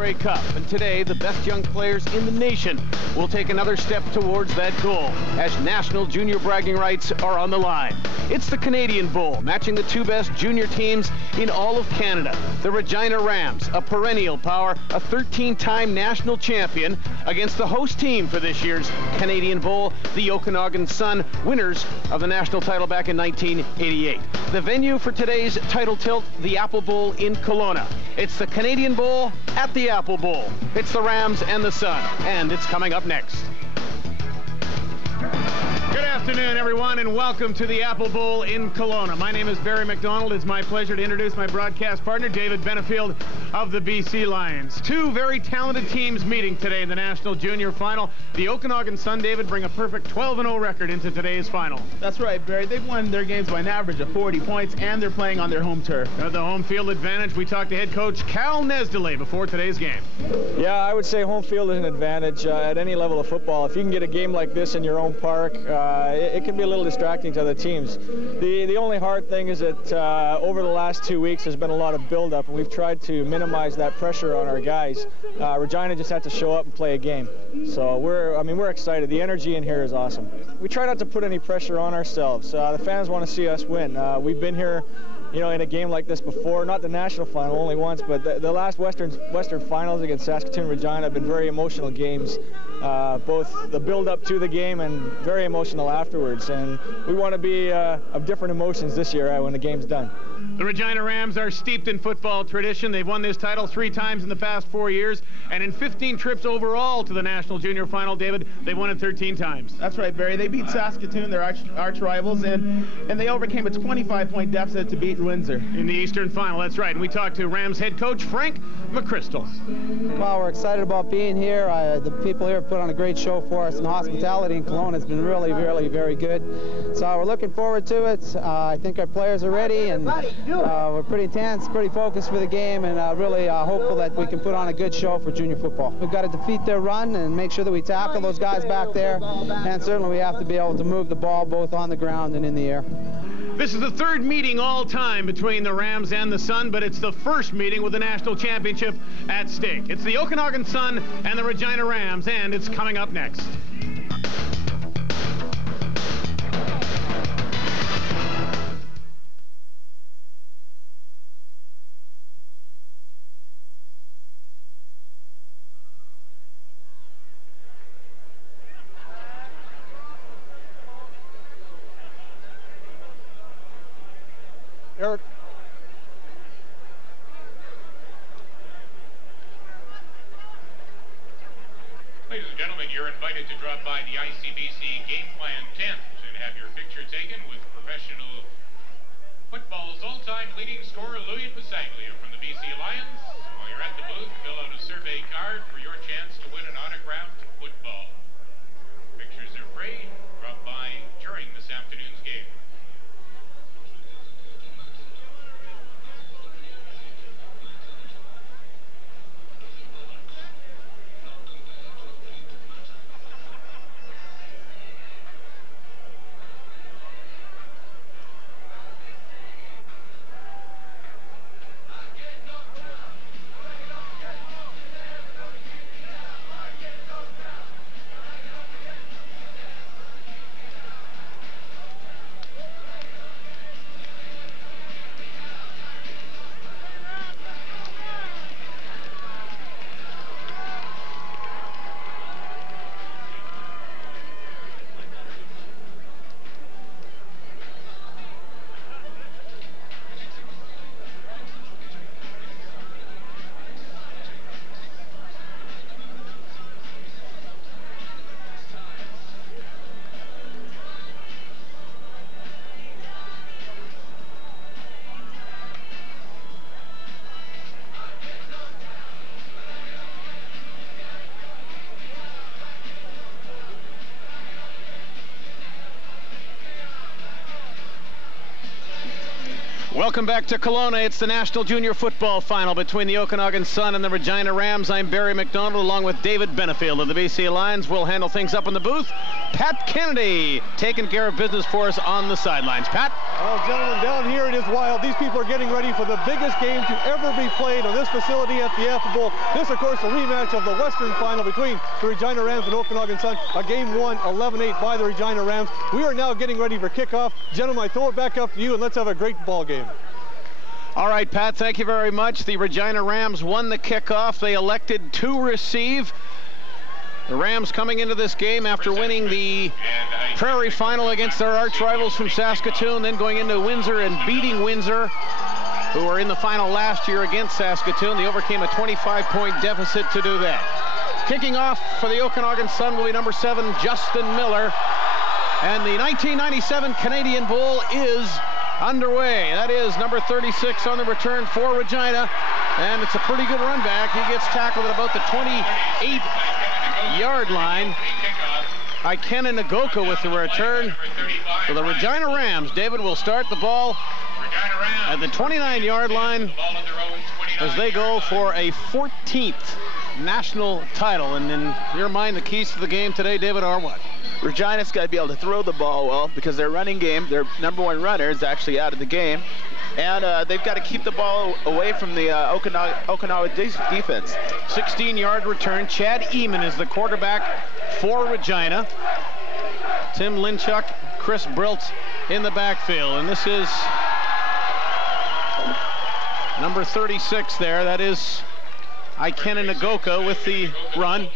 Cup, and today the best young players in the nation will take another step towards that goal as national junior bragging rights are on the line. It's the Canadian Bowl, matching the two best junior teams in all of Canada. The Regina Rams, a perennial power, a 13-time national champion, against the host team for this year's Canadian Bowl, the Okanagan Sun, winners of the national title back in 1988. The venue for today's title tilt, the Apple Bowl in Kelowna. It's the Canadian Bowl at the Apple Bowl. It's the Rams and the Sun, and it's coming up next. Good afternoon, everyone, and welcome to the Apple Bowl in Kelowna. My name is Barry McDonald. It's my pleasure to introduce my broadcast partner, David Benefield of the BC Lions. Two very talented teams meeting today in the National Junior Final. The Okanagan Sun, David, bring a perfect 12-0 record into today's final. That's right, Barry. They've won their games by an average of 40 points, and they're playing on their home turf. The home field advantage. We talked to head coach Cal Nesdeley before today's game. Yeah, I would say home field is an advantage at any level of football. If you can get a game like this in your own park, it can be a little distracting to other teams. The only hard thing is that over the last 2 weeks there's been a lot of build-up, and we've tried to minimize that pressure on our guys. Regina just had to show up and play a game. So we're excited. The energy in here is awesome. We try not to put any pressure on ourselves. The fans want to see us win. We've been here, in a game like this before, not the national final, only once, but the last Western finals against Saskatoon Regina have been very emotional games, both the build-up to the game and very emotional afterwards. And we want to be of different emotions this year when the game's done. The Regina Rams are steeped in football tradition. They've won this title 3 times in the past 4 years, and in 15 trips overall to the National Junior Final, David, they've won it 13 times. That's right, Barry. They beat Saskatoon, their arch rivals, and they overcame a 25-point deficit to beat Windsor in the Eastern Final. That's right. And we talked to Rams head coach Frank McChrystal. Well, we're excited about being here. The people here have put on a great show for us, and the hospitality in Kelowna has been really, really very good. So we're looking forward to it. I think our players are ready, and we're pretty tense, pretty focused for the game, and really hopeful that we can put on a good show for junior football. We've got to defeat their run and make sure that we tackle those guys back there, and certainly we have to be able to move the ball both on the ground and in the air. This is the third meeting all time between the Rams and the Sun, but it's the first meeting with the national championship at stake. It's the Okanagan Sun and the Regina Rams, and it's coming up next. Eric. Ladies and gentlemen, you're invited to drop by the ICBC Game Plan tent and have your picture taken with professional football's all-time leading scorer Louis Pasaglia from the BC Lions. While you're at the booth, fill out a survey card for your chance to win an autographed football. Pictures are free. Drop by during this afternoon's game. Welcome back to Kelowna. It's the National Junior Football Final between the Okanagan Sun and the Regina Rams. I'm Barry McDonald along with David Benefield of the BC Lions. We'll handle things up in the booth. Pat Kennedy taking care of business for us on the sidelines. Pat? Well, gentlemen, down here it is wild. These people are getting ready for the biggest game to ever be played on this facility at the Apple Bowl. This, of course, a rematch of the Western Final between the Regina Rams and Okanagan Sun. A game won 11-8 by the Regina Rams. We are now getting ready for kickoff. Gentlemen, I throw it back up to you, and let's have a great ball game. All right, Pat, thank you very much. The Regina Rams won the kickoff. They elected to receive. The Rams coming into this game after winning the Prairie Final against their arch rivals from Saskatoon, then going into Windsor and beating Windsor, who were in the final last year against Saskatoon. They overcame a 25-point deficit to do that. Kicking off for the Okanagan Sun will be number 7, Justin Miller. And the 1997 Canadian Bowl is underway. That is number 36 on the return for Regina, and it's a pretty good run back. He gets tackled at about the 28-yard line. Ikena Nagoka with the return for the Regina Rams. David will start the ball at the 29-yard line as they go for a 14th national title. And in your mind, the keys to the game today, David, are what? Regina's got to be able to throw the ball well because their running game, their #1 runner, is actually out of the game. And they've got to keep the ball away from the Okanagan defense. 16-yard return. Chad Eamon is the quarterback for Regina. Tim Linchuk, Chris Brilt in the backfield. And this is number 36 there. That is Ikena Nagoka with the run.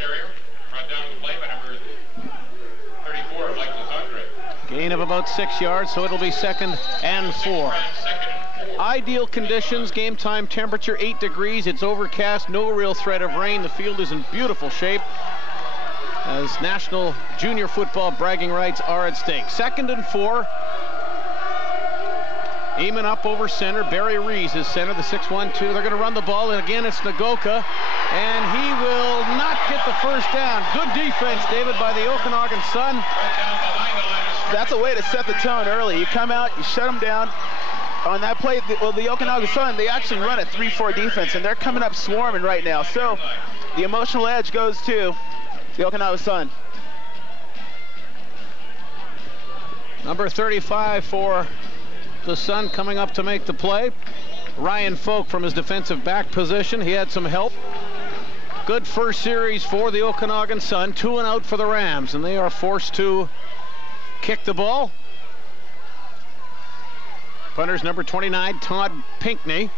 Gain of about 6 yards, so it'll be 2nd and 4. Ideal conditions, game time temperature 8 degrees. It's overcast, no real threat of rain. The field is in beautiful shape as National Junior Football bragging rights are at stake. 2nd and 4. Eamon up over center. Barry Rees is center, the 6-1-2. They're going to run the ball, and again it's Nagoka, and he will not get the first down. Good defense, David, by the Okanagan Sun. That's a way to set the tone early. You come out, you shut them down. On that play, well, the Okanagan Sun, they actually run a 3-4 defense, and they're coming up swarming right now. So the emotional edge goes to the Okanagan Sun. Number 35 for the Sun coming up to make the play. Ryan Folk from his defensive back position. He had some help. Good first series for the Okanagan Sun. 2 and out for the Rams, and they are forced to kick the ball. Punter's number 29, Todd Pinkney.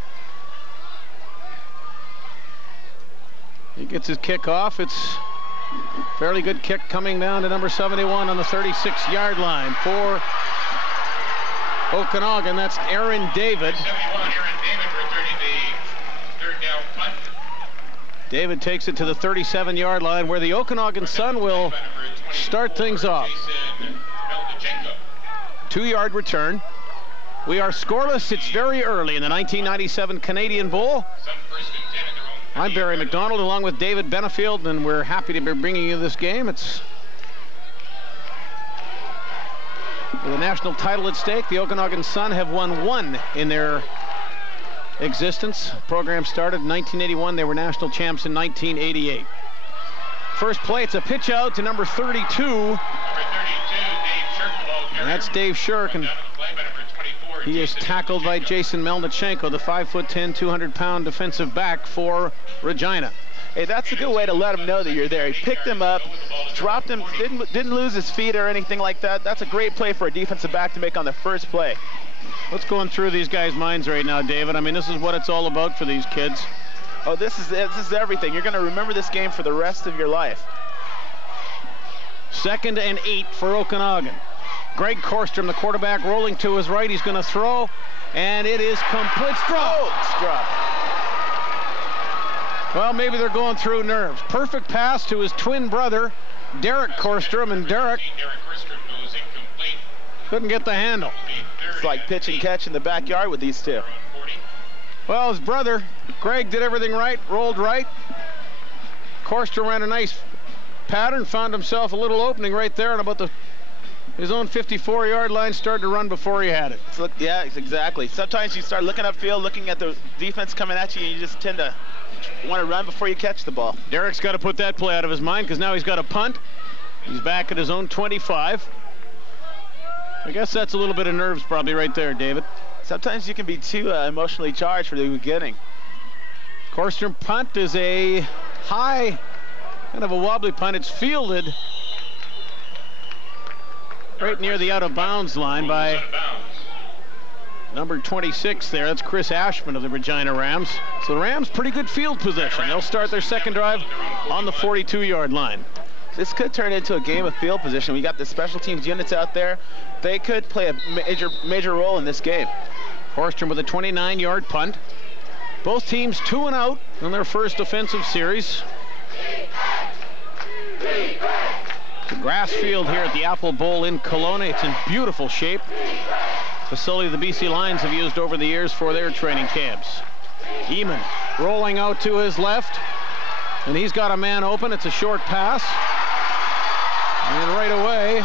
He gets his kick off. It's fairly good kick coming down to number 71 on the 36-yard line for Okanagan. That's Aaron David. David takes it to the 37-yard line where the Okanagan Sun will start things off. 2-yard return. We are scoreless. It's very early in the 1997 Canadian Bowl. I'm Barry McDonald along with David Benefield, and we're happy to be bringing you this game. It's with a national title at stake. The Okanagan Sun have won 1 in their existence. The program started in 1981. They were national champs in 1988. First play, it's a pitch out to number 32. And that's Dave Shirk, and he is tackled by Jason Melnichenko, the 5'10", 200-pound defensive back for Regina. Hey, that's a good way to let him know that you're there. He picked him up, dropped him, didn't lose his feet or anything like that. That's a great play for a defensive back to make on the first play. What's going through these guys' minds right now, David? I mean, this is what it's all about for these kids. Oh, this is everything. You're going to remember this game for the rest of your life. 2nd and 8 for Okanagan. Greg Korstrom, the quarterback, rolling to his right. He's going to throw, and it is complete. It's dropped. Well, maybe they're going through nerves. Perfect pass to his twin brother, Derek Korstrom, and Derek couldn't get the handle. It's like pitch and catch in the backyard with these two. Well, his brother, Greg, did everything right, rolled right. Korstrom ran a nice pattern, found himself a little opening right there, and about the his own 54-yard line, started to run before he had it. Yeah, exactly. Sometimes you start looking upfield, looking at the defense coming at you, and you just tend to want to run before you catch the ball. Derek's got to put that play out of his mind because now he's got a punt. He's back at his own 25. I guess that's a little bit of nerves probably right there, David. Sometimes you can be too emotionally charged for the beginning. Korstrom punt is a high, kind of a wobbly punt. It's fielded right near the out-of-bounds line by number 26 there. That's Chris Ashman of the Regina Rams. So the Rams, pretty good field position. They'll start their second drive on the 42-yard line. This could turn into a game of field position. We got the special teams units out there. They could play a major role in this game. Korstrom with a 29-yard punt. Both teams 2 and out in their first offensive series. It's a grass field here at the Apple Bowl in Kelowna. It's in beautiful shape. Facility the BC Lions have used over the years for their training camps. Eamon rolling out to his left, and he's got a man open. It's a short pass. And right away,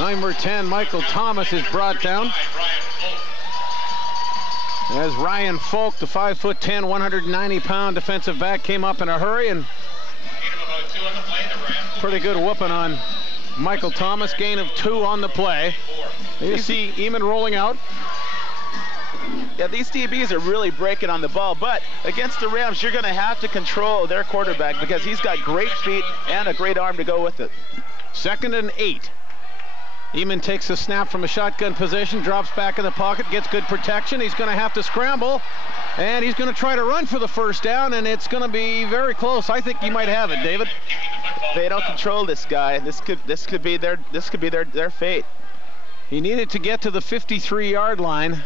number 10, Michael Thomas, is brought down. As Ryan Folk, the 5'10", 190-pound defensive back, came up in a hurry and pretty good whooping on Michael Thomas. Gain of 2 on the play. You see Eamon rolling out. Yeah, these DBs are really breaking on the ball, but against the Rams, you're going to have to control their quarterback because he's got great feet and a great arm to go with it. 2nd and 8. Eamon takes a snap from a shotgun position, drops back in the pocket, gets good protection. He's going to have to scramble, and he's going to try to run for the first down, and it's going to be very close. I think he might have it, David. They don't control this guy. This could be their fate. He needed to get to the 53-yard line.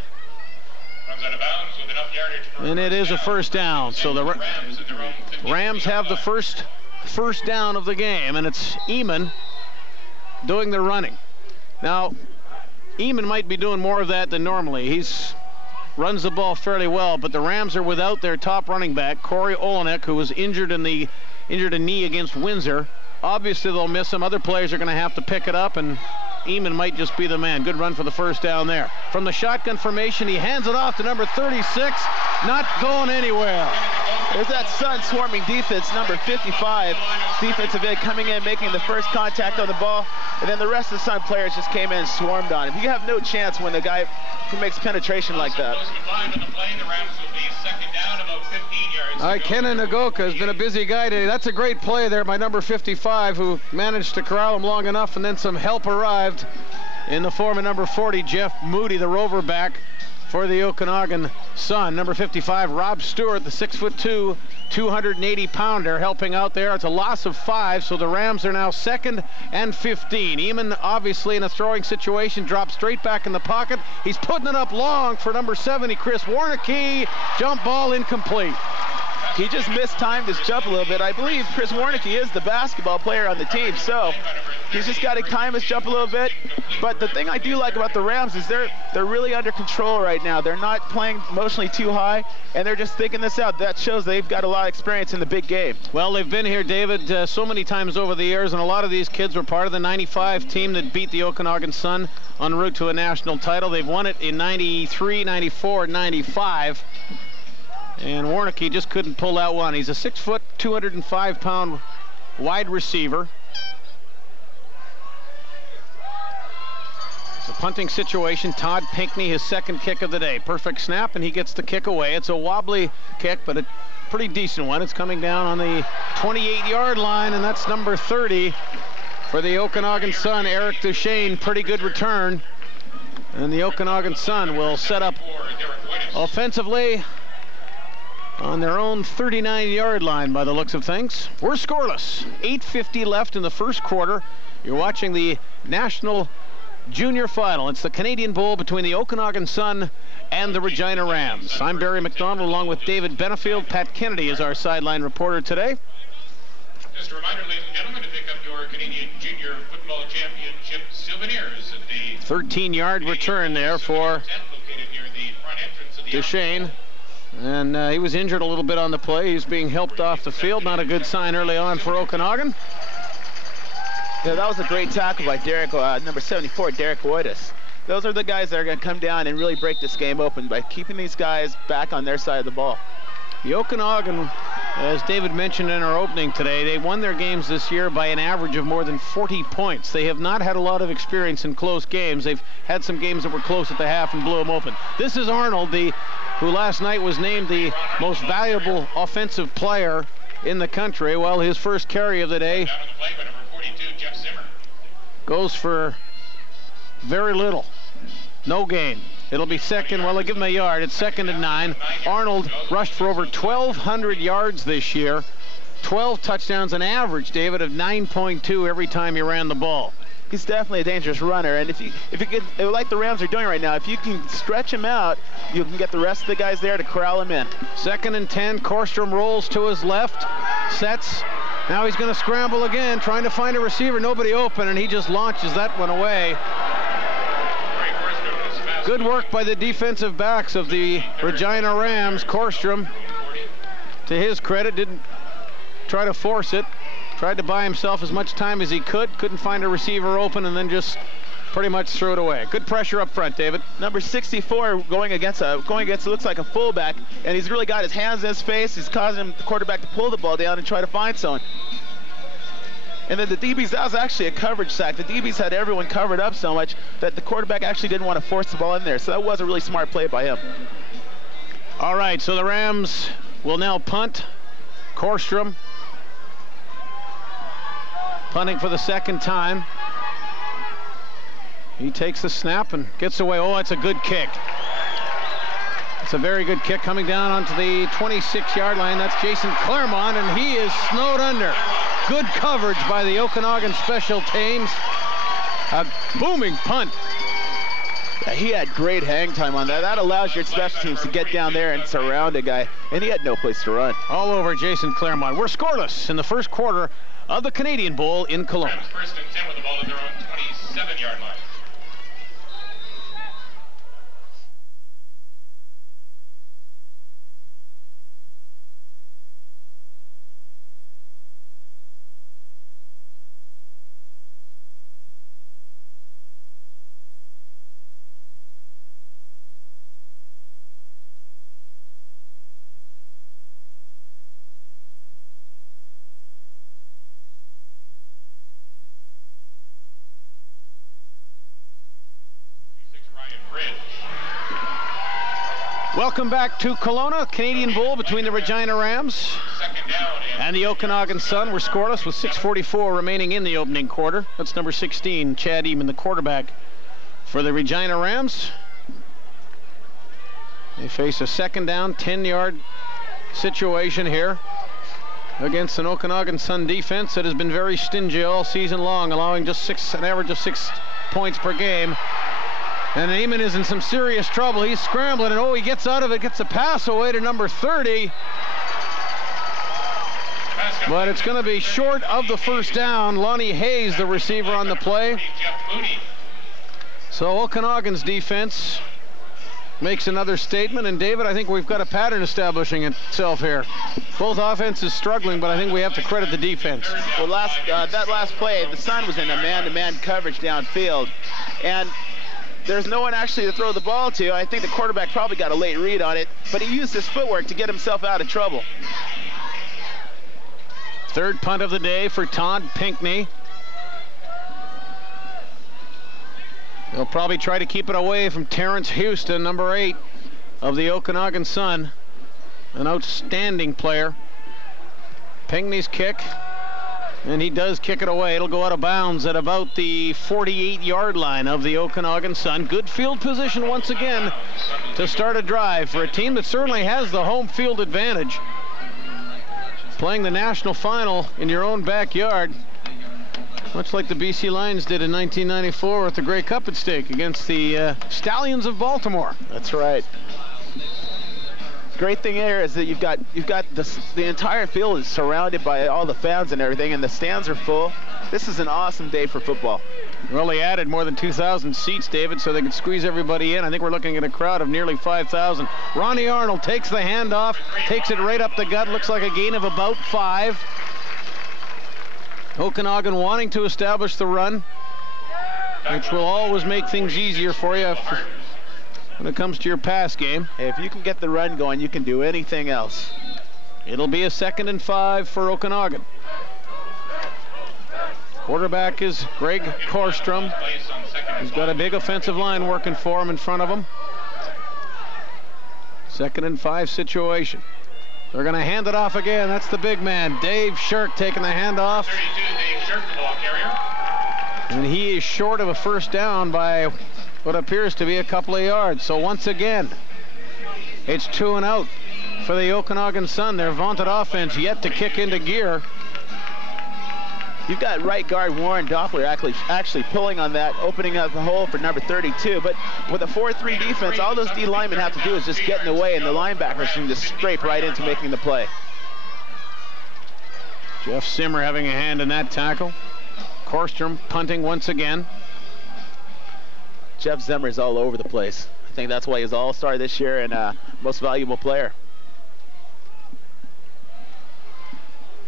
And it is a first down. So the Rams have the first down of the game, and it's Eamon doing the running. Now, Eamon might be doing more of that than normally. He's runs the ball fairly well, but the Rams are without their top running back, Corey Olenek, who was injured a knee against Windsor. Obviously, they'll miss him. Other players are going to have to pick it up, and Eamon might just be the man. Good run for the first down there. From the shotgun formation, he hands it off to number 36. Not going anywhere. There's that Sun swarming defense, number 55. Defensive end coming in, making the first contact on the ball. And then the rest of the Sun players just came in and swarmed on him. You have no chance when the guy who makes penetration like that. Kenan Nagoka has been a busy guy today. That's a great play there by number 55, who managed to corral him long enough, and then some help arrived in the form of number 40, Jeff Moody, the rover back for the Okanagan Sun. Number 55, Rob Stewart, the 6'2", 280-pounder, helping out there. It's a loss of 5, so the Rams are now 2nd and 15. Eamon, obviously in a throwing situation, drops straight back in the pocket. He's putting it up long for number 70, Chris Warnicki. Jump ball incomplete. He just mistimed his jump a little bit. I believe Chris Warnicki is the basketball player on the team, so he's just got to time his jump a little bit. But the thing I do like about the Rams is they're really under control right now. They're not playing emotionally too high, and they're just thinking this out. That shows they've got a lot of experience in the big game. Well, they've been here, David, so many times over the years, and a lot of these kids were part of the 95 team that beat the Okanagan Sun en route to a national title. They've won it in 93, 94, 95. And Warnicki just couldn't pull out one. He's a 6', 205-pound wide receiver. It's a punting situation. Todd Pinckney, his second kick of the day. Perfect snap, and he gets the kick away. It's a wobbly kick, but a pretty decent one. It's coming down on the 28-yard line, and that's number 30 for the Okanagan Sun, Eric Duchesne. Pretty good return. And the Okanagan Sun will set up offensively on their own 39-yard line by the looks of things. We're scoreless. 8:50 left in the first quarter. You're watching the National Junior Final. It's the Canadian Bowl between the Okanagan Sun and the Regina Rams. I'm Barry McDonald along with David Benefield. Pat Kennedy is our sideline reporter today. Just a reminder, ladies and gentlemen, to pick up your Canadian Junior Football Championship souvenirs at the 13-yard return there for Duchesne. And he was injured a little bit on the play. He's being helped off the field. Not a good sign early on for Okanagan. Yeah, that was a great tackle by Derek, number 74, Derek Woitis. Those are the guys that are going to come down and really break this game open by keeping these guys back on their side of the ball. The Okanagan, as David mentioned in our opening today, they won their games this year by an average of more than 40 points. They have not had a lot of experience in close games. They've had some games that were close at the half and blew them open. This is Arnold, who last night was named the most valuable offensive player in the country. Well, his first carry of the day goes for very little. No gain. It'll be second. Well, they'll give him a yard. It's 2nd and 9. Arnold rushed for over 1,200 yards this year. 12 touchdowns, an average, David, of 9.2 every time he ran the ball. He's definitely a dangerous runner, and if you get, like the Rams are doing right now, if you can stretch him out, you can get the rest of the guys there to corral him in. 2nd and 10. Korstrom rolls to his left, sets. Now he's going to scramble again, trying to find a receiver. Nobody open, and he just launches that one away. Good work by the defensive backs of the Regina Rams. Korstrom, to his credit, didn't try to force it. Tried to buy himself as much time as he could. Couldn't find a receiver open, and then just pretty much threw it away. Good pressure up front, David. Number 64 going against looks like a fullback, and he's really got his hands in his face. He's causing the quarterback to pull the ball down and try to find someone. And then the DBs, that was actually a coverage sack. The DBs had everyone covered up so much that the quarterback actually didn't want to force the ball in there. So that was a really smart play by him. All right, so the Rams will now punt. Korstrom punting for the 2nd time. He takes the snap and gets away. Oh, it's a good kick. It's a very good kick coming down onto the 26-yard line. That's Jason Claremont, and he is snowed under. Good coverage by the Okanagan special teams. A booming punt. Yeah, he had great hang time on that. That allows your special teams to get down there and surround a guy, and he had no place to run. All over Jason Claremont. We're scoreless in the first quarter of the Canadian Bowl in Kelowna. 1st and 10 with the ball at their own 27-yard line. Welcome back to Kelowna. Canadian Bowl between the Regina Rams and the Okanagan Sun. We're scoreless with 6:44 remaining in the opening quarter. That's number 16, Chad Eamon, the quarterback for the Regina Rams. They face a 2nd down, 10-yard situation here against an Okanagan Sun defense that has been very stingy all season long, allowing just an average of 6 points per game. And Eamon is in some serious trouble. He's scrambling, and oh, he gets out of it, gets a pass away to number 30. But it's going to be short of the 1st down. Lonnie Hayes, the receiver on the play. So Okanagan's defense makes another statement. And David, I think we've got a pattern establishing itself here. Both offenses struggling, but I think we have to credit the defense. Well, that last play, the Sun was in a man-to-man coverage downfield. And there's no one actually to throw the ball to. I think the quarterback probably got a late read on it, but he used his footwork to get himself out of trouble. 3rd punt of the day for Todd Pinckney. They'll probably try to keep it away from Terrence Houston, number 8 of the Okanagan Sun. An outstanding player. Pinckney's kick, and he does kick it away. It'll go out of bounds at about the 48-yard line of the Okanagan Sun. Good field position once again to start a drive for a team that certainly has the home field advantage. Playing the national final in your own backyard, much like the BC Lions did in 1994 with the Grey Cup at stake against the Stallions of Baltimore. That's right. Great thing here is that you've got the entire field is surrounded by all the fans and everything, and the stands are full. This is an awesome day for football. Well, they added more than 2,000 seats, David, so they could squeeze everybody in. I think we're looking at a crowd of nearly 5,000. Ronnie Arnold takes the handoff, takes it right up the gut. Looks like a gain of about 5. Okanagan wanting to establish the run, which will always make things easier for you when it comes to your pass game. Hey, if you can get the run going, you can do anything else. It'll be a 2nd and 5 for Okanagan. Quarterback is Greg Korstrom. He's got a big offensive line working for him in front of him. 2nd and 5 situation. They're going to hand it off again. That's the big man, Dave Shirk, taking the handoff. 32, Dave Shirk, the ball carrier. And he is short of a first down by what appears to be a couple of yards. So once again, it's 2 and out for the Okanagan Sun. Their vaunted offense yet to kick into gear. You've got right guard Warren Doppler actually pulling on that, opening up the hole for number 32. But with a 4-3 defense, all those D linemen have to do is just get in the way, and the linebackers can just scrape right into making the play. Jeff Zimmer having a hand in that tackle. Korstrom punting once again. Jeff Zimmer is all over the place. I think that's why he's all-star this year and most valuable player.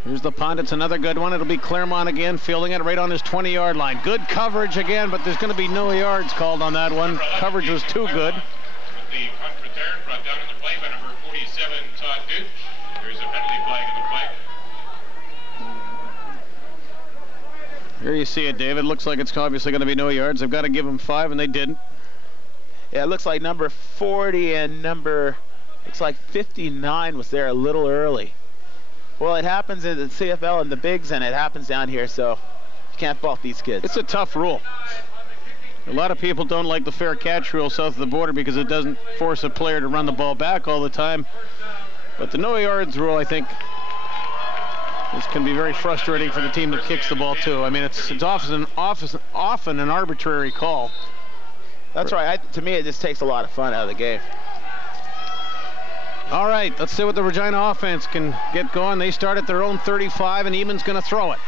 Here's the punt. It's another good one. It'll be Claremont again, fielding it right on his 20-yard line. Good coverage again, but there's going to be no yards called on that one. Coverage was too good. With the punt return brought down in the play by number 47, Todd Duke. There's a penalty flag in the play. Here you see it, David. Looks like it's obviously going to be no yards. They've got to give him 5, and they didn't. Yeah, it looks like number 40 and looks like 59 was there a little early. Well, it happens in the CFL and the bigs, and it happens down here, so you can't fault these kids. It's a tough rule. A lot of people don't like the fair catch rule south of the border because it doesn't force a player to run the ball back all the time. But the no yards rule, I think, this can be very frustrating for the team that kicks the ball too. I mean, it's often an arbitrary call. That's right. To me, it just takes a lot of fun out of the game. All right, let's see what the Regina offense can get going. They start at their own 35, and Eamon's going to throw it.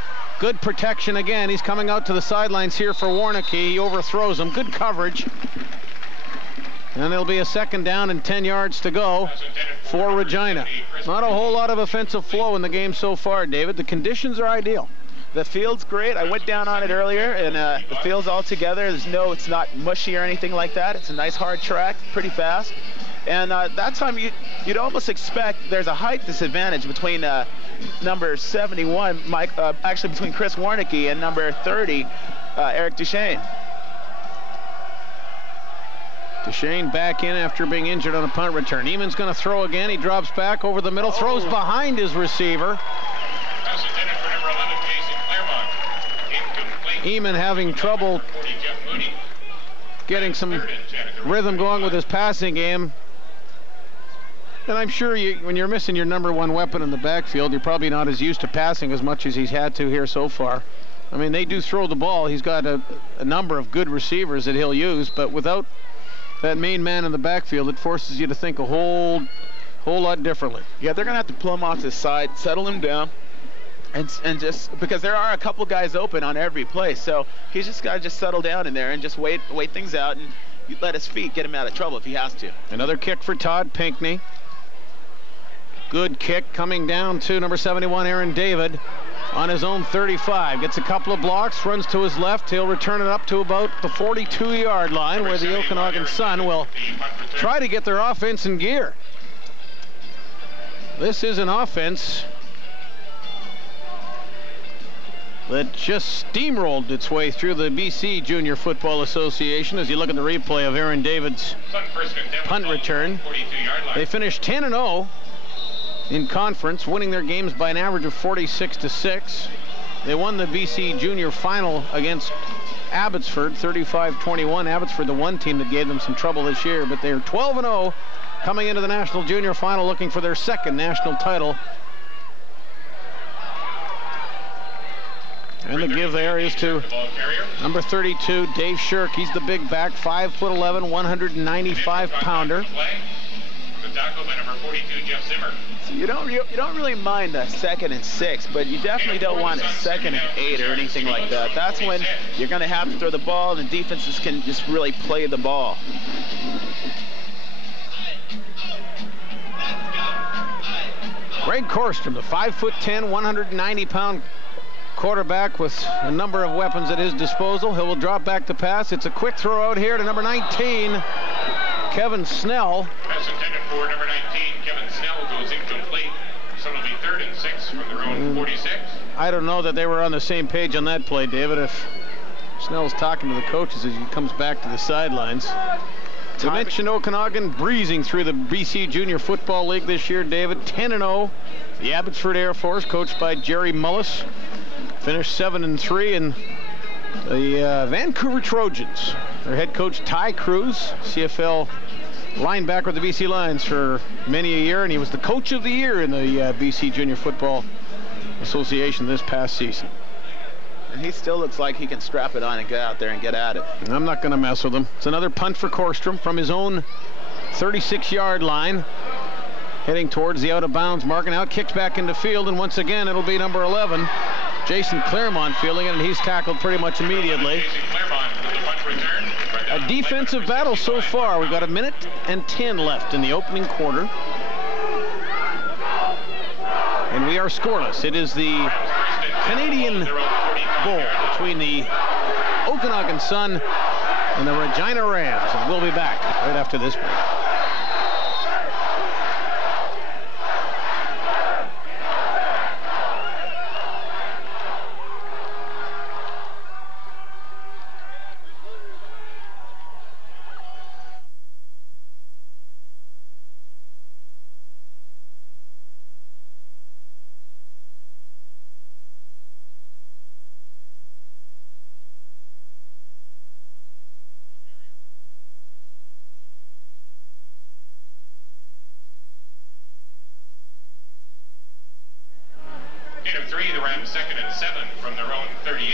Good protection again. He's coming out to the sidelines here for Warnicki. He overthrows him. Good coverage. And it'll be a 2nd down and 10 yards to go for Regina. Not a whole lot of offensive flow in the game so far, David. The conditions are ideal. The field's great. I went down on it earlier, and the field's all together. It's not mushy or anything like that. It's a nice hard track, pretty fast. And that time you'd almost expect there's a height disadvantage between number 71, actually between Chris Warnicki, and number 30, Eric Duchesne. Duchesne back in after being injured on a punt return. Eamon's going to throw again. He drops back over the middle, throws behind his receiver. Pass intended for number 11, Jason Claremont. Incomplete. Eamon having trouble 40, Jeff Mooney. getting some rhythm going with his passing game. And I'm sure when you're missing your number 1 weapon in the backfield, you're probably not as used to passing as much as he's had to here so far. I mean, they do throw the ball. He's got a number of good receivers that he'll use, but without that main man in the backfield, it forces you to think a whole lot differently. Yeah, they're going to have to pull him off to the side, settle him down, and just because there are a couple guys open on every play, so he's just got to just settle down in there and just wait things out and let his feet get him out of trouble if he has to. Another kick for Todd Pinckney. Good kick coming down to number 71, Aaron David, on his own 35. Gets a couple of blocks, runs to his left. He'll return it up to about the 42-yard line, where the Okanagan Sun will try to get their offense in gear. This is an offense that just steamrolled its way through the BC Junior Football Association. As you look at the replay of Aaron David's punt return, they finished 10-0 in conference, winning their games by an average of 46-6. They won the BC Junior final against Abbotsford, 35-21. Abbotsford, the one team that gave them some trouble this year, but they're 12-0 coming into the National Junior final, looking for their 2nd national title. And the give there is to number 32, Dave Shirk. He's the big back, 5'11", 195-pounder. The tackle by number 42, Jeff Zimmer. So you don't really mind a 2nd and 6, but you definitely don't want a 2nd and 8 or anything like that. That's when you're going to have to throw the ball, and defenses can just really play the ball. Greg Korstrom, the 5'10", 190-pound quarterback with a number of weapons at his disposal. He will drop back to pass. It's a quick throw out here to number 19, Kevin Snell. Pass intended for number 19, Kevin Snell, goes incomplete. So it'll be 3rd and 6 from their own 46. I don't know that they were on the same page on that play, David. If Snell's talking to the coaches as he comes back to the sidelines. To mention Okanagan breezing through the BC Junior Football League this year, David. 10-0. The Abbotsford Air Force, coached by Jerry Mullis, finished 7-3, and the Vancouver Trojans, their head coach Ty Cruz, CFL linebacker of the BC Lions for many a year, and he was the coach of the year in the BC Junior Football Association this past season. And he still looks like he can strap it on and get out there and get at it. I'm not going to mess with him. It's another punt for Korstrom from his own 36-yard line. Heading towards the out-of-bounds mark, and out, kicks back into field, and once again it'll be number 11, Jason Claremont, fielding it, and he's tackled pretty much immediately. A defensive battle so far. We've got 1:10 left in the opening quarter, and we are scoreless. It is the Canadian Bowl between the Okanagan Sun and the Regina Rams, and we'll be back right after this break.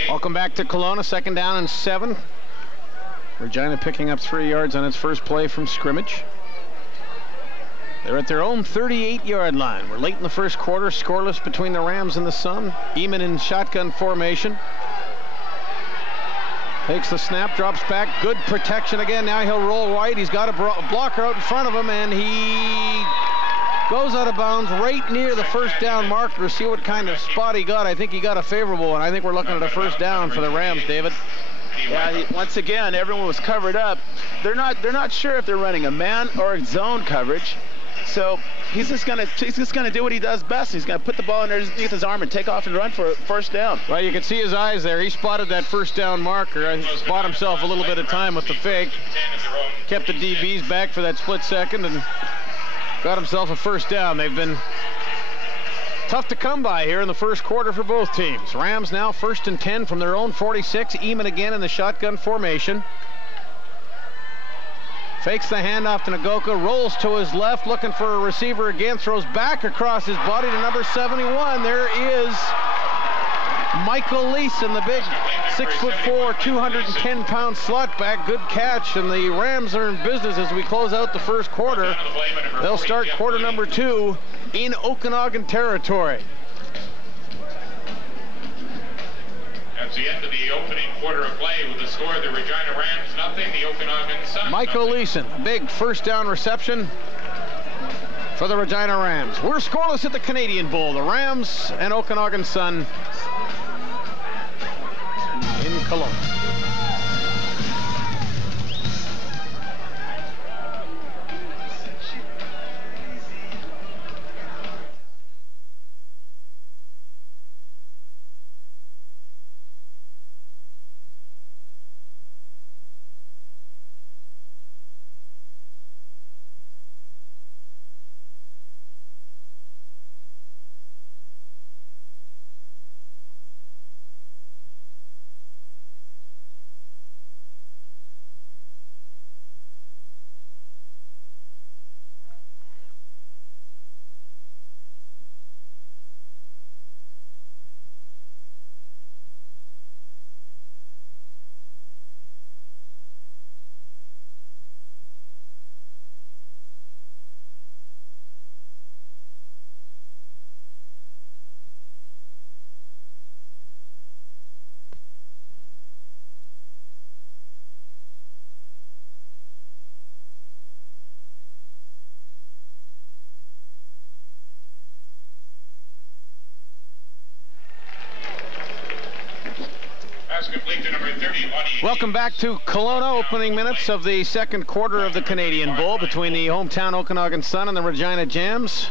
Welcome back to Kelowna, 2nd down and 7. Regina picking up 3 yards on its first play from scrimmage. They're at their own 38-yard line. We're late in the first quarter, scoreless between the Rams and the Sun. Eamon in shotgun formation. Takes the snap, drops back, good protection again. Now he'll roll right. He's got a blocker out in front of him, and he goes out of bounds right near the first down marker. See what kind of spot he got. I think he got a favorable one. I think we're looking at a first down for the Rams, David. Yeah, once again, everyone was covered up. They're not sure if they're running a man or a zone coverage. So he's just gonna do what he does best. He's gonna put the ball underneath his arm and take off and run for a first down. Well, you can see his eyes there. He spotted that first down marker. He bought himself a little bit of time with the fake. Kept the DBs back for that split second and got himself a first down. They've been tough to come by here in the first quarter for both teams. Rams now 1st and 10 from their own 46. Eamon again in the shotgun formation. Fakes the handoff to Nagoka, rolls to his left, looking for a receiver again, throws back across his body to number 71. There is Michael Leeson, the big 6'4", 210-pound slot back. Good catch, and the Rams are in business as we close out the first quarter. They'll start quarter number 2 in Okanagan territory. That's the end of the opening quarter of play with the score of the Regina Rams, nothing. The Okanagan Sun. Michael Leeson, big first down reception for the Regina Rams. We're scoreless at the Canadian Bowl. The Rams and Okanagan Sun in Kelowna. Pass complete to number 30, Lonnie. Welcome back to Kelowna. Opening minutes of the second quarter of the Canadian Bowl between the hometown Okanagan Sun and the Regina Jams.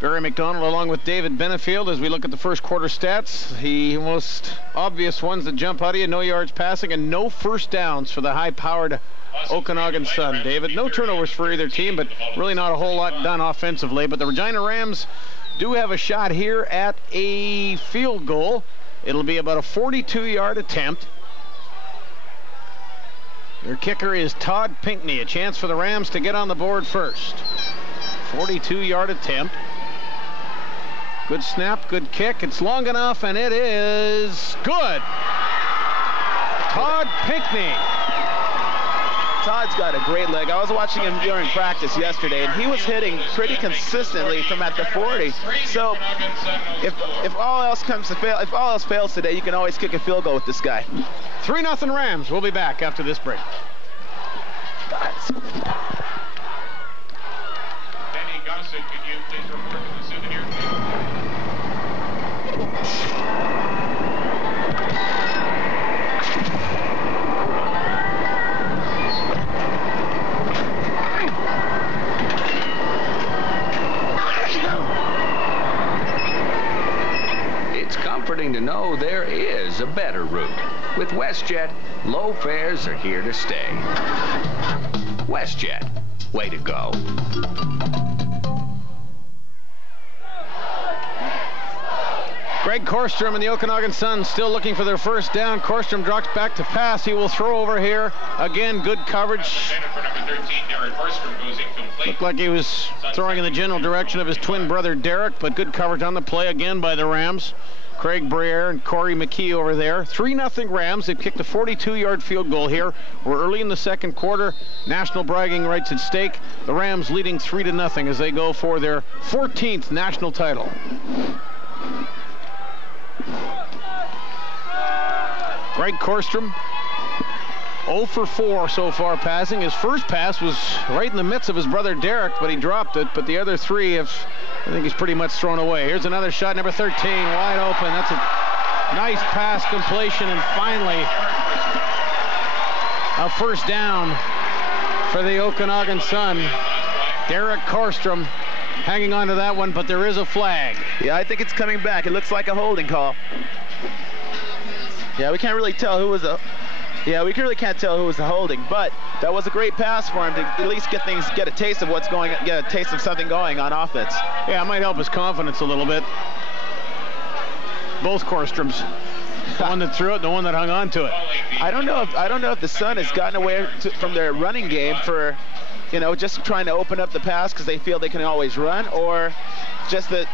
Barry McDonald along with David Benefield as we look at the first quarter stats. The most obvious ones that jump out of you: no yards passing and no first downs for the high-powered Okanagan Sun. David, no turnovers for either team, but really not a whole lot done offensively. But the Regina Rams do have a shot here at a field goal. It'll be about a 42-yard attempt. Their kicker is Todd Pinckney. A chance for the Rams to get on the board first. 42-yard attempt. Good snap, good kick. It's long enough, and it is good. Todd Pinckney. Todd's got a great leg. I was watching him during practice yesterday, and he was hitting pretty consistently from at the 40. So if all else comes to fail, if all else fails today, you can always kick a field goal with this guy. 3-0 Rams. We'll be back after this break. Danny Gossett, could you please report to the souvenir It's comforting to know there is a better route. With WestJet, low fares are here to stay. WestJet, way to go. Greg Korstrom and the Okanagan Sun still looking for their first down. Korstrom drops back to pass. He will throw over here. Again, good coverage. Looked like he was throwing in the general direction of his twin brother Derek, but good coverage on the play again by the Rams. Craig Briere and Corey McKee over there. 3-0 Rams. They've kicked a 42-yard field goal here. We're early in the second quarter. National bragging rights at stake. The Rams leading 3-0 as they go for their 14th national title. Greg Korstrom, 0 for 4 so far passing. His first pass was right in the midst of his brother Derek, but he dropped it. But the other three have, I think he's pretty much thrown away. Here's another shot, number 13, wide open. That's a nice pass completion, and finally a first down for the Okanagan Sun. Derek Korstrom hanging on to that one, but there is a flag. Yeah, I think it's coming back. It looks like a holding call. Yeah, we can't really tell who was a... Yeah, we really can't tell who was the holding, but that was a great pass for him to at least get a taste of what's going, get a taste of something going on offense. Yeah, it might help his confidence a little bit. Both Korstroms, the one that threw it, the one that hung on to it. I don't know if the Sun has gotten away from their running game for, you know, just trying to open up the pass because they feel they can always run, or just that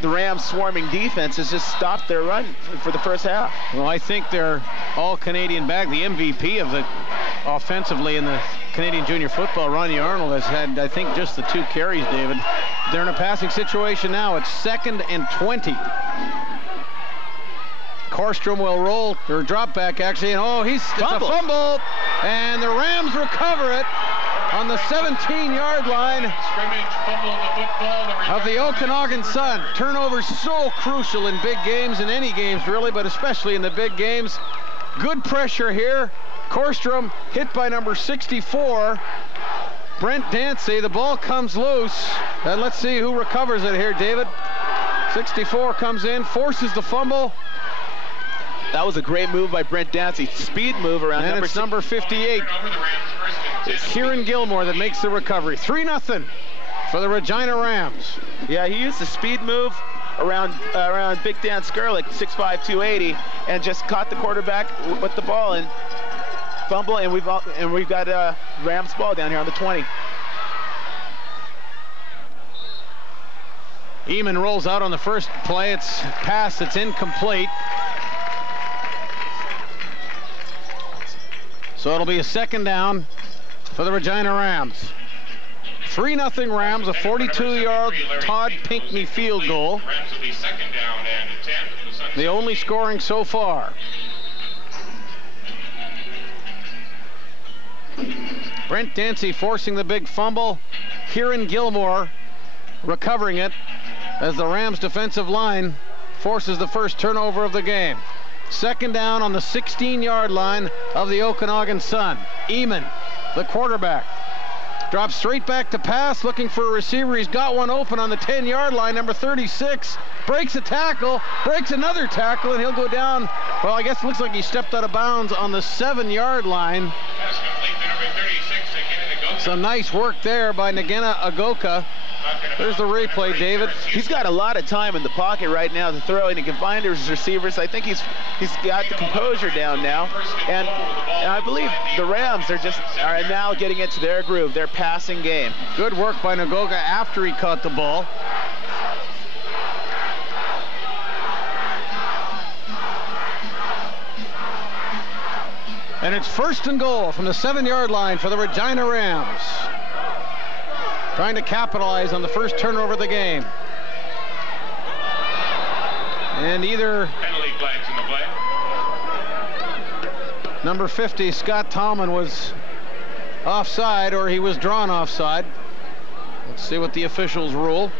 the Rams' swarming defense has just stopped their run for the first half. Well, I think they're all-Canadian back. The MVP of the offensively in the Canadian Junior Football, Ronnie Arnold, has had, I think, just the 2 carries, David. They're in a passing situation now. It's 2nd and 20. Korstrom will roll, or drop back, actually, and it's a fumble, and the Rams recover it on the 17-yard line of the Okanagan Sun. Turnovers so crucial in big games, in any games really, but especially in the big games. Good pressure here. Korstrom hit by number 64, Brent Dancy. The ball comes loose, and let's see who recovers it here, David. 64 comes in, forces the fumble. That was a great move by Brent Dancy. Speed move around and it's number 58. It's Kieran Gilmore that makes the recovery. 3-0 for the Regina Rams. Yeah, he used the speed move around Big Dan Skurlik, 6'5", 280, and just caught the quarterback with the ball and fumble, and we've got Rams ball down here on the 20. Eamon rolls out on the first play. It's pass that's incomplete. So it'll be a 2nd down for the Regina Rams. 3-0 Rams, a 42-yard Todd Pinckney field goal. The only scoring so far. Brent Dancy forcing the big fumble. Kieran Gilmore recovering it as the Rams defensive line forces the first turnover of the game. Second down on the 16-yard line of the Okanagan Sun. Eamon, the quarterback, drops straight back to pass, looking for a receiver. He's got one open on the 10-yard line. Number 36 breaks a tackle, breaks another tackle, and he'll go down. Well, I guess it looks like he stepped out of bounds on the 7-yard line. Some nice work there by Nagena Agoka. There's the replay, David. He's got a lot of time in the pocket right now to throw, and he can find his receivers. I think he's got the composure down now, and I believe the Rams are now getting into their groove, their passing game. Good work by Nagoga after he caught the ball. And it's 1st and goal from the 7-yard line for the Regina Rams. Trying to capitalize on the first turnover of the game. And either Penalty flags in the play. number 50, Scott Tallman, was offside, or he was drawn offside. Let's see what the officials rule.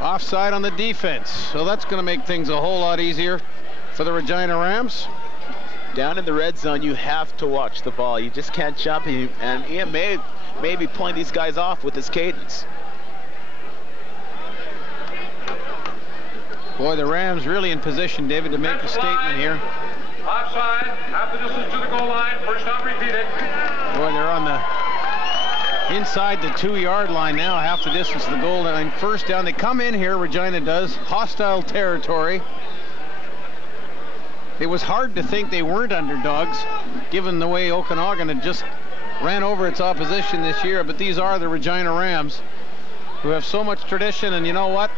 Offside on the defense. So that's going to make things a whole lot easier for the Regina Rams. Down in the red zone, you have to watch the ball. You just can't jump. And Ian may be pulling these guys off with his cadence. Boy, the Rams really in position, David, to make a statement here. Offside, half the distance to the goal line. First down repeated. Boy, they're on the inside the 2-yard line now, half the distance to the goal line. First down, they come in here, Regina does, hostile territory. It was hard to think they weren't underdogs, given the way Okanagan had just ran over its opposition this year. But these are the Regina Rams, who have so much tradition, and you know what?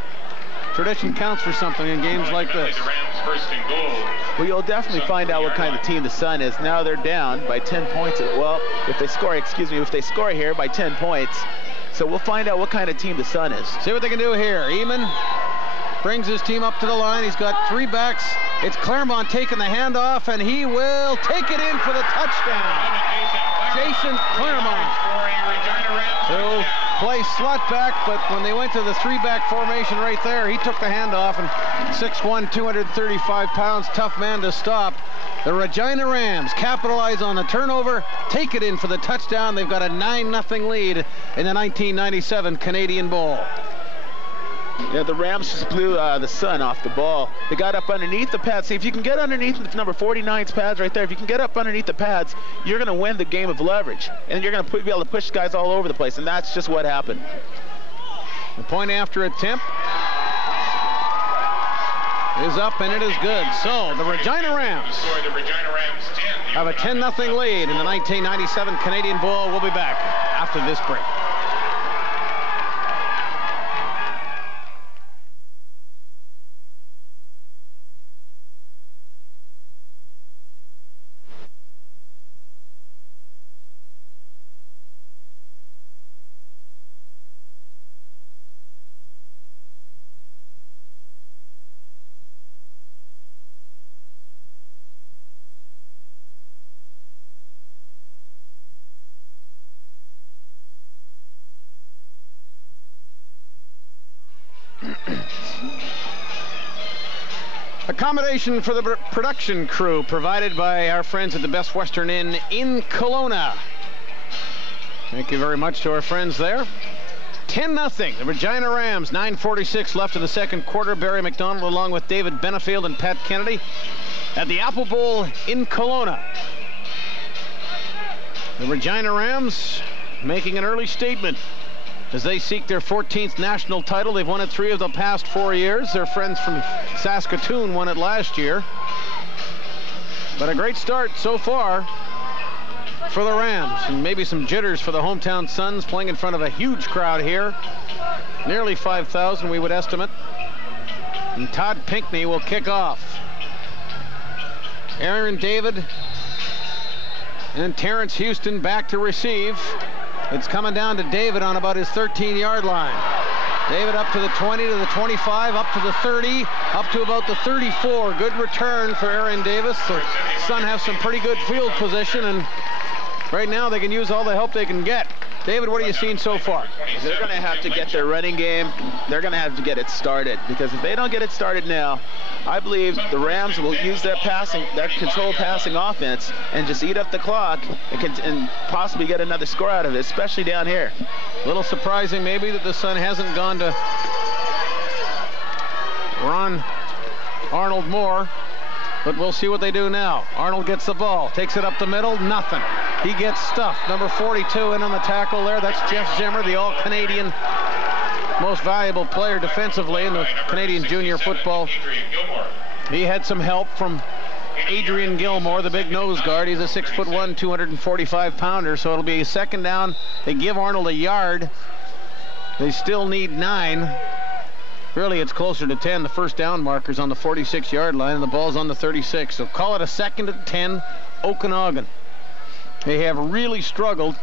Tradition counts for something in games like this. The Rams first and goal. Well, you'll definitely find out what kind of team the Sun is. Now they're down by 10 points. Well, if they score here by 10 points. So we'll find out what kind of team the Sun is. See what they can do here. Eamon brings his team up to the line. He's got 3 backs. It's Claremont taking the handoff, and he will take it in for the touchdown. Jason Claremont, who plays slot back, but when they went to the 3-back formation right there, he took the handoff, and 6'1", 235 pounds, tough man to stop. The Regina Rams capitalize on the turnover, take it in for the touchdown. They've got a 9-0 lead in the 1997 Canadian Bowl. Yeah, the Rams just blew the Sun off the ball. They got up underneath the pads. See, if you can get underneath number 49's pads right there, if you can get up underneath the pads, you're going to win the game of leverage. And you're going to be able to push guys all over the place, and that's just what happened. The point after attempt is up, and it is good. So the Regina Rams have a 10-0 lead in the 1997 Canadian Bowl. We'll be back after this break. Accommodation for the production crew provided by our friends at the Best Western Inn in Kelowna. Thank you very much to our friends there. 10-0, the Regina Rams, 9:46 left in the second quarter. Barry McDonald along with David Benefield and Pat Kennedy at the Apple Bowl in Kelowna. The Regina Rams making an early statement as they seek their 14th national title. They've won it 3 of the past 4 years. Their friends from Saskatoon won it last year. But a great start so far for the Rams, and maybe some jitters for the hometown Suns, playing in front of a huge crowd here. Nearly 5,000 we would estimate. And Todd Pinckney will kick off. Aaron David and Terrence Houston back to receive. It's coming down to David on about his 13-yard line. David up to the 20, to the 25, up to the 30, up to about the 34. Good return for Aaron Davis. The Sun have some pretty good field position, and right now they can use all the help they can get. David, what are you seeing so far? They're going to have to get their running game. They're going to have to get it started, because if they don't get it started now, I believe the Rams will use their controlled passing offense and just eat up the clock and possibly get another score out of it, especially down here. A little surprising maybe that the Sun hasn't gone to run Arnold more, but we'll see what they do now. Arnold gets the ball, takes it up the middle, nothing. He gets stuffed. Number 42 in on the tackle there. That's Jeff Zimmer, the All-Canadian most valuable player defensively in the Canadian junior football. He had some help from Adrian Gilmore, the big nose guard. He's a 6'1", 245-pounder, so it'll be a second down. They give Arnold a yard. They still need 9. Really, it's closer to 10. The first down marker's on the 46-yard line, and the ball's on the 36. So call it a 2nd and 10, Okanagan. They have really struggled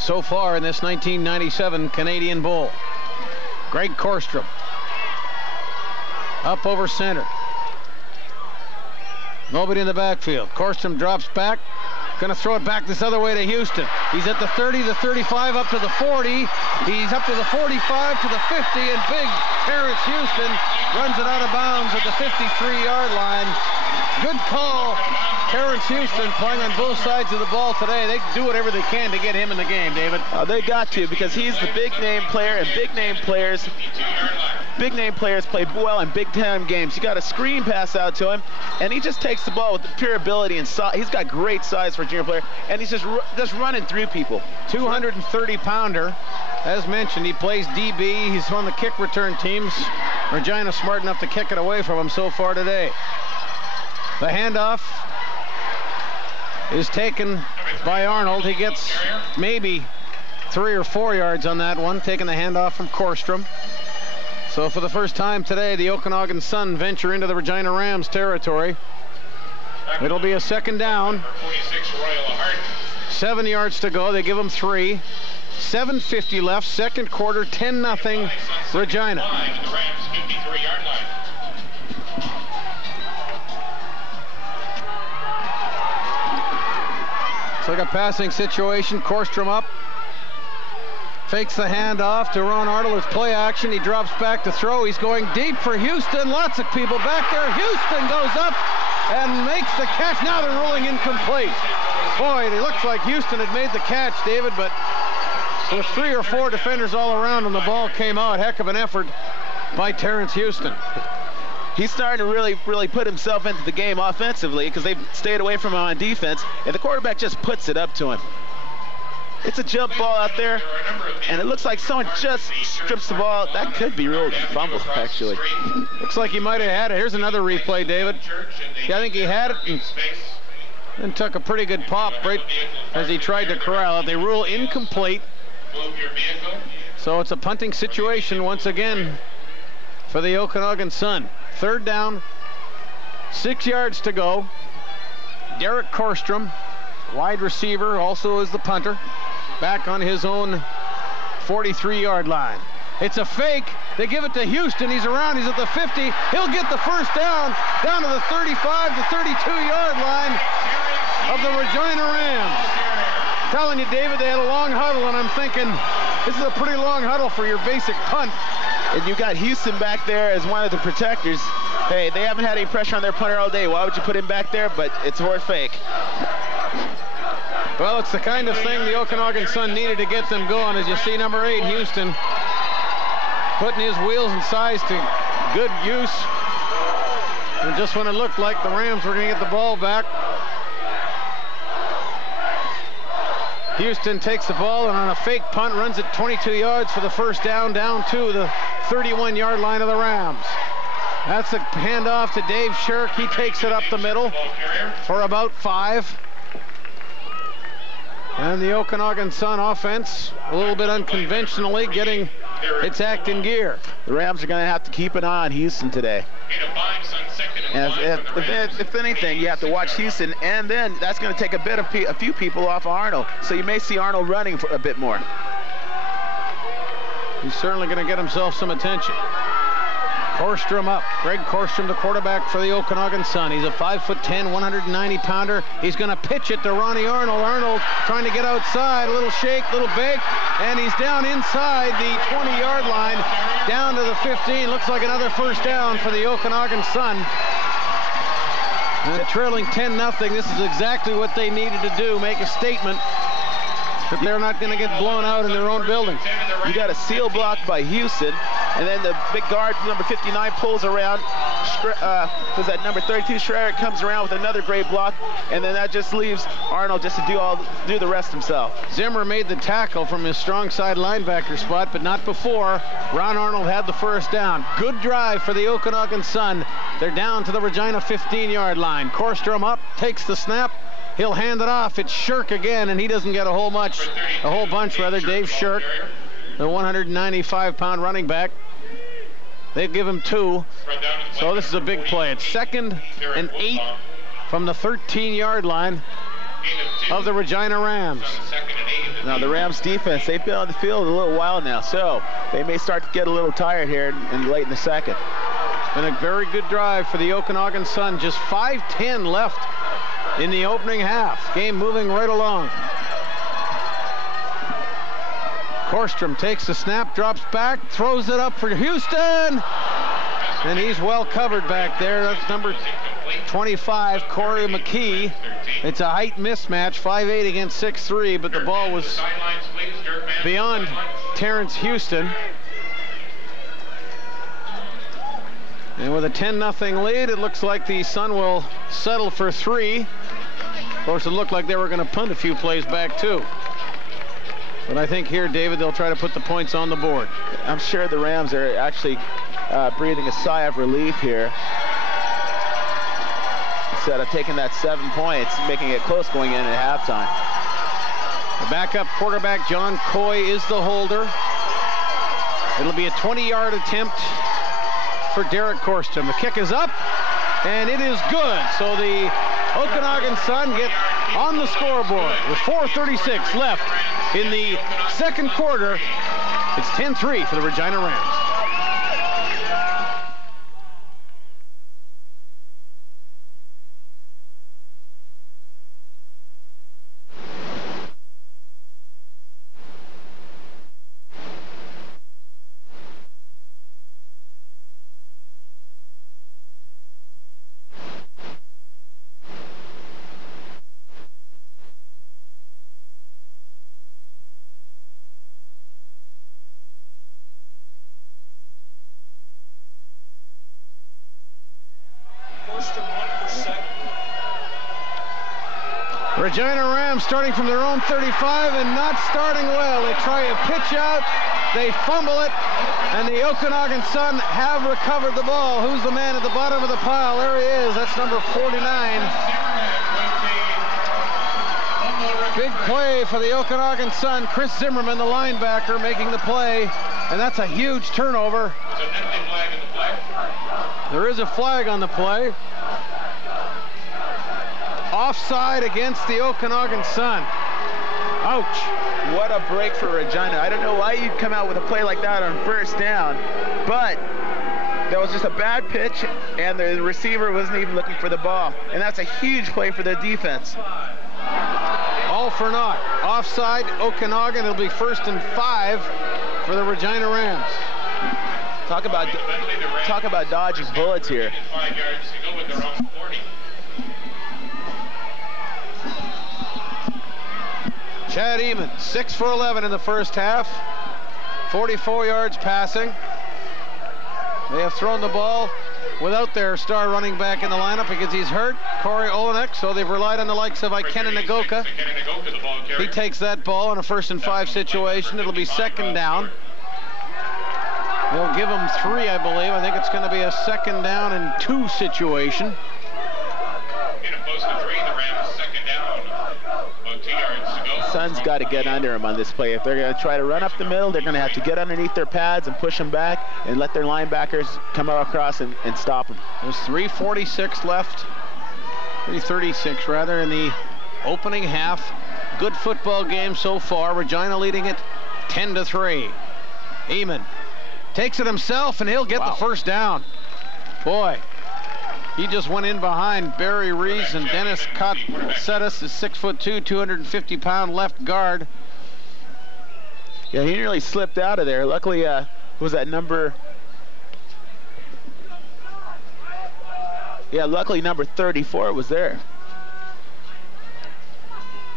so far in this 1997 Canadian Bowl. Greg Korstrom up over center. Nobody in the backfield. Korstrom drops back. Going to throw it back this other way to Houston. He's at the 30, the 35, up to the 40. He's up to the 45, to the 50, and big Terrence Houston runs it out of bounds at the 53-yard line. Good call. Terrence Houston playing on both sides of the ball today. They do whatever they can to get him in the game, David. They got to, because he's the big-name player, and big-name players play well in big-time games. You got a screen pass out to him, and he just takes the ball with pure ability and size. He's got great size for a junior player, and he's just running through people. 230-pounder. As mentioned, he plays DB. He's on the kick return teams. Regina smart enough to kick it away from him so far today. The handoff is taken by Arnold. He gets maybe 3 or 4 yards on that one, taking the handoff from Korstrom. So for the first time today, the Okanagan Sun venture into the Regina Rams territory. It'll be a second down. 7 yards to go. They give them 3. 7:50 left, second quarter, 10-0 Regina. It's like a passing situation. Korstrom up. Fakes the handoff to Ron Arnold. It's play action. He drops back to throw. He's going deep for Houston. Lots of people back there. Houston goes up and makes the catch. Now they're rolling incomplete. Boy, it looks like Houston had made the catch, David, but there was 3 or 4 defenders all around and the ball came out. Heck of an effort by Terrence Houston. He's starting to really put himself into the game offensively, because they've stayed away from him on defense, and the quarterback just puts it up to him. It's a jump ball out there, and it looks like someone just strips the ball. That could be real fumble, actually. Looks like he might have had it. Here's another replay, David. Yeah, I think he had it and took a pretty good pop right as he tried to corral it. They rule incomplete. So it's a punting situation once again for the Okanagan Sun. Third down, 6 yards to go. Derek Korstrom, wide receiver, also is the punter, back on his own 43-yard line. It's a fake. They give it to Houston. He's around. He's at the 50. He'll get the first down to the 35 to 32-yard line of the Regina Rams. Telling you, David, they had a long huddle, and I'm thinking this is a pretty long huddle for your basic punt. And you got Houston back there as one of the protectors. Hey, they haven't had any pressure on their punter all day. Why would you put him back there? But it's for a fake. Well, it's the kind of thing the Okanagan Sun needed to get them going. As you see, number 8, Houston, putting his wheels and size to good use. And just when it looked like the Rams were going to get the ball back, Houston takes the ball and on a fake punt runs it 22 yards for the first down to the 31-yard line of the Rams. That's a handoff to Dave Shirk. He takes it up the middle for about 5. And the Okanagan Sun offense, a little bit unconventionally, getting its act in gear. The Rams are going to have to keep an eye on Houston today. And if anything, you have to watch Houston, and then that's going to take a few people off Arnold. So you may see Arnold running for a bit more. He's certainly going to get himself some attention. Korstrom up. Greg Korstrom, the quarterback for the Okanagan Sun. He's a 5'10", 190-pounder. He's going to pitch it to Ronnie Arnold. Arnold trying to get outside. A little shake, little bake, and he's down inside the 20-yard line, down to the 15. Looks like another first down for the Okanagan Sun. And trailing 10-0. This is exactly what they needed to do, make a statement that they're not going to get blown out in their own building. You got a seal block by Houston, and then the big guard, number 59, pulls around. Was that number 32, Schreier, comes around with another great block, and then that just leaves Arnold just to do the rest himself. Zimmer made the tackle from his strong side linebacker spot, but not before. Ron Arnold had the first down. Good drive for the Okanagan Sun. They're down to the Regina 15-yard line. Korstrom up, takes the snap. He'll hand it off. It's Shirk again, and he doesn't get a whole bunch. Dave Shirk, the 195-pound running back. They give him 2. So this is a big play. It's 2nd and 8 from the 13-yard line of the Regina Rams. Now the Rams defense, they've been on the field a little while now, so they may start to get a little tired here late in the second. Been a very good drive for the Okanagan Sun. Just 5:10 left in the opening half. Game moving right along. Korstrom takes the snap, drops back, throws it up for Houston. And he's well covered back there. That's number 25, Corey McKee. It's a height mismatch, 5'8" against 6'3", but the ball was beyond Terrence Houston. And with a 10-0 lead, it looks like the Sun will settle for 3. Of course, it looked like they were going to punt a few plays back, too. But I think here, David, they'll try to put the points on the board. I'm sure the Rams are actually breathing a sigh of relief here. Instead of taking that 7 points, making it close going in at halftime. The backup quarterback, John Coy, is the holder. It'll be a 20-yard attempt for Derek Korstrom. The kick is up, and it is good. So the Okanagan Sun get on the scoreboard with 4:36 left in the second quarter. It's 10-3 for the Regina Rams. Regina Rams starting from their own 35 and not starting well. They try a pitch out, they fumble it, and the Okanagan Sun have recovered the ball. Who's the man at the bottom of the pile? There he is. That's number 49. Big play for the Okanagan Sun. Chris Zimmerman, the linebacker, making the play, and that's a huge turnover. There is a flag on the play. Offside against the Okanagan Sun. Ouch. What a break for Regina. I don't know why you'd come out with a play like that on first down, but that was just a bad pitch, and the receiver wasn't even looking for the ball. And that's a huge play for their defense. All for naught. Offside, Okanagan. It'll be 1st and 5 for the Regina Rams. Talk about dodging bullets here. Chad Eamon, 6 for 11 in the first half, 44 yards passing. They have thrown the ball without their star running back in the lineup because he's hurt, Corey Olenek, so they've relied on the likes of Ikena Nagoka. He takes that ball in a 1st and 5 situation. It'll be 2nd down. They'll give him 3, I believe. I think it's going to be a 2nd down and 2 situation. Sun's got to get under him on this play. If they're going to try to run up the middle, they're going to have to get underneath their pads and push them back and let their linebackers come across and stop them. There's 3:46 left, 3:36 rather, in the opening half. Good football game so far. Regina leading it 10-3. Eamon Takes it himself, and he'll get the first down. Boy, he just went in behind Barry Reese, and Dennis Kotsetis is 6'2", 250-pound left guard. Yeah, he nearly slipped out of there. Luckily, was that number? Yeah, luckily number 34 was there.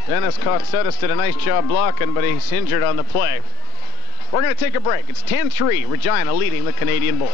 Dennis Kotsetis did a nice job blocking, but he's injured on the play. We're going to take a break. It's 10-3, Regina leading the Canadian Bowl.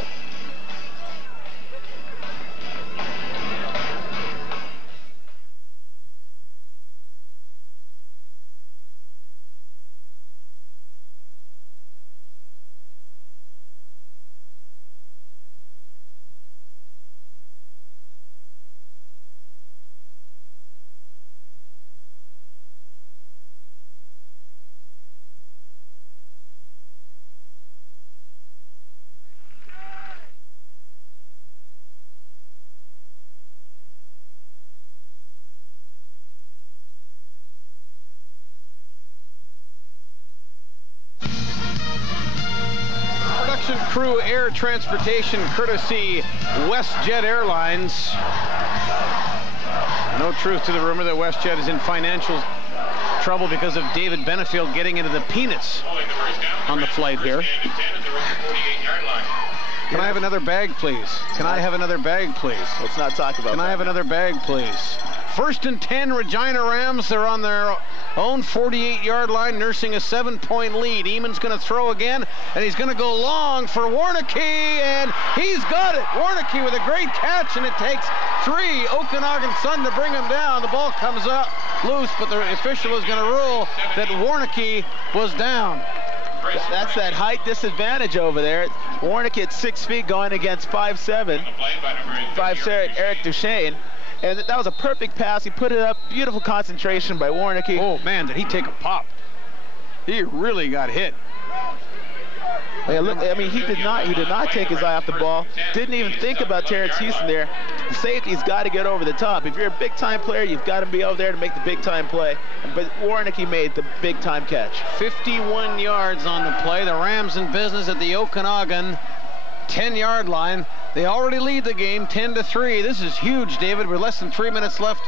Crew air transportation courtesy WestJet Airlines. No truth to the rumor that WestJet is in financial trouble because of David Benefield getting into the peanuts on the flight here. Can I have another bag, please? Can I have another bag, please? Let's not talk about that. Can I have another bag, please? 1st and 10, Regina Rams. They're on their own 48-yard line, nursing a 7-point lead. Eamon's going to throw again, and he's going to go long for Warnicki, and he's got it. Warnicki with a great catch, and it takes 3 Okanagan Sun to bring him down. The ball comes up loose, but the official is going to rule that Warnicki was down. That's that height disadvantage over there. Warnicki at 6 feet going against 5'7". 5'7" Eric Duchesne. And that was a perfect pass. He put it up. Beautiful concentration by Warnicki. Oh, man, did he take a pop. He really got hit. Yeah, look, I mean, he did not take his eye off the ball. Didn't even think about Terrence Houston there. The safety's got to get over the top. If you're a big-time player, you've got to be over there to make the big-time play. But Warnicki made the big-time catch. 51 yards on the play. The Rams in business at the Okanagan 10-yard line. They already lead the game 10-3. This is huge, David. With less than 3 minutes left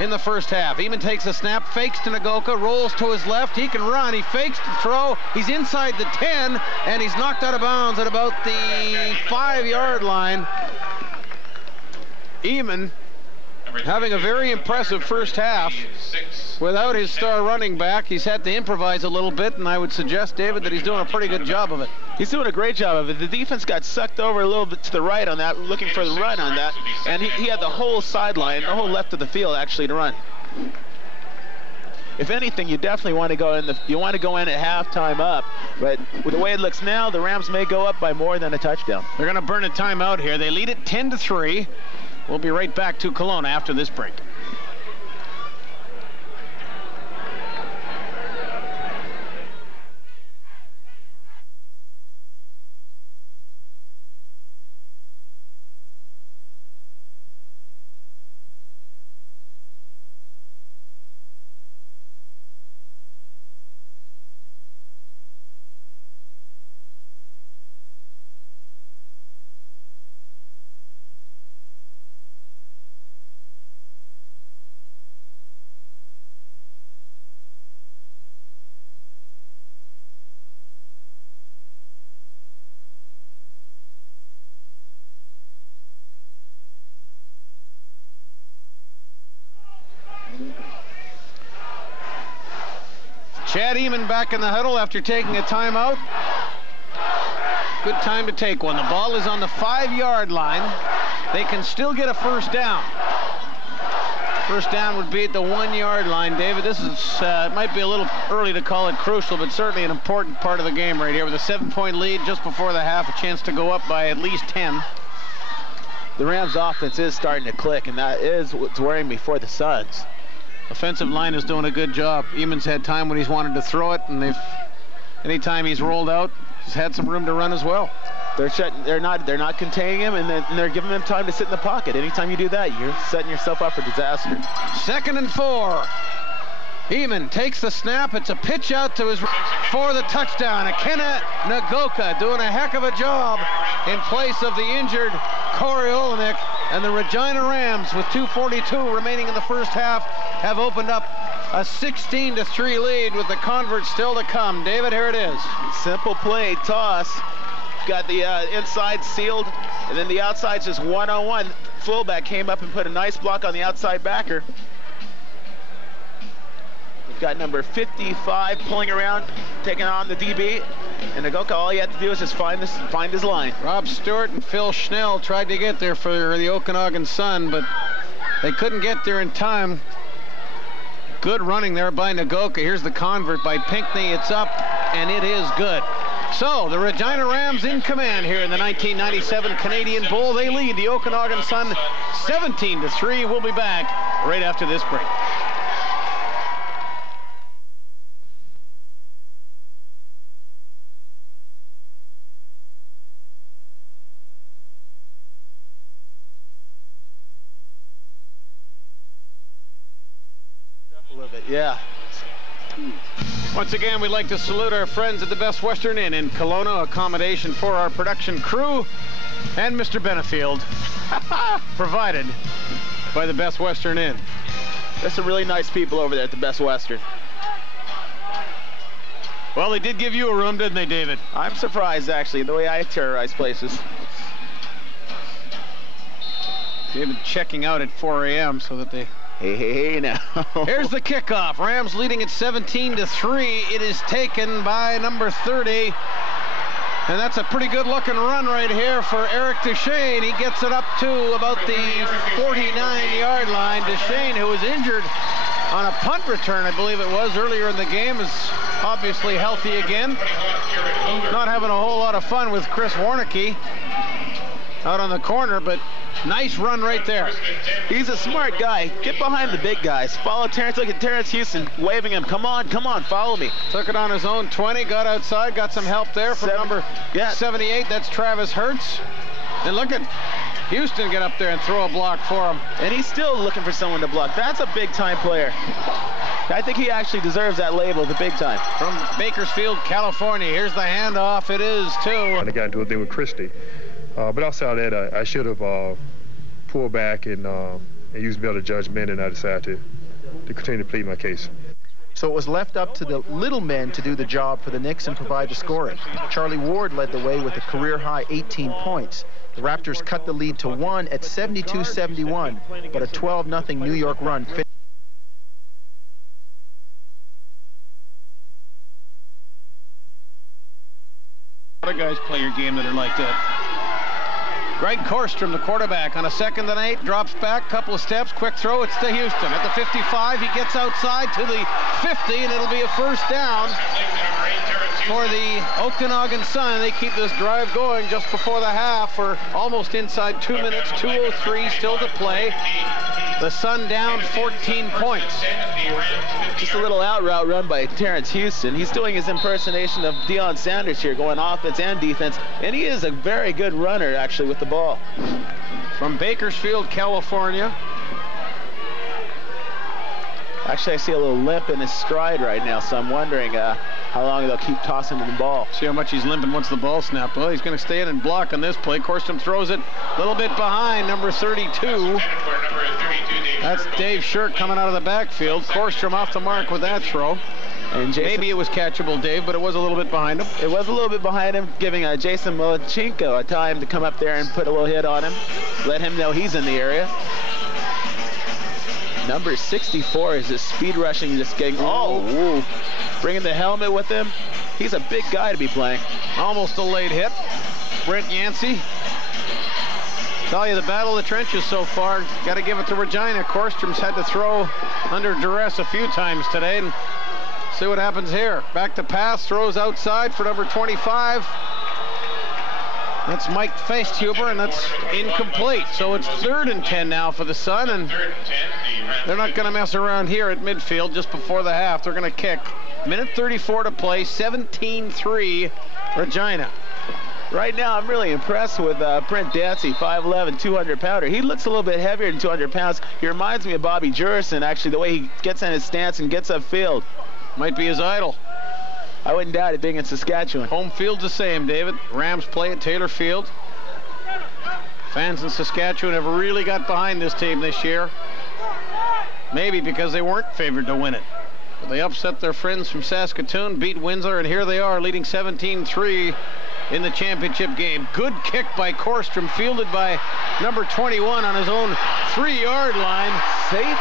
in the first half. Eamon takes a snap, fakes to Nagoka, rolls to his left. He can run. He fakes to throw. He's inside the 10, and he's knocked out of bounds at about the 5-yard line. Eamon having a very impressive first half. Without his star running back, he's had to improvise a little bit, and I would suggest, David, that he's doing a pretty good job of it. He's doing a great job of it. The defense got sucked over a little bit to the right on that, looking for the run on that, and he had the whole sideline, the whole left of the field actually to run. If anything, you definitely want to go in at halftime up, but with the way it looks now, the Rams may go up by more than a touchdown. They're going to burn a timeout here. They lead it 10-3. We'll be right back to Kelowna after this break. Chad Eamon back in the huddle after taking a timeout. Good time to take one. The ball is on the 5-yard line. They can still get a first down. First down would be at the 1-yard line. David, this is it might be a little early to call it crucial, but certainly an important part of the game right here. With a 7-point lead just before the half, a chance to go up by at least 10. The Rams' offense is starting to click, and that is what's worrying me for the Suns. Offensive line is doing a good job. Eamon's had time when he's wanted to throw it, and anytime he's rolled out, he's had some room to run as well. They're not containing him, and they're giving him time to sit in the pocket. Anytime you do that, you're setting yourself up for disaster. 2nd and 4. Heeman takes the snap. It's a pitch out to his for the touchdown. Akena Nagoka doing a heck of a job in place of the injured Corey Olenek. And the Regina Rams, with 2:42 remaining in the first half, have opened up a 16-3 lead with the converts still to come. David, here it is. Simple play, toss. Got the inside sealed, and then the outside's just one-on-one. Fullback came up and put a nice block on the outside backer. We've got number 55 pulling around, taking on the DB. And Nagoka, all you have to do is just find his line. Rob Stewart and Phil Schnell tried to get there for the Okanagan Sun, but they couldn't get there in time. Good running there by Nagoka. Here's the convert by Pinckney. It's up, and it is good. So the Regina Rams in command here in the 1997 Canadian Bowl. They lead the Okanagan Sun 17-3. We'll be back right after this break. Yeah. Once again, we'd like to salute our friends at the Best Western Inn in Kelowna. Accommodation for our production crew and Mr. Benefield, provided by the Best Western Inn. There's some really nice people over there at the Best Western. Well, they did give you a room, didn't they, David? I'm surprised, actually, the way I terrorize places. David checking out at 4 a.m. so that they... Hey, now. Here's the kickoff. Rams leading at 17-3. It is taken by number 30. And that's a pretty good looking run right here for Eric Duchesne. He gets it up to about the 49-yard line. Duchesne, who was injured on a punt return, I believe it was, earlier in the game, is obviously healthy again. Not having a whole lot of fun with Chris Warnicki out on the corner, but nice run right there. He's a smart guy. Get behind the big guys. Follow Terrence. Look at Terrence Houston waving him. Come on, follow me. Took it on his own 20, got outside, got some help there from number 78. That's Travis Hertz. And look at Houston get up there and throw a block for him. And he's still looking for someone to block. That's a big-time player. I think he actually deserves that label, the big time. From Bakersfield, California. Here's the handoff. It is to... I got into a thing with Christie. But outside of that, I should have pulled back and used better judgment, and I decided to continue to plead my case. So it was left up to the little men to do the job for the Knicks and provide the scoring. Charlie Ward led the way with a career-high 18 points. The Raptors cut the lead to 1 at 72-71, but a 12-0 New York run finished. A lot of guys play your game that are like that. Greg Korstrom, the quarterback, on a 2nd and 8, drops back, couple of steps, quick throw, it's to Houston. At the 55, he gets outside to the 50, and it'll be a first down for the Okanagan Sun. They keep this drive going just before the half for almost inside 2 minutes, 2:03 still to play. The Sun down 14 points. Just a little out route run by Terrence Houston. He's doing his impersonation of Deion Sanders here, going offense and defense, and he is a very good runner, actually, with the ball. From Bakersfield, California. Actually, I see a little limp in his stride right now, so I'm wondering how long they'll keep tossing him the ball. See how much he's limping once the ball snapped. Well, he's going to stay in and block on this play. Korstrom throws it a little bit behind number 32. That's Dave Shirk coming out of the backfield. Korstrom off the mark with that throw. And maybe it was catchable, Dave, but it was a little bit behind him. It was a little bit behind him, giving Jason Molchenko a time to come up there and put a little hit on him. Let him know he's in the area. Number 64 is just speed rushing, just getting, bringing the helmet with him. He's a big guy to be playing. Almost a late hit. Brent Yancey. Tell you, the battle of the trenches so far. Got to give it to Regina. Korstrom's had to throw under duress a few times today. And see what happens here. Back to pass, throws outside for number 25. That's Mike Feisthuber, and that's incomplete. So it's 3rd and 10 now for the Sun, and they're not going to mess around here at midfield just before the half. They're going to kick. Minute 34 to play, 17-3 Regina. Right now, I'm really impressed with Brent Dancy, 5'11", 200-pounder. He looks a little bit heavier than 200 pounds. He reminds me of Bobby Jurison, actually, the way he gets in his stance and gets upfield. Might be his idol. I wouldn't doubt it being in Saskatchewan. Home field's the same, David. Rams play at Taylor Field. Fans in Saskatchewan have really got behind this team this year. Maybe because they weren't favored to win it. But they upset their friends from Saskatoon, beat Windsor, and here they are leading 17-3 in the championship game. Good kick by Korstrom, fielded by number 21 on his own 3-yard line. Safe.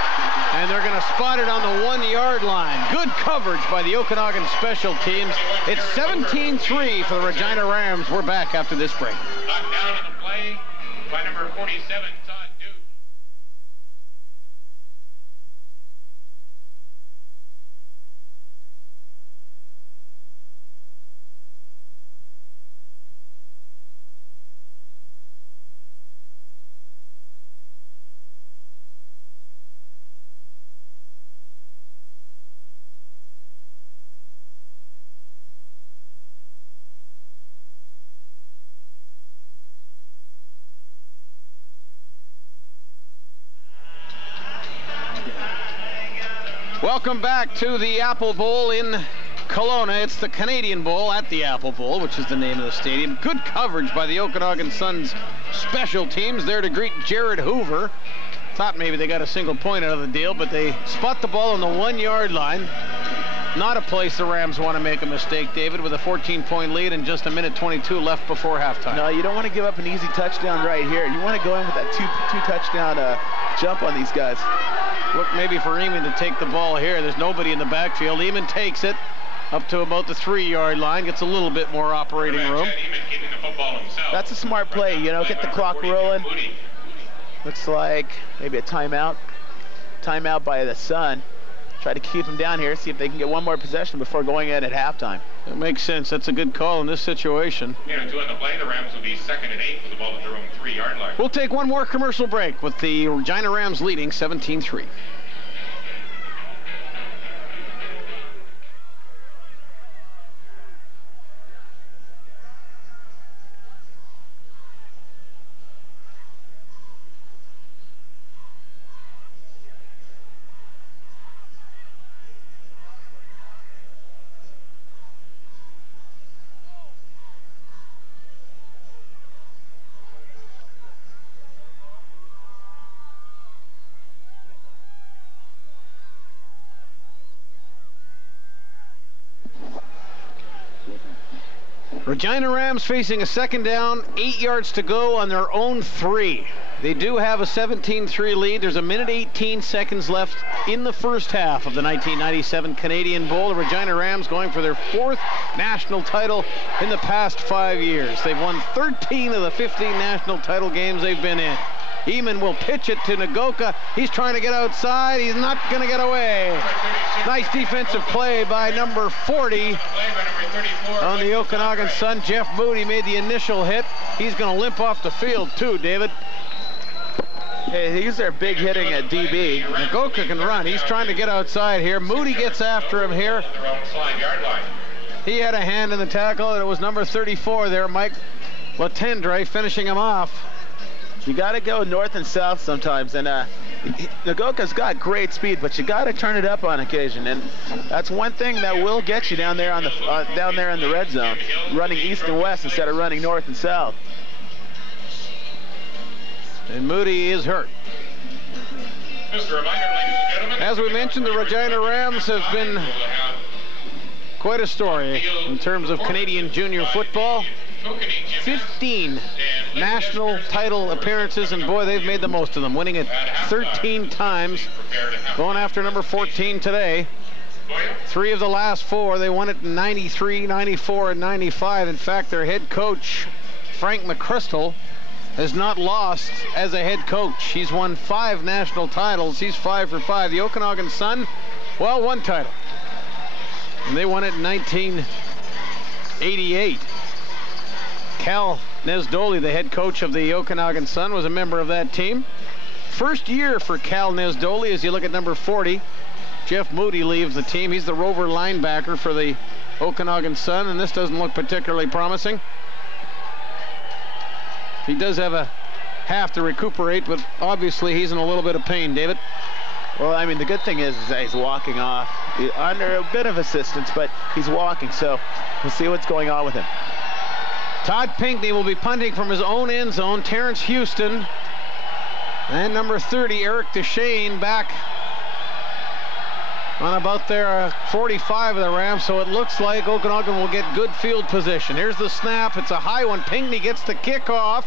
And they're going to spot it on the 1-yard line. Good coverage by the Okanagan special teams. It's 17-3 for the Regina Rams. We're back after this break. Knocked down on the play by number 47. Welcome back to the Apple Bowl in Kelowna. It's the Canadian Bowl at the Apple Bowl, which is the name of the stadium. Good coverage by the Okanagan Suns special teams there to greet Jared Hoover. Thought maybe they got a single point out of the deal, but they spot the ball on the 1-yard line. Not a place the Rams want to make a mistake, David, with a 14-point lead and just a minute 22 left before halftime. No, you don't want to give up an easy touchdown right here. You want to go in with that two touchdown jump on these guys. Look maybe for Eamon to take the ball here. There's nobody in the backfield. Eamon takes it up to about the 3-yard line, gets a little bit more operating room. That's a smart play, you know, get the clock rolling. Looks like maybe a timeout. Timeout by the Sun. Try to keep them down here, see if they can get one more possession before going in at halftime. That makes sense. That's a good call in this situation. 2 on the play. The Rams will be 2nd and 8 with the ball at their own 3-yard line. We'll take one more commercial break with the Regina Rams leading 17-3. Regina Rams facing a 2nd down, 8 yards to go on their own 3. They do have a 17-3 lead. There's a minute 18 seconds left in the first half of the 1997 Canadian Bowl. The Regina Rams going for their 4th national title in the past 5 years. They've won 13 of the 15 national title games they've been in. Eamon will pitch it to Nagoka. He's trying to get outside. He's not going to get away. Nice defensive play by number 40 on the Okanagan Sun. Jeff Moody made the initial hit. He's going to limp off the field too, David. Hey, these are big hitting at DB. Nagoka can run. He's trying to get outside here. Moody gets after him here. He had a hand in the tackle, and it was number 34 there, Mike Latendre, finishing him off. You got to go north and south sometimes, and Nagoka's got great speed, but you got to turn it up on occasion, and that's one thing that will get you down there on the down there in the red zone, running east and west instead of running north and south. And Moody is hurt. As we mentioned, the Regina Rams have been quite a story in terms of Canadian junior football. 15 national title appearances, and boy, they've made the most of them, winning it 13 times, going after number 14 today. 3 of the last 4, they won it in 93, 94, and 95. In fact, their head coach, Frank McChrystal, has not lost as a head coach. He's won 5 national titles. He's 5 for 5. The Okanagan Sun, well, 1 title, and they won it in 1988. Cal Nesdoli, the head coach of the Okanagan Sun, was a member of that team. First year for Cal Nesdoli, as you look at number 40. Jeff Moody leaves the team. He's the rover linebacker for the Okanagan Sun, and this doesn't look particularly promising. He does have a half to recuperate, but obviously he's in a little bit of pain, David. Well, I mean, the good thing is that he's walking off under a bit of assistance, but he's walking, so we'll see what's going on with him. Todd Pinckney will be punting from his own end zone. Terrence Houston and number 30, Eric Deshane, back on about their 45 of the Rams, so it looks like Okanagan will get good field position. Here's the snap. It's a high one. Pinckney gets the kickoff,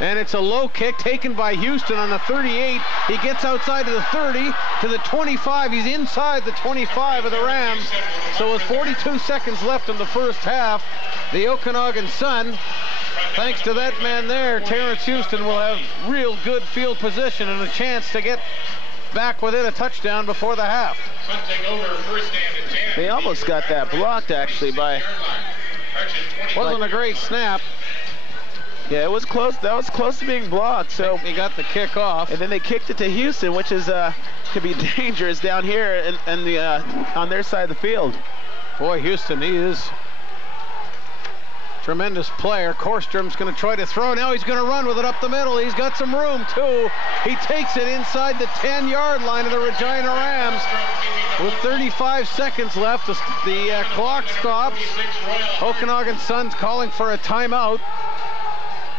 and it's a low kick taken by Houston on the 38. He gets outside to the 30, to the 25. He's inside the 25 of the Rams. So with 42 seconds left in the first half, the Okanagan Sun, thanks to that man there, Terrence Houston, will have real good field position and a chance to get back within a touchdown before the half. They almost got that blocked, actually, by... Wasn't a great snap. Yeah, it was close. That was close to being blocked. So he got the kick off, and then they kicked it to Houston, which is could be dangerous down here and the on their side of the field. Boy, Houston, he is tremendous player. Korstrom's going to try to throw. Now he's going to run with it up the middle. He's got some room too. He takes it inside the 10-yard line of the Regina Rams. With 35 seconds left, the clock stops. Okanagan Sun's calling for a timeout.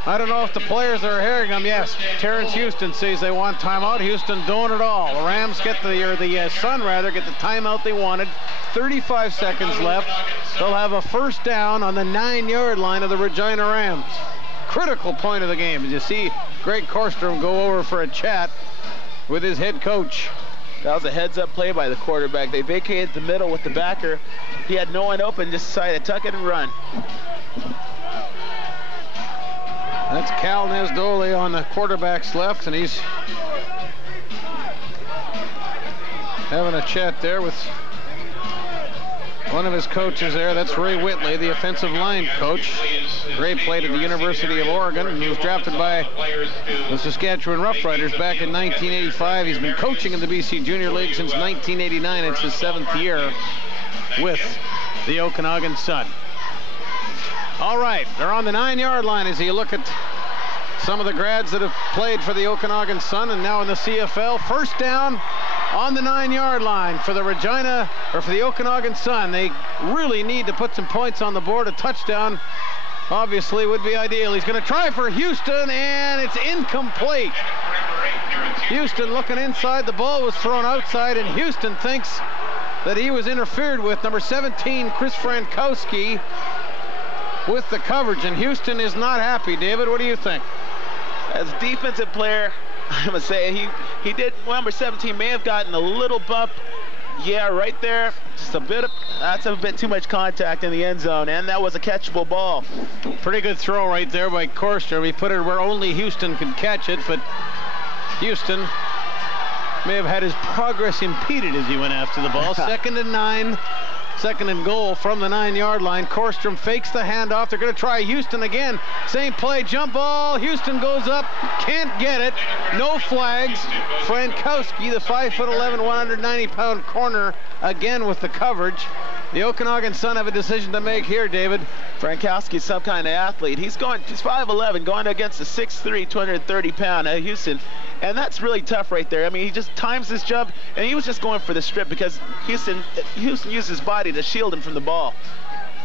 I don't know if the players are hearing them. Yes, Terrence Houston says they want timeout. Houston don't at all. The Rams get the Sun rather get the timeout they wanted. 35 seconds left. They'll have a first down on the 9-yard line of the Regina Rams. Critical point of the game. As you see Greg Korstrom go over for a chat with his head coach. That was a heads-up play by the quarterback. They vacated the middle with the backer. He had no one open, just decided to tuck it and run. That's Cal Nesdole on the quarterback's left, and he's having a chat there with one of his coaches there. That's Ray Whitley, the offensive line coach. Ray played at the University of Oregon, and he was drafted by the Saskatchewan Roughriders back in 1985. He's been coaching in the BC Junior League since 1989. It's his 7th year with the Okanagan Sun. All right, they're on the 9-yard line as you look at some of the grads that have played for the Okanagan Sun and now in the CFL. First down on the 9-yard line for the Regina, or for the Okanagan Sun. They really need to put some points on the board. A touchdown obviously would be ideal. He's going to try for Houston, and it's incomplete. Houston looking inside. The ball was thrown outside, and Houston thinks that he was interfered with. Number 17, Chris Frankowski, with the coverage, and Houston is not happy. David, what do you think? As a defensive player, I'm going to say he did, number 17 may have gotten a little bump. Yeah, right there, just a bit of, that's a bit too much contact in the end zone, and that was a catchable ball. Pretty good throw right there by Korstrom. He put it where only Houston could catch it, but Houston may have had his progress impeded as he went after the ball. 2nd and 9. 2nd and goal from the 9-yard line. Korstrom fakes the handoff. They're going to try Houston again. Same play, jump ball. Houston goes up, can't get it. No flags. Frankowski, the 5'11", 190-pound corner, again with the coverage. The Okanagan Sun have a decision to make here, David. Frankowski's some kind of athlete. He's 5'11", going against a 6'3", 230-pound Houston. And that's really tough right there. I mean, he just times his jump, and he was just going for the strip because Houston used his body to shield him from the ball.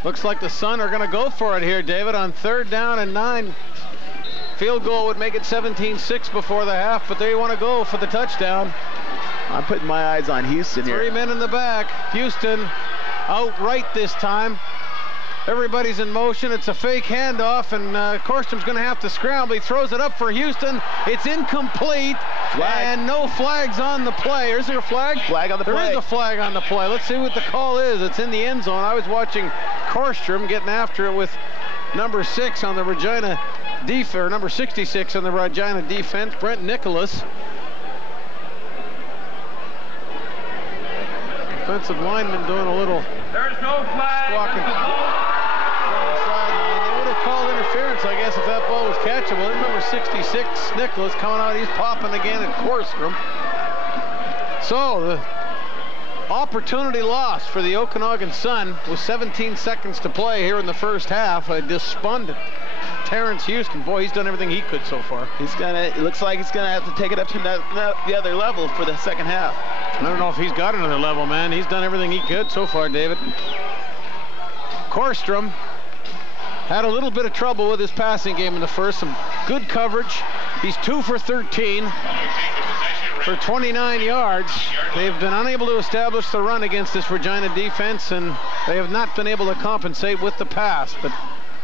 Looks like the Sun are going to go for it here, David, on 3rd down and 9. Field goal would make it 17-6 before the half, but they want to go for the touchdown. I'm putting my eyes on Houston here. 3 men in the back. Houston out right this time. Everybody's in motion. It's a fake handoff, and Korstrom's going to have to scramble. He throws it up for Houston. It's incomplete, and no flags on the play. Is there a flag? Flag on the play. There is a flag on the play. Let's see what the call is. It's in the end zone. I was watching Korstrom getting after it with number 6 on the Regina defense, or number 66 on the Regina defense, Brent Nicholas. Defensive lineman doing a little squawking. I guess if that ball was catchable. Remember 66, Nicholas coming out, he's popping again at Korstrom. So the opportunity lost for the Okanagan Sun with 17 seconds to play here in the first half. A despondent Terrence Houston. Boy, he's done everything he could so far. It looks like he's gonna have to take it up to the other level for the second half. I don't know if he's got another level, man. He's done everything he could so far, David. Korstrom had a little bit of trouble with his passing game in the first. Some good coverage. He's 2 for 13 for 29 yards. They've been unable to establish the run against this Regina defense, and they have not been able to compensate with the pass. But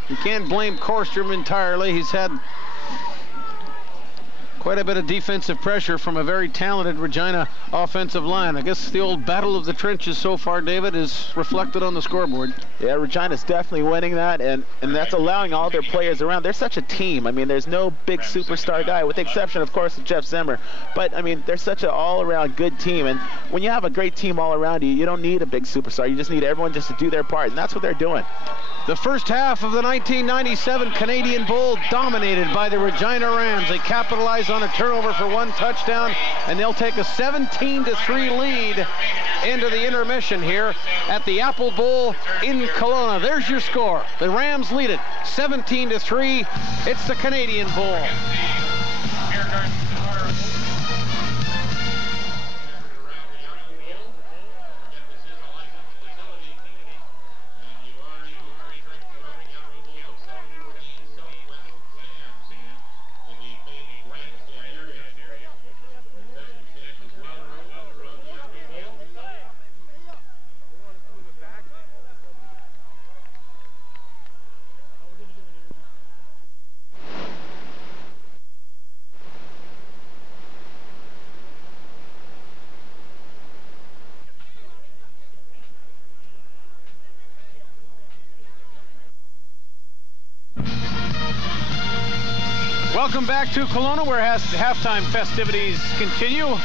you can't blame Korstrom entirely. He's had quite a bit of defensive pressure from a very talented Regina offensive line. I guess the old battle of the trenches so far, David, is reflected on the scoreboard. Yeah, Regina's definitely winning that, and that's allowing all their players around. They're such a team. I mean, there's no big superstar guy, with the exception, of course, of Jeff Zimmer. But, I mean, they're such an all-around good team, and when you have a great team all around you, you don't need a big superstar. You just need everyone just to do their part, and that's what they're doing. The first half of the 1997 Canadian Bowl dominated by the Regina Rams. They capitalized on a turnover for 1 touchdown, and they'll take a 17-3 lead into the intermission here at the Apple Bowl in Kelowna. There's your score. The Rams lead it 17-3. It's the Canadian Bowl. Welcome back to Kelowna, where halftime festivities continue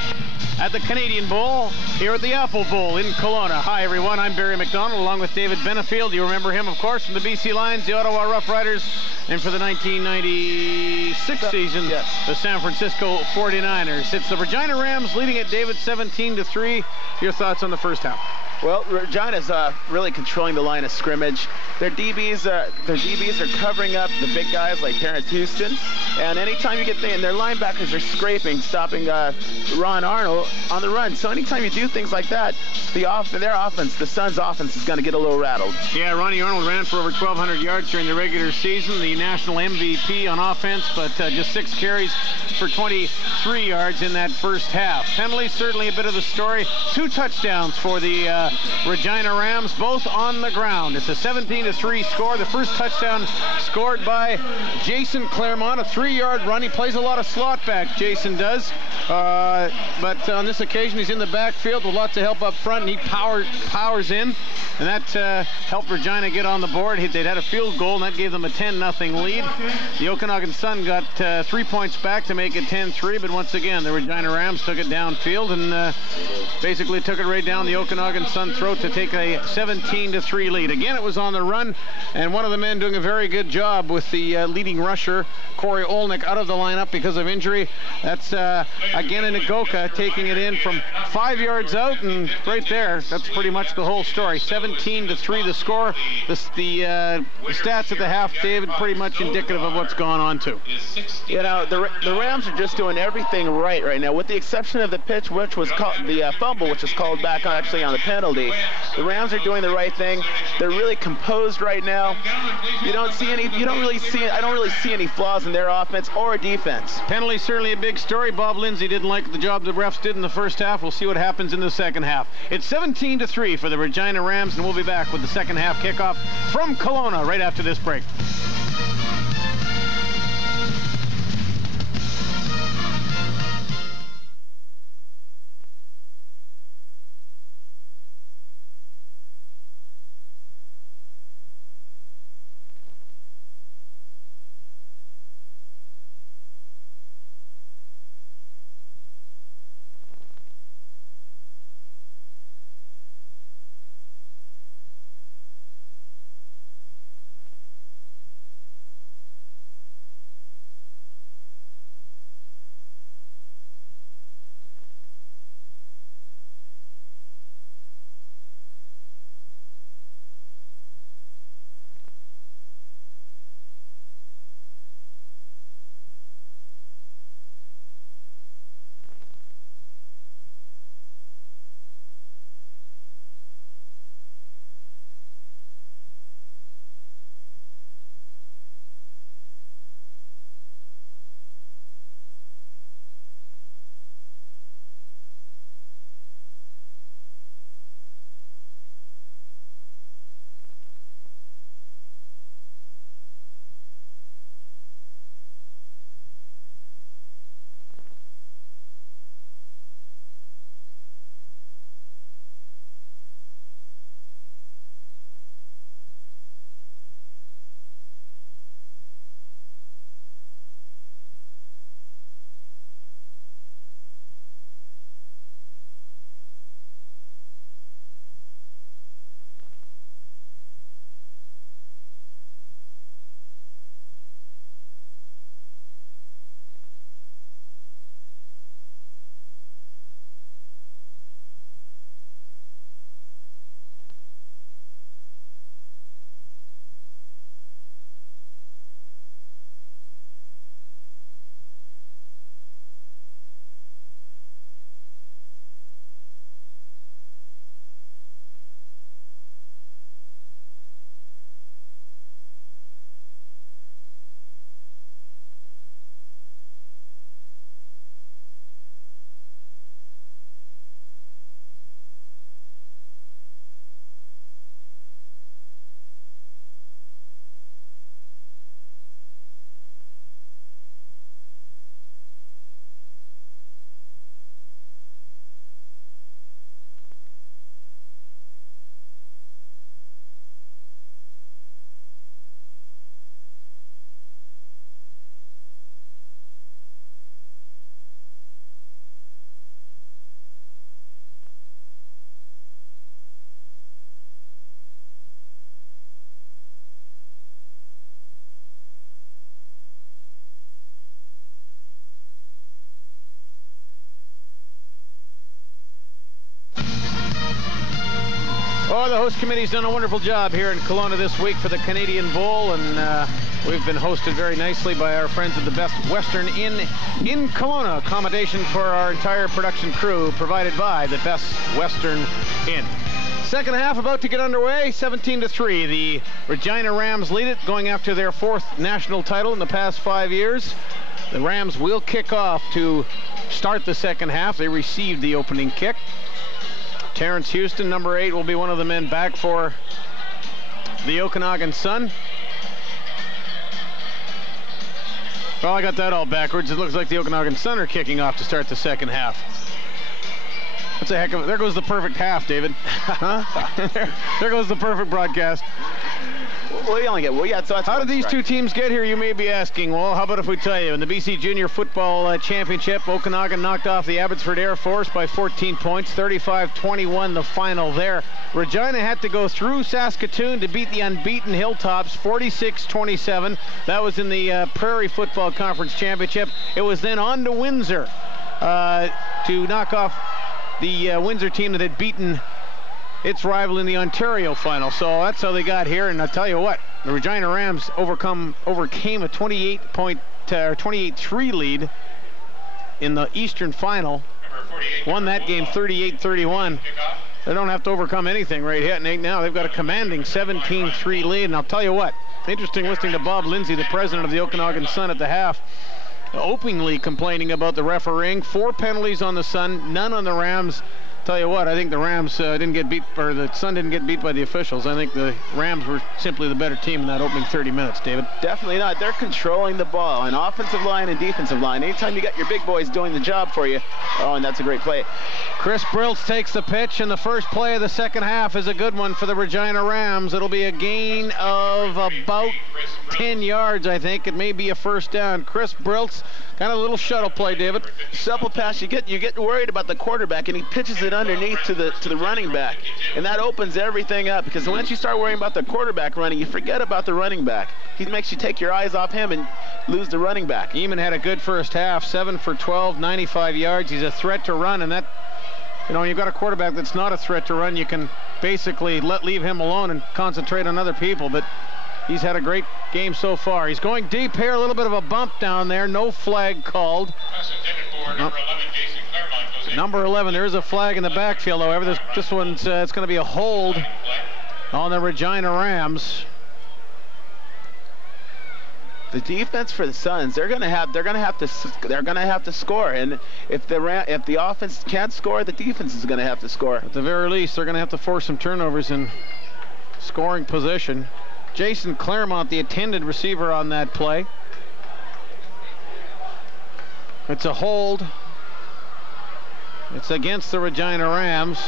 at the Canadian Bowl here at the Apple Bowl in Kelowna. Hi, everyone. I'm Barry McDonald, along with David Benefield. You remember him, of course, from the BC Lions, the Ottawa Rough Riders, and for the 1996 season, yes, the San Francisco 49ers. It's the Regina Rams leading at David 17-3. Your thoughts on the first half? Well, Regina's really controlling the line of scrimmage. Their DBs are covering up the big guys like Terrence Houston, and anytime you get and their linebackers are scraping, stopping Ron Arnold on the run. So anytime you do things like that, their offense, the Suns' offense, is going to get a little rattled. Yeah, Ronnie Arnold ran for over 1,200 yards during the regular season, the national MVP on offense, but just 6 carries for 23 yards in that first half. Penalty, certainly a bit of the story. 2 touchdowns for the Regina Rams, both on the ground. It's a 17-3 score. The first touchdown scored by Jason Claremont, a 3-yard run. He plays a lot of slot back, Jason does. But on this occasion, he's in the backfield with lots of help up front, and he powers in. And that helped Regina get on the board. They'd had a field goal, and that gave them a 10-0 lead. The Okanagan Sun got 3 points back to make it 10-3, but once again, the Regina Rams took it downfield and basically took it right down the Okanagan Sun throat to take a 17-3 lead. Again, it was on the run, and one of the men doing a very good job with the leading rusher, Corey Olnick, out of the lineup because of injury. That's again in Nagoka taking it in from 5 yards out, and right there, that's pretty much the whole story. 17-3 the score. The stats at the half, David, pretty much indicative of what's gone on too. You know, the Rams are just doing everything right now, with the exception of the pitch, which was called the fumble, which was called back actually on the penalty. The Rams are doing the right thing. They're really composed right now. I don't really see any flaws in their offense or defense. Penalty certainly a big story. Bob Lindsay didn't like the job the refs did in the first half. We'll see what happens in the second half. It's 17-3 for the Regina Rams, and we'll be back with the second half kickoff from Kelowna right after this break. host committee's done a wonderful job here in Kelowna this week for the Canadian Bowl, and we've been hosted very nicely by our friends at the Best Western Inn in Kelowna. Accommodation for our entire production crew provided by the Best Western Inn. Second half about to get underway, 17-3. The Regina Rams lead it, going after their 4th national title in the past 5 years. The Rams will kick off to start the second half. They received the opening kick. Terrence Houston, number 8, will be one of the men back for the Okanagan Sun. Well, I got that all backwards. It looks like the Okanagan Sun are kicking off to start the second half. That's a heck of a... There goes the perfect half, David. Huh? there goes the perfect broadcast. Well, you only get... Well, yeah, so how did these two teams get here, you may be asking? Well, how about if we tell you? In the BC Junior Football Championship, Okanagan knocked off the Abbotsford Air Force by 14 points, 35-21 the final there. Regina had to go through Saskatoon to beat the unbeaten Hilltops, 46-27. That was in the Prairie Football Conference Championship. It was then on to Windsor to knock off the Windsor team that had beaten its rival in the Ontario final. So that's how they got here. And I'll tell you what, the Regina Rams overcame a 28-3 lead in the Eastern final. Won that game 38-31. They don't have to overcome anything right now. They've got a commanding 17-3 lead. And I'll tell you what, interesting listening to Bob Lindsay, the president of the Okanagan Sun, at the half, openly complaining about the refereeing. 4 penalties on the Sun, none on the Rams. Tell you what, I think the Rams didn't get beat, or the Sun didn't get beat by the officials. I think the Rams were simply the better team in that opening 30 minutes, David. Definitely not. They're controlling the ball on offensive line and defensive line. Anytime you got your big boys doing the job for you, oh, and that's a great play. Chris Briltz takes the pitch, and the first play of the second half is a good one for the Regina Rams. It'll be a gain of about 10 yards, I think. It may be a first down. Chris Briltz, kind of a little shuttle play, David. Simple pass. You get worried about the quarterback, and he pitches it underneath to the running back, and that opens everything up, because once you start worrying about the quarterback running, you forget about the running back. He makes you take your eyes off him and lose the running back. Eamon had a good first half, 7 for 12, 95 yards. He's a threat to run, and that, you know, when you've got a quarterback that's not a threat to run, you can basically leave him alone and concentrate on other people. But he's had a great game so far. He's going deep here, a little bit of a bump down there, no flag called. Number 11, there is a flag in the backfield, however. This one's it's going to be a hold on the Regina Rams. The defense for the Suns, they're going to have to score, and if the offense can't score, the defense is going to have to score. At the very least, they're going to have to force some turnovers in scoring position. Jason Claremont, the intended receiver on that play. It's a hold. It's against the Regina Rams.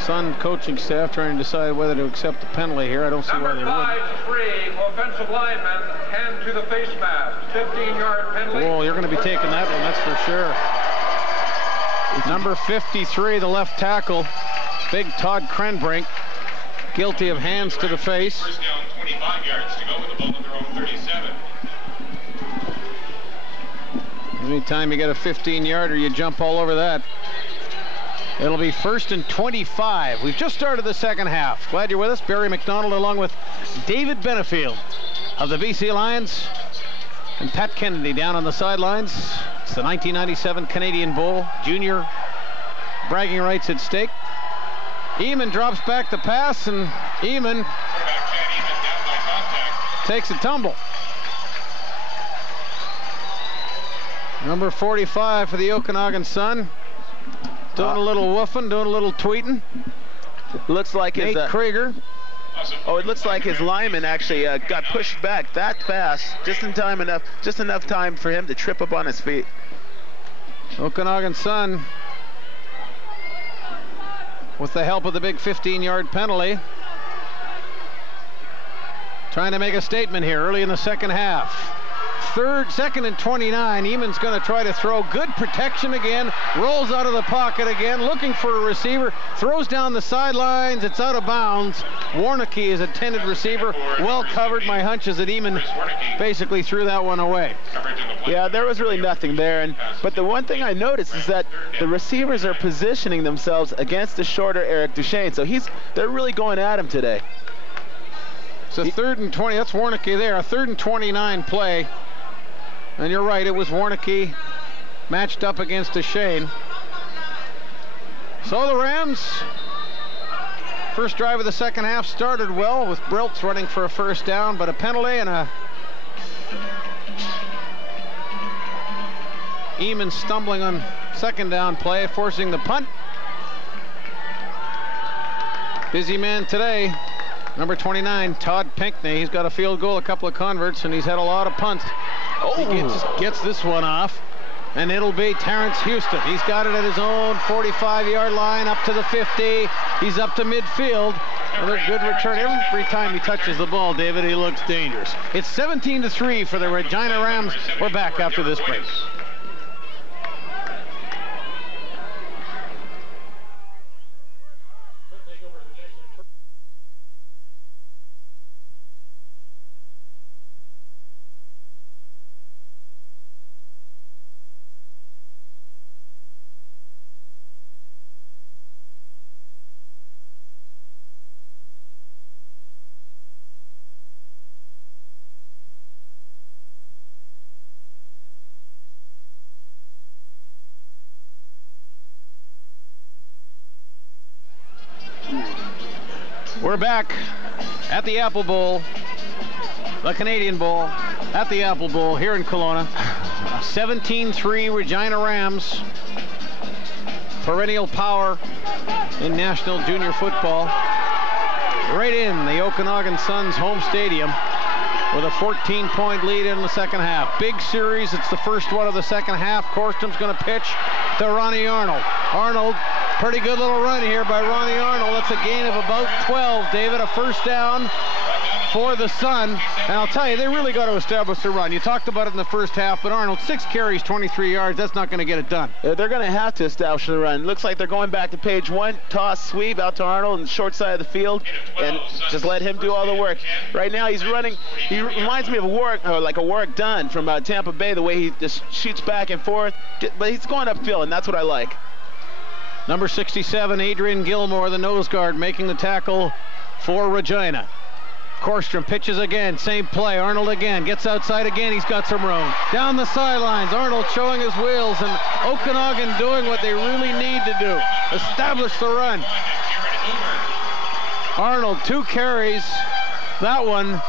Sun coaching staff trying to decide whether to accept the penalty here. I don't see why they would. Number 5-3, offensive lineman, hand to the face mask. 15-yard penalty. Oh, you're going to be taking that one, that's for sure. Number 53, the left tackle, big Todd Krenbrink, guilty of hands to the face. First down, 25 yards to go with the ball at their own 37. Anytime you get a 15-yarder, you jump all over that. It'll be 1st and 25. We've just started the second half. Glad you're with us. Barry McDonald along with David Benefield of the BC Lions and Pat Kennedy down on the sidelines. It's the 1997 Canadian Bowl. Junior bragging rights at stake. Eamon drops back the pass, and Eamon takes a tumble. Number 45 for the Okanagan Sun. Doing a little woofing, doing a little tweeting. Looks like Nate Krieger. Oh, it looks like his lineman actually got pushed back that fast, just enough time for him to trip up on his feet. Okanagan Sun, with the help of the big 15-yard penalty, trying to make a statement here early in the second half. 2nd and 29. Eamon's going to try to throw. Good protection again. Rolls out of the pocket again, looking for a receiver. Throws down the sidelines. It's out of bounds. Warnicki is a tended receiver. Well covered. My hunch is that Eamon basically threw that one away. Coverage in the Yeah, there was really nothing there. But the one thing I noticed is that the receivers are positioning themselves against the shorter Eric Duchesne. So they're really going at him today. It's a 3rd and 20. That's Warnicki there. A 3rd and 29 play. And you're right, it was Warnicki matched up against Duchesne. So the Rams, first drive of the second half started well with Briltz running for a first down, but a penalty and a Eamon stumbling on second down play, forcing the punt. Busy man today, number 29, Todd Pinckney. He's got a field goal, a couple of converts, and he's had a lot of punts. He gets this one off, and it'll be Terrence Houston. He's got it at his own 45-yard line, up to the 50. He's up to midfield. Another good return. Every time he touches the ball, David, he looks dangerous. It's 17-3 for the Regina Rams. We're back after this break. We're back at the Apple Bowl, the Canadian Bowl, at the Apple Bowl here in Kelowna. 17-3 Regina Rams, perennial power in National Junior Football. Right in the Okanagan Suns home stadium with a 14-point lead in the second half. Big series. It's the first one of the second half. Korstrom's going to pitch to Ronnie Arnold. Arnold, pretty good little run here by Ronnie Arnold. That's a gain of about 12, David. A first down for the Sun. And I'll tell you, they really got to establish the run. You talked about it in the first half, but Arnold, 6 carries, 23 yards. That's not going to get it done. They're going to have to establish the run. Looks like they're going back to page 1. Toss, sweep out to Arnold on the short side of the field, and just let him do all the work. Right now he's running. He reminds me of like a Warwick Dunn from Tampa Bay, the way he just shoots back and forth. But he's going upfield, and that's what I like. Number 67, Adrian Gilmore, the nose guard, making the tackle for Regina. Korstrom pitches again, same play. Arnold again, gets outside again. He's got some room. Down the sidelines, Arnold showing his wheels, and Okanagan doing what they really need to do. Establish the run. Arnold, 2 carries. That one.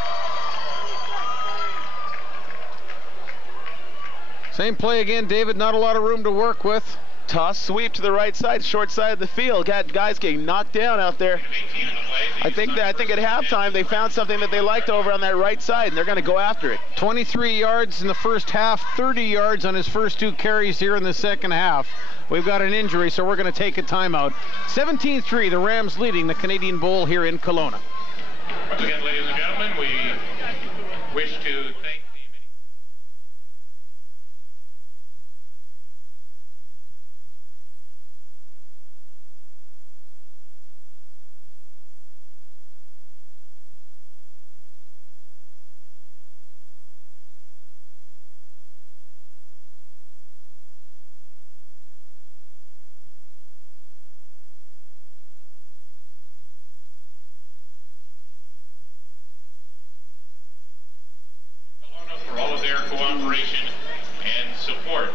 Same play again, David. Not a lot of room to work with. Toss, sweep to the right side, short side of the field. Got guys getting knocked down out there. I think at halftime they found something that they liked over on that right side, and they're going to go after it. 23 yards in the first half, 30 yards on his first 2 carries here in the second half. We've got an injury, so we're going to take a timeout. 17-3, the Rams leading the Canadian Bowl here in Kelowna. Once again, ladies and gentlemen, we wish to thank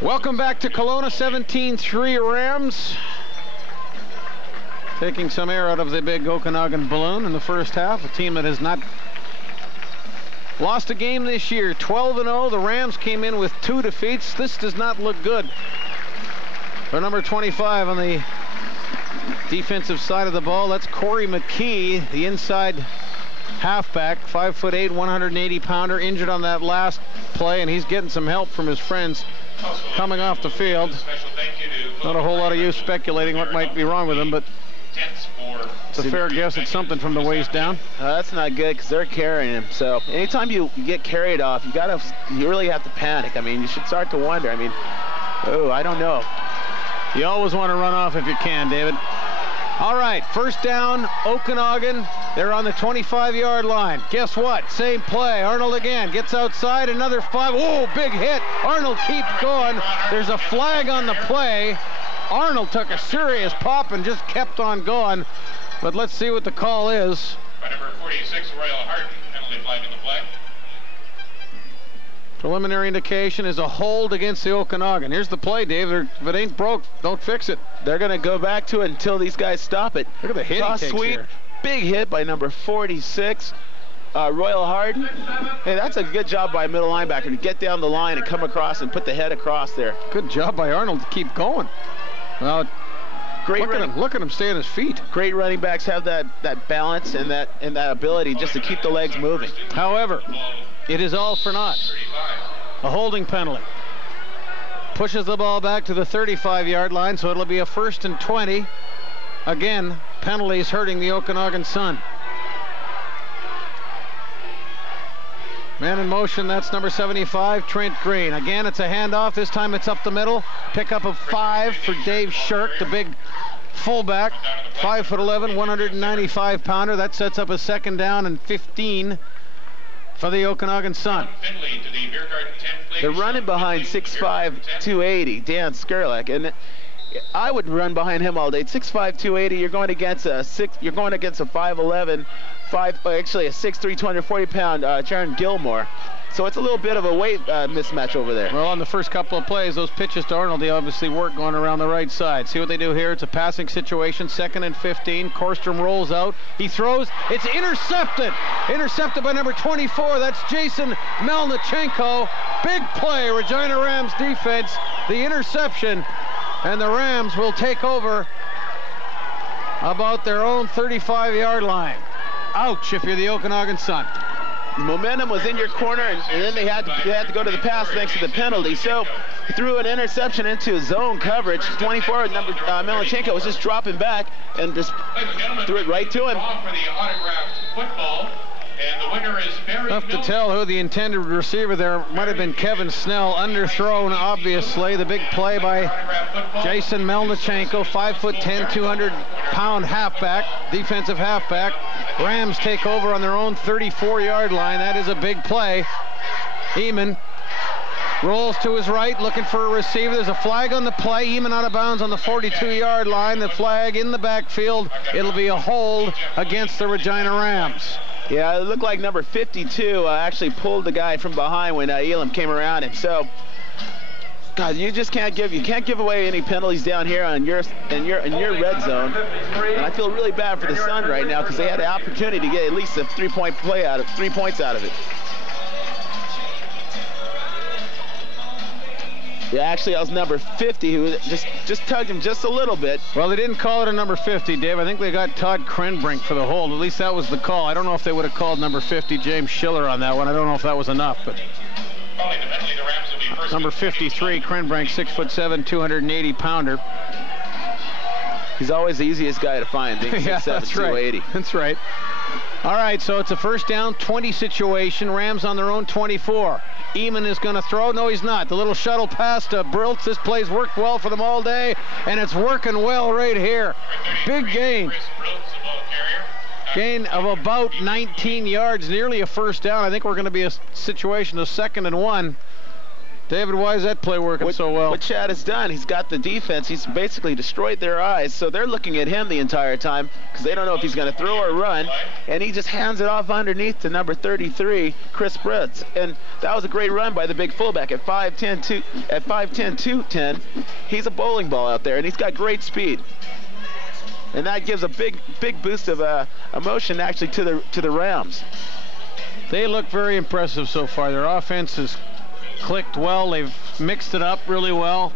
Welcome back to Kelowna. 17-3 Rams. Taking some air out of the big Okanagan balloon in the first half. A team that has not lost a game this year. 12-0. The Rams came in with 2 defeats. This does not look good for number 25 on the defensive side of the ball. That's Corey McKee, the inside halfback, 5'8", 180-pounder, injured on that last play, and he's getting some help from his friends coming off the field. Not a whole lot of use speculating what might be wrong with him, but it's a fair guess it's something from the waist down. That's not good because they're carrying him. So anytime you get carried off, you really have to panic. I mean, you should start to wonder. I mean, I don't know. You always want to run off if you can, David. All right, first down, Okanagan. They're on the 25-yard line. Guess what? Same play. Arnold again gets outside. Another 5. Oh, big hit. Arnold keeps going. There's a flag on the play. Arnold took a serious pop and just kept on going. But let's see what the call is. By number 46, Royal Harden, penalty flag in the flag. Preliminary indication is a hold against the Okanagan. Here's the play, Dave. If it ain't broke, don't fix it. They're going to go back to it until these guys stop it. Look at the hit Toss he takes sweep. here. Big hit by number 46, Royal Harden. Hey, that's a good job by a middle linebacker to get down the line and come across and put the head across there. Good job by Arnold to keep going. Well, look at him stay on his feet. Great running backs have that balance and that ability just to keep the legs moving. However, it is all for naught. A holding penalty. Pushes the ball back to the 35-yard line, so it'll be a 1st and 20. Again, penalties hurting the Okanagan Sun. Man in motion, that's number 75, Trent Green. Again, it's a handoff. This time it's up the middle. Pickup of 5 for Dave Shirk, the big fullback. 5'11", 195-pounder. That sets up a 2nd down and 15 for the Okanagan Sun. They're running behind 6'5", 280, Dan Skurlak, and I would run behind him all day. 6'5", 280. You're going against a 5'11", actually a 6'3", 240-pound Sharon Gilmore. So it's a little bit of a weight mismatch over there. Well, on the first couple of plays, those pitches to Arnold, they obviously work going around the right side. See what they do here? It's a passing situation, 2nd and 15. Korstrom rolls out. He throws. It's intercepted. Intercepted by number 24. That's Jason Melnichenko. Big play, Regina Rams defense. The interception, and the Rams will take over about their own 35-yard line. Ouch if you're the Okanagan Sun. The momentum was in your corner, and then they had to go to the pass thanks to the penalty. So he threw an interception into zone coverage. 24, number Melnichenko was just dropping back and just threw it right to him. Tough to tell who the intended receiver there might have been. Kevin Snell, underthrown obviously. The big play by Jason Melnichenko, 5'10", 200-pound halfback, defensive halfback. Rams take over on their own 34-yard line. That is a big play. Eamon rolls to his right, looking for a receiver. There's a flag on the play. Eamon out of bounds on the 42-yard line. The flag in the backfield. It'll be a hold against the Regina Rams. Yeah, it looked like number 52 actually pulled the guy from behind when Elam came around him. So, God, you just can't give away any penalties down here on your red zone. And I feel really bad for the Sun right now because they had the opportunity to get at least a 3-point play out of 3 points out of it. Yeah, actually, that was number 50 who just tugged him just a little bit. Well, they didn't call it a number 50, Dave. I think they got Todd Krenbrink for the hold. At least that was the call. I don't know if they would have called number 50 James Schiller on that one. I don't know if that was enough, but number 53 Krenbrink, 6'7", 280-pounder. He's always the easiest guy to find. Yeah, 6'7", that's 280. right. That's right. All right, so it's a 1st down, 20 situation. Rams on their own 24. Eamon is going to throw. No, he's not. The little shuttle pass to Briltz. This play's worked well for them all day, and it's working well right here. Big gain. Gain of about 19 yards, nearly a 1st down. I think we're going to be a situation of 2nd and 1. David, why is that play working so well? What Chad has done, he's got the defense. He's basically destroyed their eyes, so they're looking at him the entire time because they don't know if he's going to throw or run, and he just hands it off underneath to number 33, Chris Britz. And that was a great run by the big fullback at 5'10", 210. He's a bowling ball out there, and he's got great speed. And that gives a big boost of emotion actually to the Rams. They look very impressive so far. Their offense is clicked well. They've mixed it up really well.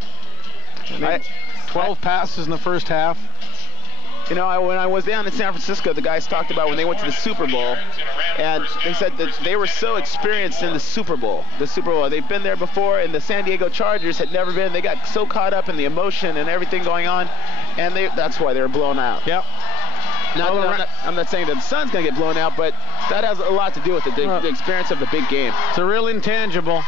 12 passes in the 1st half. You know, when I was down in San Francisco, the guys talked about when they went to the Super Bowl, and they said that they were so experienced in the Super Bowl. They've been there before, and the San Diego Chargers had never been. They got so caught up in the emotion and everything going on, and that's why they were blown out. Yep. Now, I'm not saying that the Sun's going to get blown out, but that has a lot to do with it, the experience of the big game. It's a real intangible.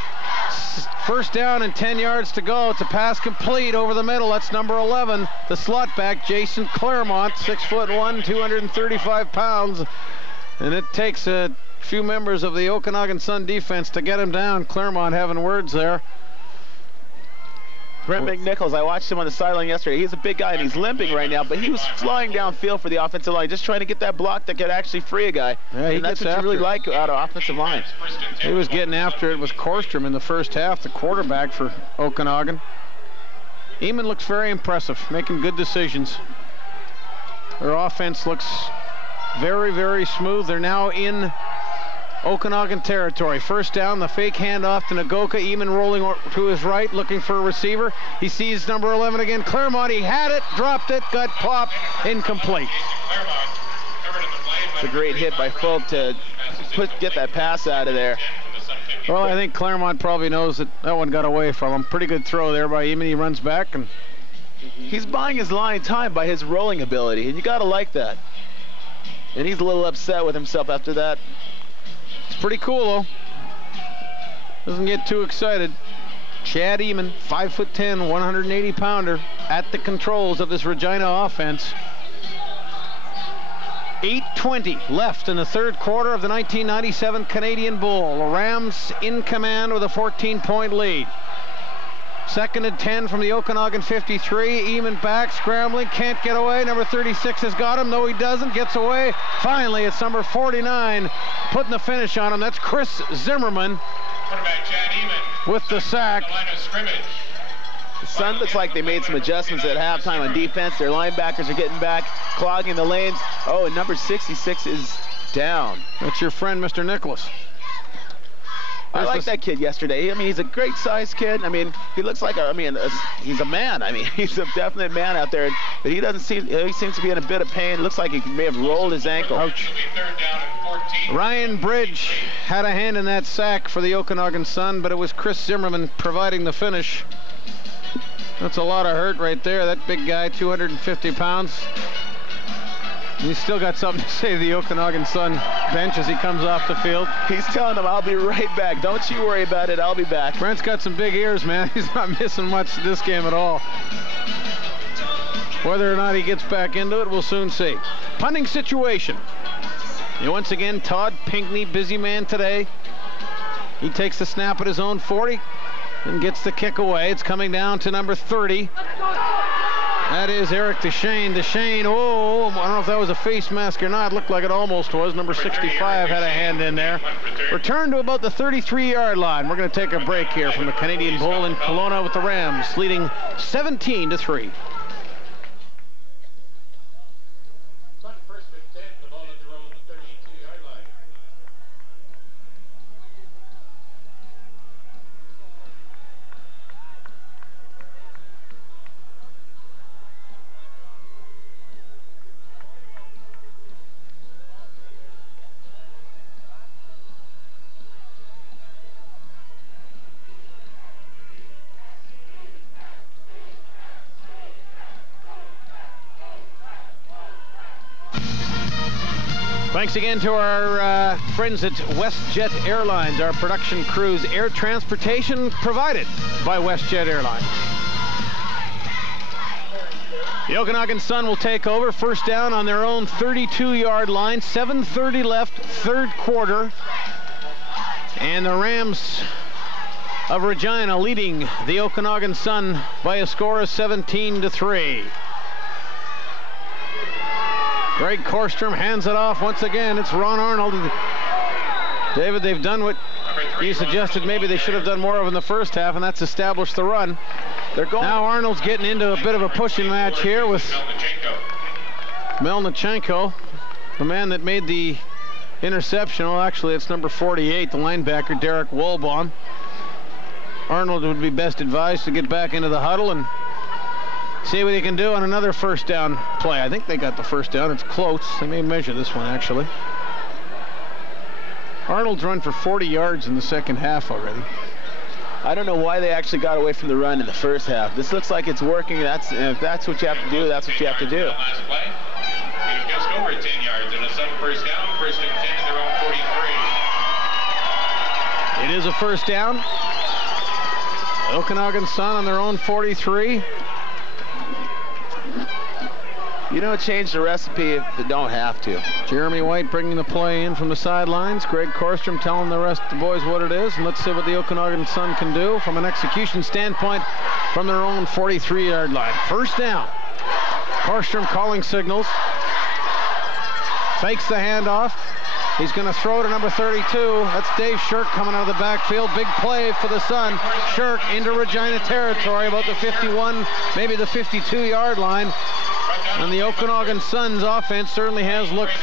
First down and 10 yards to go. It's a pass complete over the middle. That's number 11, the slot back, Jason Claremont, 6'1", 235 pounds. And it takes a few members of the Okanagan Sun defense to get him down. Claremont having words there. Brent McNichols, I watched him on the sideline yesterday. He's a big guy and he's limping right now, but he was flying downfield for the offensive line, just trying to get that block that could actually free a guy. Yeah, and that's what you really like out of offensive line. He was getting after it with Korstrom in the first half, the quarterback for Okanagan. Eamon looks very impressive, making good decisions. Their offense looks very, very smooth. They're now in Okanagan territory. First down, the fake handoff to Nagoka. Eamon rolling to his right, looking for a receiver. He sees number 11 again. Claremont, he had it, dropped it, got popped, incomplete. It's a great hit by Folk to get that pass out of there. Well, I think Claremont probably knows that one got away from him. Pretty good throw there by Eamon. He runs back, and he's buying his line time by his rolling ability, and you gotta like that. And he's a little upset with himself after that. It's pretty cool, though. Doesn't get too excited. Chad Eamon, 5'10", 180-pounder, at the controls of this Regina offense. 8:20 left in the third quarter of the 1997 Canadian Bowl. The Rams in command with a 14-point lead. Second and 10 from the Okanagan 53. Eamon back, scrambling, can't get away. Number 36 has got him. No, he doesn't. Gets away. Finally, it's number 49 putting the finish on him. That's Chris Zimmerman with the sack. The Sun looks like they made some adjustments at halftime on defense. Their linebackers are getting back, clogging the lanes. Oh, and number 66 is down. That's your friend, Mr. Nicholas. I like that kid yesterday. I mean, he's a great-sized kid. I mean, he looks like he's a man. I mean, he's a definite man out there. But he seems to be in a bit of pain. Looks like he may have rolled his ankle. Ouch. Ryan Bridge had a hand in that sack for the Okanagan Sun, but it was Chris Zimmerman providing the finish. That's a lot of hurt right there. That big guy, 250 pounds. He's still got something to say to the Okanagan Sun bench as he comes off the field. He's telling them, I'll be right back. Don't you worry about it. I'll be back. Brent's got some big ears, man. He's not missing much this game at all. Whether or not he gets back into it, we'll soon see. Punting situation. And once again, Todd Pinckney, busy man today. He takes the snap at his own 40 and gets the kick away. It's coming down to number 30. That is Eric Deshane. Deshane, oh, I don't know if that was a face mask or not. Looked like it almost was. Number 65 had a hand in there. Return to about the 33-yard line. We're going to take a break here from the Canadian Bowl in Kelowna with the Rams leading 17-3. Thanks again to our friends at WestJet Airlines, our production crew's air transportation provided by WestJet Airlines. The Okanagan Sun will take over. First down on their own 32-yard line. 7:30 left, third quarter. And the Rams of Regina leading the Okanagan Sun by a score of 17-3. Greg Korstrom hands it off once again. It's Ron Arnold. David, they've done what you suggested maybe they should have done more of in the first half, and that's establish the run. They're going. Now Arnold's getting into a bit of a pushing match here with Melnichenko, the man that made the interception. Well, actually, it's number 48, the linebacker, Derek Wolbaum. Arnold would be best advised to get back into the huddle and see what he can do on another first down play. I think they got the first down. It's close. They may measure this one, actually. Arnold's run for 40 yards in the second half already. I don't know why they actually got away from the run in the first half. This looks like it's working. If that's what you have to do, that's what you have to do. Last play, just over 10 yards and a sudden first down. First and 10, their own 43. It is a first down. Okanagan Sun on their own 43. You don't change the recipe if you don't have to. Jeremy White bringing the play in from the sidelines. Greg Korstrom telling the rest of the boys what it is. And let's see what the Okanagan Sun can do from an execution standpoint from their own 43-yard line. First down. Korstrom calling signals. Fakes the handoff. He's going to throw to number 32. That's Dave Shirk coming out of the backfield. Big play for the Sun. Shirk into Regina territory, about the 51, maybe the 52-yard line. And the Okanagan Suns offense certainly has looked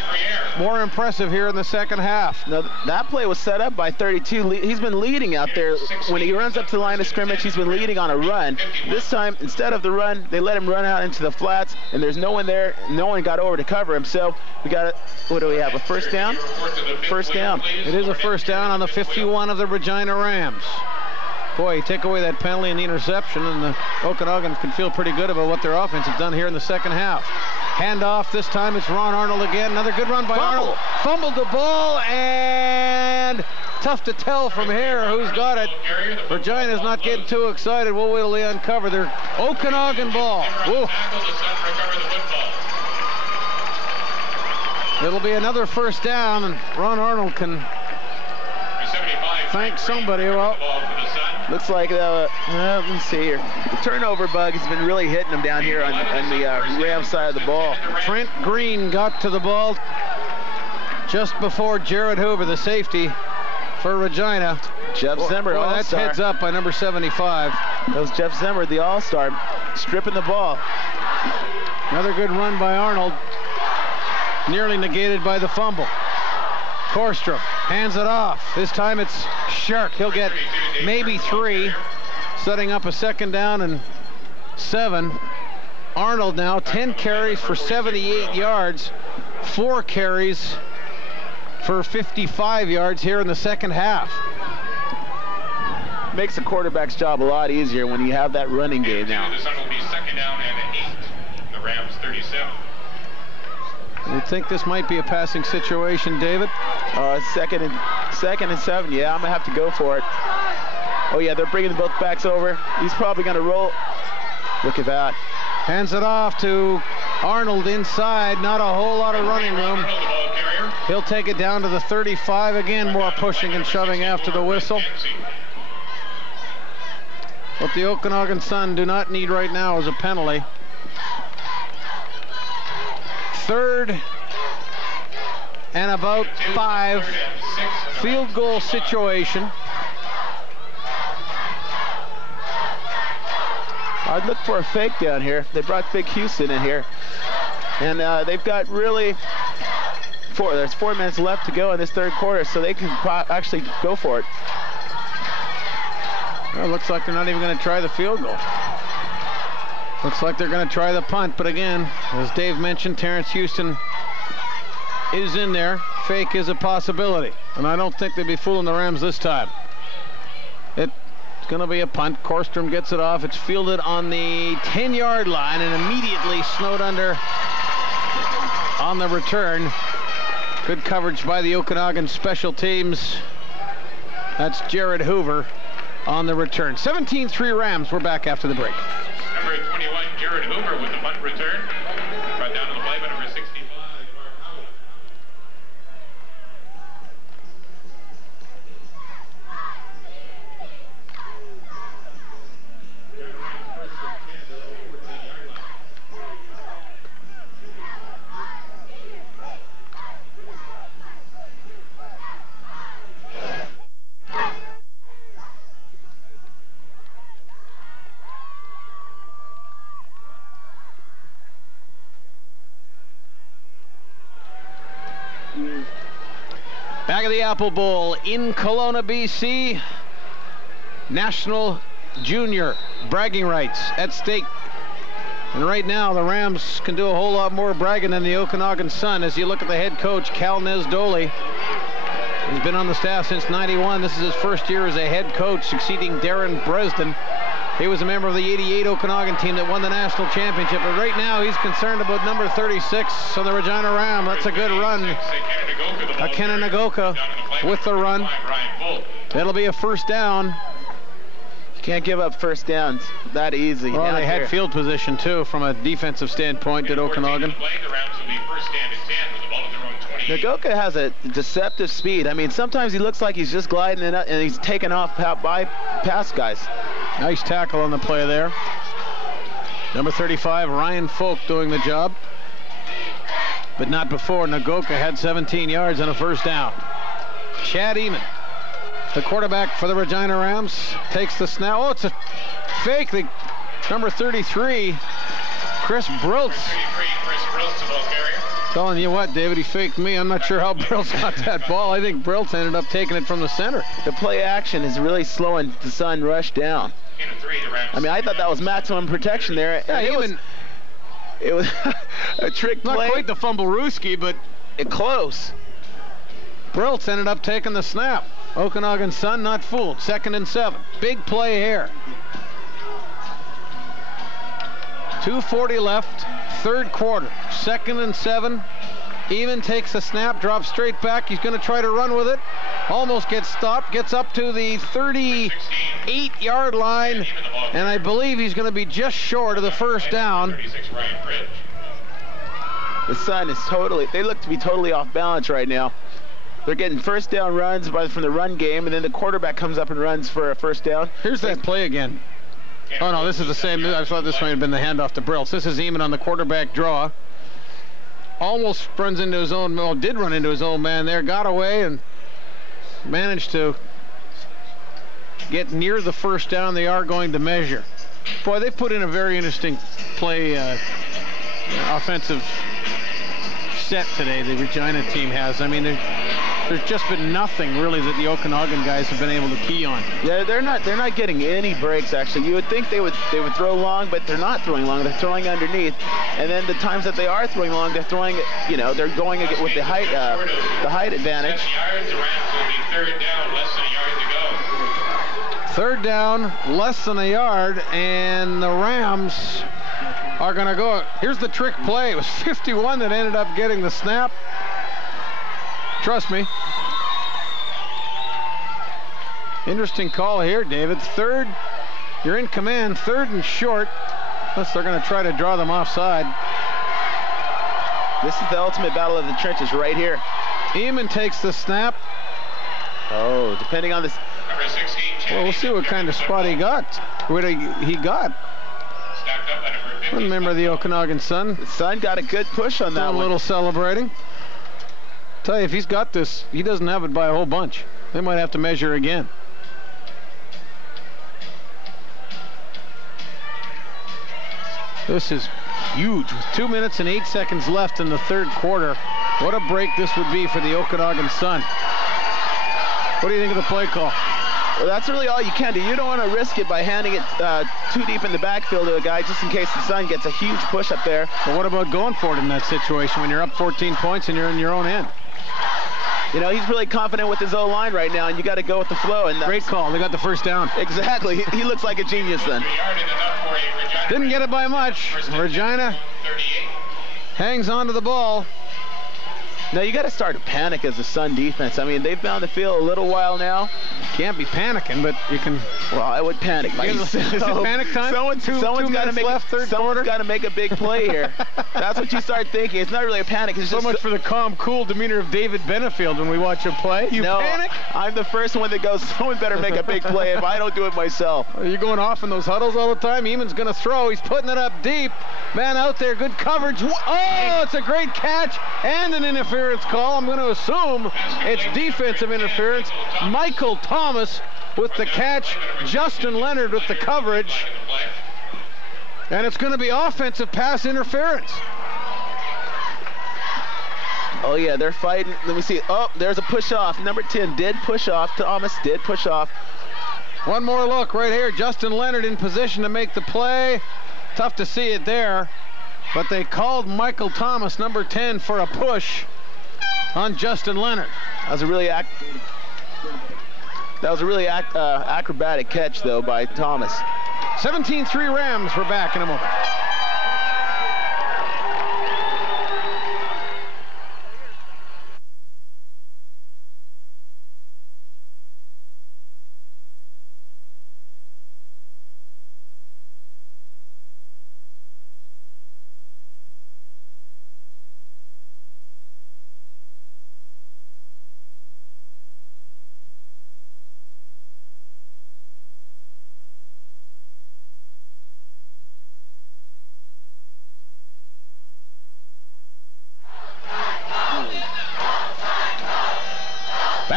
more impressive here in the second half. Now, that play was set up by 32. He's been leading out there. When he runs up to the line of scrimmage, he's been leading on a run. This time, instead of the run, they let him run out into the flats, and there's no one there. No one got over to cover him. So we got what do we have, a first down? First down. It is a first down on the 51 of the Regina Rams. Boy, you take away that penalty and the interception, and the Okanagan can feel pretty good about what their offense has done here in the second half. Handoff, this time it's Ron Arnold again. Another good run by Arnold. Fumbled the ball, and tough to tell from here who's got it. Regina's not getting too excited. We'll wait till they uncover their Okanagan ball. Woo. It'll be another first down, and Ron Arnold can thank somebody. Well, looks like, let me see here. The turnover bug has been really hitting them down here on the Ram side of the ball. Trent Green got to the ball just before Jared Hoover, the safety for Regina. Jeff Zimmer, boy, that's heads up by number 75. That was Jeff Zimmer, the all-star, stripping the ball. Another good run by Arnold. Nearly negated by the fumble. Korstrom hands it off. This time it's Shark. He'll get maybe 3, setting up a second down and 7. Arnold now 10 carries for 78 yards, 4 carries for 55 yards here in the second half. Makes the quarterback's job a lot easier when you have that running game now. The Sun will be second down and 8. The Rams 37. You think this might be a passing situation, David? Second and 7. Yeah, I'm gonna have to go for it. Oh yeah, they're bringing both backs over. He's probably gonna roll. Look at that. Hands it off to Arnold inside. Not a whole lot of running room. He'll take it down to the 35 again. More pushing and shoving after the whistle. What the Okanagan Sun do not need right now is a penalty. 3rd and about 5. Field goal situation. I'd look for a fake down here. They brought Big Houston in here. And they've got really there's 4 minutes left to go in this third quarter, so they can actually go for it. Well, it looks like they're not even going to try the field goal. Looks like they're going to try the punt, but again, as Dave mentioned, Terrence Houston is in there. Fake is a possibility, and I don't think they'd be fooling the Rams this time. It's going to be a punt. Korstrom gets it off. It's fielded on the 10-yard line and immediately snowed under on the return. Good coverage by the Okanagan special teams. That's Jared Hoover on the return. 17-3 Rams. We're back after the break. Number 21, Jared Hoover with the punt return. Brought down to the play by number 65. Back of the Apple Bowl in Kelowna, BC. National Junior bragging rights at stake. And right now, the Rams can do a whole lot more bragging than the Okanagan Sun. As you look at the head coach, Cal Nesdoli. He's been on the staff since '91. This is his first year as a head coach, succeeding Darren Bresden. He was a member of the '88 Okanagan team that won the national championship. But right now, he's concerned about number 36 on the Regina Ram. That's a good run. Akena Nagoka with the run. That'll be a first down. You Can't give up first downs that easy. Well, they had field position, too, from a defensive standpoint, did Okanagan. Nagoka has a deceptive speed. I mean, sometimes he looks like he's just gliding in and he's taking off by past guys. Nice tackle on the play there. Number 35, Ryan Folk, doing the job. But not before. Nagoka had 17 yards and a first down. Chad Eamon, the quarterback for the Regina Rams, takes the snap. Oh, it's a fake. Number 33, Chris Briltz. Telling you what, David, he faked me. I'm not sure how Briltz got that ball. I think Briltz ended up taking it from the center. The play action is really slowing the Sun rush down. I mean, I thought that was maximum protection there. Yeah, it was a trick play. Not quite the fumble-rooski, but close. Briltz ended up taking the snap. Okanagan Sun not fooled. 2nd and 7. Big play here. 2:40 left. 3rd quarter. 2nd and 7. Eamon takes the snap, drops straight back. He's going to try to run with it. Almost gets stopped. Gets up to the 38-yard line. And I believe he's going to be just short of the first down. The Sun is they look to be totally off balance right now. They're getting first down runs from the run game, and then the quarterback comes up and runs for a first down. Here's that play again. Oh, no, this is the same. I thought this might have been the handoff to Briltz. This is Eamon on the quarterback draw. Almost runs into his own, well, did run into his own man there, got away and managed to get near the first down. They are going to measure. Boy, they put in a very interesting play, offensive set today, the Regina team has. I mean, there's just been nothing really that the Okanagan guys have been able to key on. Yeah, they're not getting any breaks actually. You would think they would throw long, but they're not throwing long. They're throwing underneath. And then the times that they are throwing long, they're throwing, they're going with the height advantage. 3rd down, less than a yard, and the Rams are going to go. Here's the trick play. It was 51 that ended up getting the snap. Trust me. Interesting call here, David. 3rd, you're in command, 3rd and short. Unless they're going to try to draw them offside. This is the ultimate battle of the trenches right here. Eamon takes the snap. Oh, depending on this. Well, we'll see what kind of spot he got. What he got. One member of the Okanagan Sun. The Sun got a good push on that one. A little celebrating. Tell you, if he's got this, he doesn't have it by a whole bunch. They might have to measure again. This is huge. With 2 minutes and 8 seconds left in the 3rd quarter. What a break this would be for the Okanagan Sun. What do you think of the play call? Well, that's really all you can do. You don't want to risk it by handing it too deep in the backfield to a guy just in case the Sun gets a huge push up there. Well, what about going for it in that situation when you're up 14 points and you're in your own end? He's really confident with his O-line right now, and you got to go with the flow. And great call. They got the first down. Exactly. He looks like a genius then. Didn't get it by much. Regina hangs on to the ball. Now, you got to start to panic as the Sun defense. I mean, they've been on the field a little while now. Can't be panicking, but you can. Well, I would panic. Is it panic time? Someone's got to make a big play here. That's what you start thinking. It's not really a panic. It's so just much for the calm, cool demeanor of David Benefield when we watch him play. You panic? I'm the first one that goes, someone better make a big play if I don't do it myself. Are you going off in those huddles all the time? Eamon's going to throw. He's putting it up deep. Man out there, good coverage. Oh, it's a great catch and an interference call. I'm going to assume it's defensive interference. Michael Thomas with the catch. Justin Leonard with the coverage. And it's going to be offensive pass interference. Oh, yeah, they're fighting. Let me see. Oh, there's a push off. Number 10 did push off. Thomas did push off. One more look right here. Justin Leonard in position to make the play. Tough to see it there. But they called Michael Thomas, number 10, for a push on Justin Leonard. That was a really acrobatic catch, though, by Thomas. 17-3 Rams. We're back in a moment.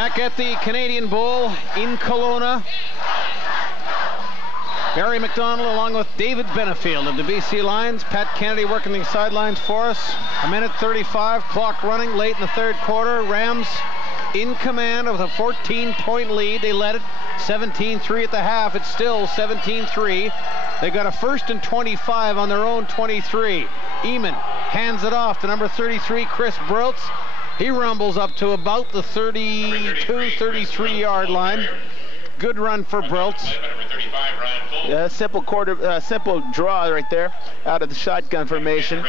Back at the Canadian Bowl in Kelowna. Barry McDonald along with David Benefield of the BC Lions. Pat Kennedy working the sidelines for us. 1:35, clock running late in the third quarter. Rams in command with a 14-point lead. They led it 17-3 at the half. It's still 17-3. They got a 1st and 25 on their own 23. Eamon hands it off to number 33, Chris Briltz. He rumbles up to about the 32, 33-yard line. Good run for Briltz. Yeah, simple draw right there out of the shotgun formation.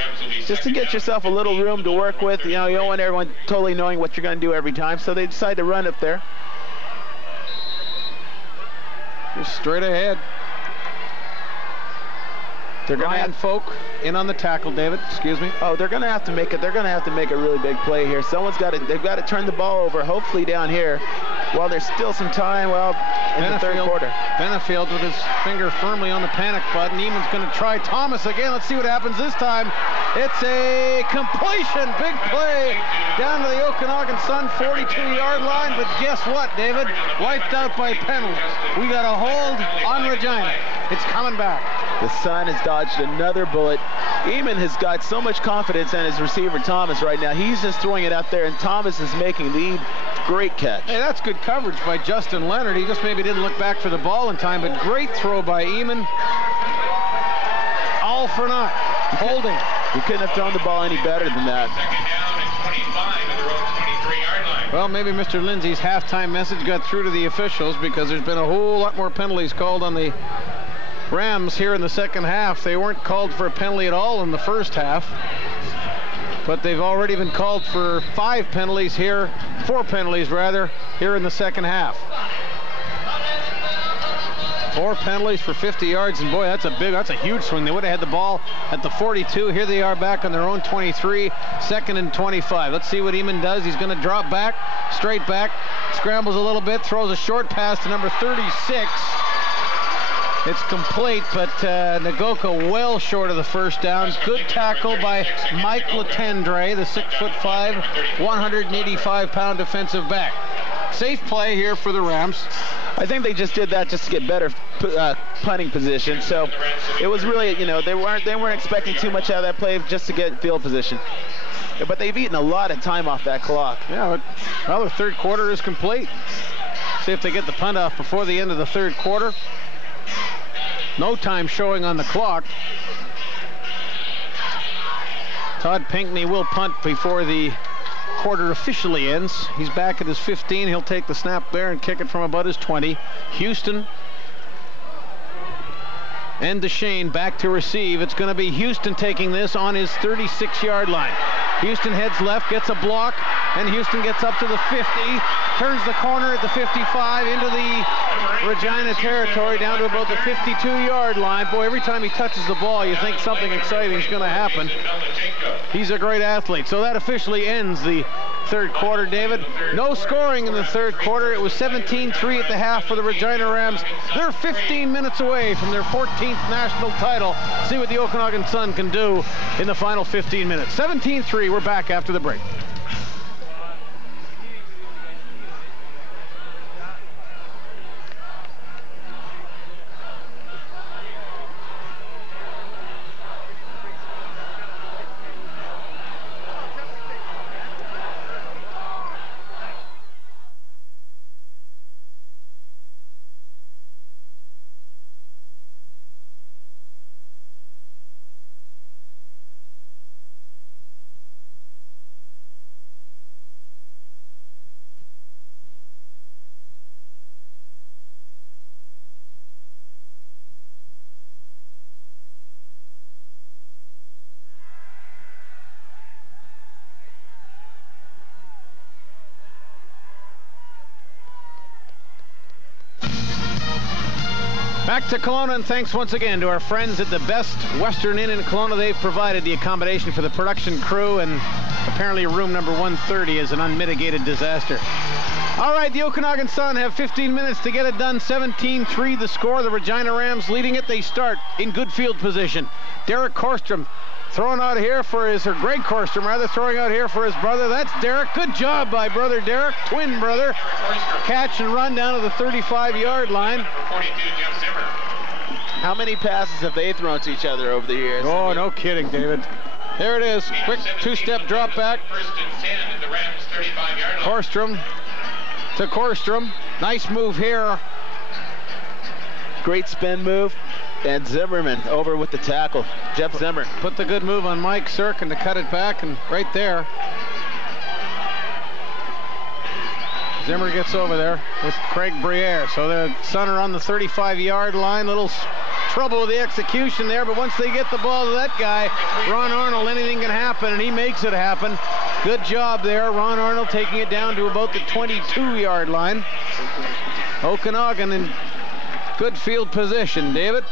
Just to get yourself a little room to work with. You know, you don't want everyone totally knowing what you're going to do every time, so they decide to run up there. Just straight ahead. They're going Ryan Folk in on the tackle, David. Excuse me. Oh, they're going to have to make it. They're going to have to make a really big play here. Someone's got to. They've got to turn the ball over. Hopefully down here, while there's still some time. Well, in the third quarter. Benefield with his finger firmly on the panic button. Eamon's going to try Thomas again. Let's see what happens this time. It's a completion. Big play down to the Okanagan Sun 42-yard line. But guess what, David? Wiped out by penalty. We got a hold on Regina. It's coming back. The Sun has dodged another bullet. Eamon has got so much confidence in his receiver, Thomas, right now. He's just throwing it out there, and Thomas is making the great catch. Hey, that's good coverage by Justin Leonard. He just maybe didn't look back for the ball in time, but great throw by Eamon. All for naught. Holding. You couldn't have thrown the ball any better than that. Second down and 25 at their own 23-yard line. Well, maybe Mr. Lindsay's halftime message got through to the officials, because there's been a whole lot more penalties called on the Rams here in the second half. They weren't called for a penalty at all in the first half, but they've already been called for 4 penalties here in the second half. 4 penalties for 50 yards, and boy, that's a huge swing. They would have had the ball at the 42. Here they are back on their own 23, 2nd and 25. Let's see what Eamon does. He's going to drop back, straight back, scrambles a little bit, throws a short pass to number 36. It's complete, but Nagoka well short of the first down. Good tackle by Mike Latendre, the 6'5", 185-pound defensive back. Safe play here for the Rams. I think they just did that just to get better punting position. So it was really, you know, they weren't expecting too much out of that play just to get field position. But they've eaten a lot of time off that clock. Yeah, well, the third quarter is complete. See if they get the punt off before the end of the third quarter. No time showing on the clock. Todd Pinkney will punt before the quarter officially ends. He's back at his 15. He'll take the snap there and kick it from about his 20. Houston and DeShane back to receive. It's going to be Houston taking this on his 36-yard line. Houston heads left, gets a block, and Houston gets up to the 50, turns the corner at the 55 into the Regina territory down to about the 52-yard line. Boy, every time he touches the ball, you think something exciting is going to happen. He's a great athlete. So that officially ends the third quarter, David. No scoring in the third quarter. It was 17-3 at the half for the Regina Rams. They're 15 minutes away from their 14th national title. See what the Okanagan Sun can do in the final 15 minutes. 17-3. We're back after the break. Back to Kelowna, and thanks once again to our friends at the Best Western Inn in Kelowna. They've provided the accommodation for the production crew, and apparently room number 130 is an unmitigated disaster. All right, the Okanagan Sun have 15 minutes to get it done. 17-3 the score. The Regina Rams leading it. They start in good field position. Derek Korstrom throwing out here for his, or Greg Korstrom rather, throwing out here for his brother. That's Derek. Good job by brother Derek, twin brother. Catch and run down to the 35-yard line. How many passes have they thrown to each other over the years? Oh, no kidding, David. There it is. Quick two-step drop back. Korstrom to Korstrom. Nice move here. Great spin move. And Zimmerman over with the tackle. Jeff Zimmer. Put the good move on Mike Sirkin to cut it back, and right there. Zimmer gets over there with Craig Briere. So the Sun are on the 35-yard line. Little trouble with the execution there, but once they get the ball to that guy, Ron Arnold, anything can happen, and he makes it happen. Good job there. Ron Arnold taking it down to about the 22-yard line. Okanagan in good field position, David.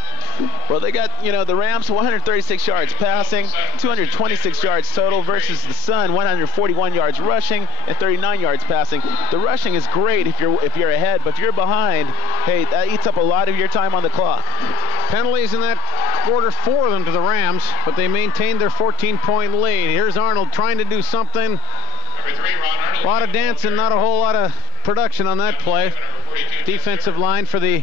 Well, they got, the Rams 136 yards passing, 226 yards total versus the Sun 141 yards rushing and 39 yards passing. The rushing is great if you're ahead, but if you're behind, hey, that eats up a lot of your time on the clock. Penalties in that quarter, 4 of them to the Rams, but they maintained their 14-point lead. Here's Arnold trying to do something. A lot of dancing, not a whole lot of production on that play. Defensive line for the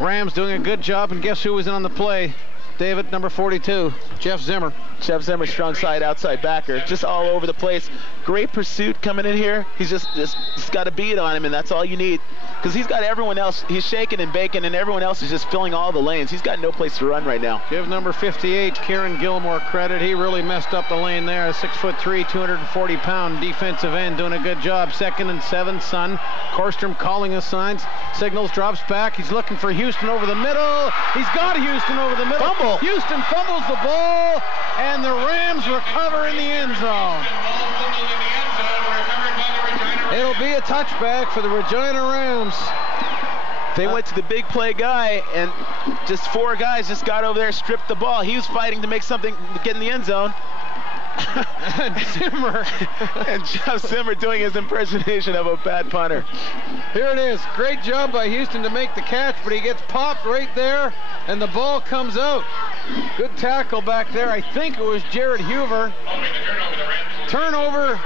Rams doing a good job, and guess who was in on the play? David, number 42, Jeff Zimmer. Jeff Zimmer, strong side, outside backer, just all over the place. Great pursuit coming in here. He's just got a beat on him, and that's all you need. Because he's got everyone else, he's shaking and baking, and everyone else is just filling all the lanes. He's got no place to run right now. Give number 58, Kieran Gilmore, credit. He really messed up the lane there. 6'3", 240-pound defensive end doing a good job. 2nd and 7, Sun. Korstrom calling the signs. Signals, drops back. He's looking for Houston over the middle. He's got Houston over the middle. Fumble. Houston fumbles the ball, and the Rams recover in the end zone. It'll be a touchback for the Regina Rams. They went to the big play guy, and just 4 guys just got over there, stripped the ball. He was fighting to make something, to get in the end zone. And Zimmer. And Jeff Zimmer doing his impersonation of a bad punter. Here it is. Great job by Houston to make the catch, but he gets popped right there, and the ball comes out. Good tackle back there. I think it was Jared Huver. Turnover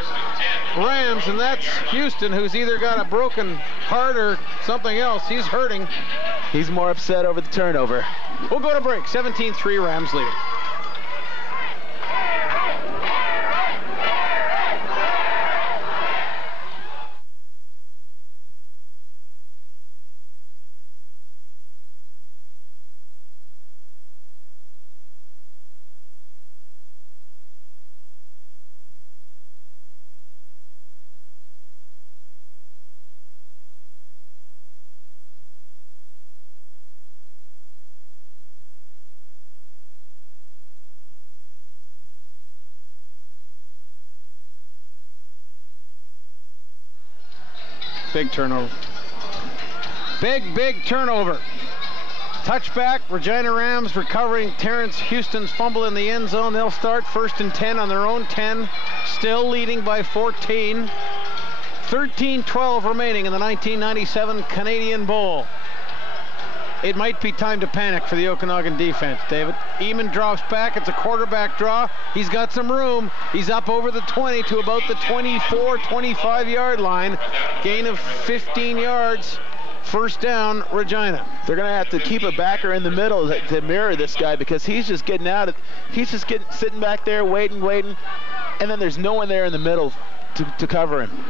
Rams, and that's Houston, who's either got a broken heart or something else. He's hurting. He's more upset over the turnover. We'll go to break. 17-3 Rams leading. Big turnover. Big turnover. Touchback, Regina Rams recovering Terrence Houston's fumble in the end zone. They'll start 1st and 10 on their own 10, still leading by 14. 13-12 remaining in the 1997 Canadian Bowl. It might be time to panic for the Okanagan defense, David. Eamon drops back. It's a quarterback draw. He's got some room. He's up over the 20 to about the 24, 25-yard line. Gain of 15 yards. 1st down, Regina. They're going to have to keep a backer in the middle to mirror this guy, because he's just getting out of, sitting back there waiting, and then there's no one there in the middle to cover him.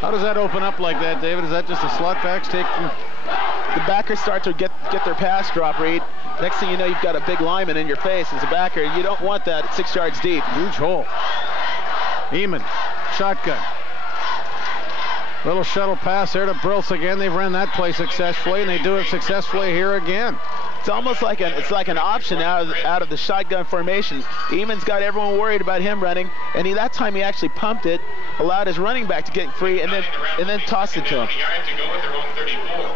How does that open up like that, David? Is that just a slot backs taking? The backers start to get their pass drop read. Next thing you know, you've got a big lineman in your face as a backer. You don't want that at 6 yards deep. Huge hole. Eamon, shotgun. Little shuttle pass there to Brills again. They've ran that play successfully, and they do it successfully here again. It's almost like an option out of the shotgun formation. Eamon's got everyone worried about him running, and that time he actually pumped it, allowed his running back to get free, and then tossed it to him.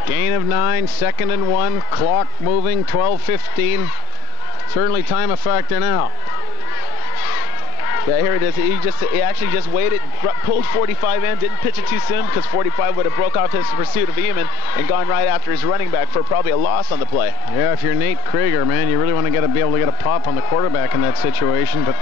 Gain of 9, 2nd and 1, clock moving, 12-15. Certainly time a factor now. Yeah, here it is. He actually just waited, pulled 45 in, didn't pitch it too soon because 45 would have broke off his pursuit of Eamon and gone right after his running back for probably a loss on the play. Yeah, if you're Nate Krieger, man, you really want to be able to get a pop on the quarterback in that situation, but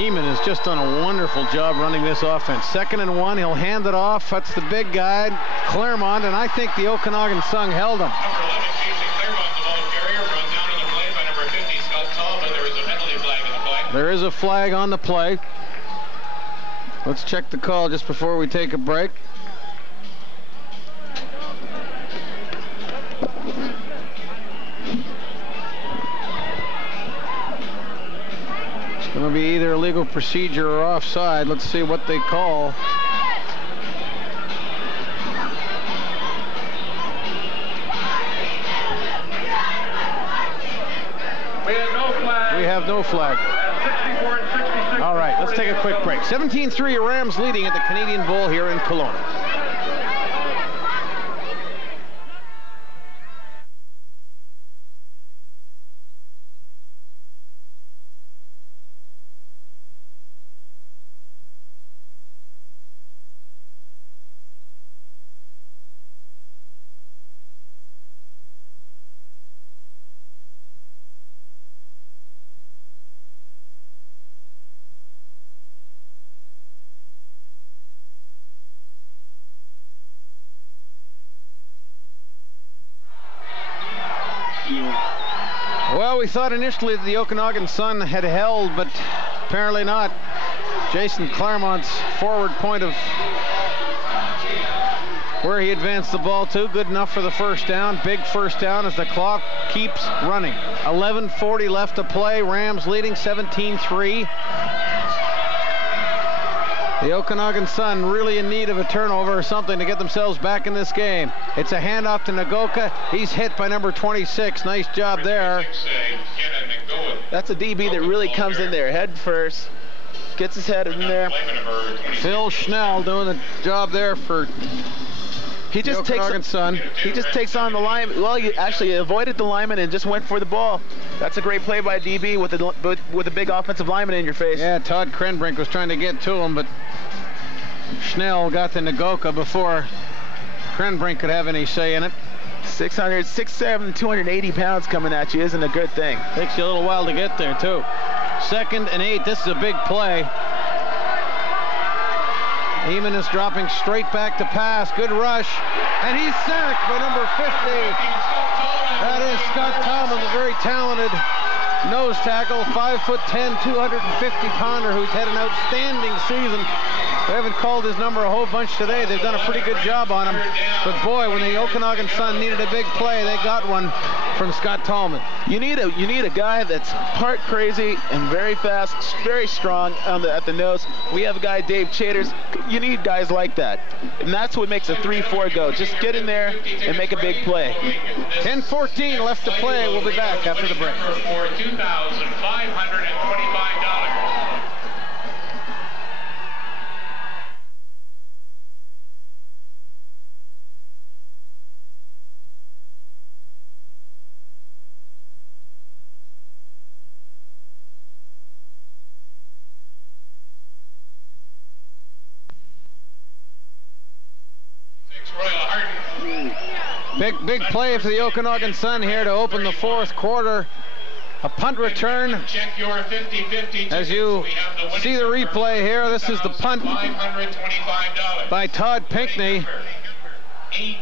Eamon has just done a wonderful job running this offense. 2nd and 1, he'll hand it off. That's the big guy, Claremont, and I think the Okanagan Sun held him. Number 11, Casey Claremont, the ball carrier, brought down on the play by number 50, Scott Tallman. There is a penalty flag on the play. There is a flag on the play. Let's check the call just before we take a break. It's going to be either illegal procedure or offside. Let's see what they call. We have no flag. All right, let's take a quick break. 17-3, Rams leading at the Canadian Bowl here in Kelowna. Well, we thought initially that the Okanagan Sun had held, but apparently not. Jason Claremont's forward point of where he advanced the ball to, good enough for the first down. Big first down as the clock keeps running. 11:40 left to play. Rams leading 17-3. The Okanagan Sun really in need of a turnover or something to get themselves back in this game. It's a handoff to Nagoka. He's hit by number 26. Nice job there. That's a DB that really comes in there head first, gets his head in there. Phil Schnell doing the job there for he just takes on the lineman. Well, he actually avoided the lineman and just went for the ball. That's a great play by a DB with a big offensive lineman in your face. Yeah, Todd Krenbrink was trying to get to him, but Schnell got the Nagoka before Krenbrink could have any say in it. 6'7", 280 pounds coming at you isn't a good thing. Takes you a little while to get there, too. 2nd and 8. This is a big play. Eamon is dropping straight back to pass. Good rush. And he's sacked by number 50. That is Scott Tallman, the very talented nose tackle, 5'10", 250-pounder who's had an outstanding season. They haven't called his number a whole bunch today. They've done a pretty good job on him. But boy, when the Okanagan Sun needed a big play, they got one from Scott Tallman. You need a guy that's part crazy and very fast, very strong at the nose. We have a guy, Dave Chaters. You need guys like that. And that's what makes a 3-4 go. Just get in there and make a big play. 10:14 left to play. We'll be back after the break. For $2,525. Big play for the Okanagan Sun here to open the 4th quarter. A punt return. Check your 50-50. As you see the replay here, this is the punt by Todd Pinckney.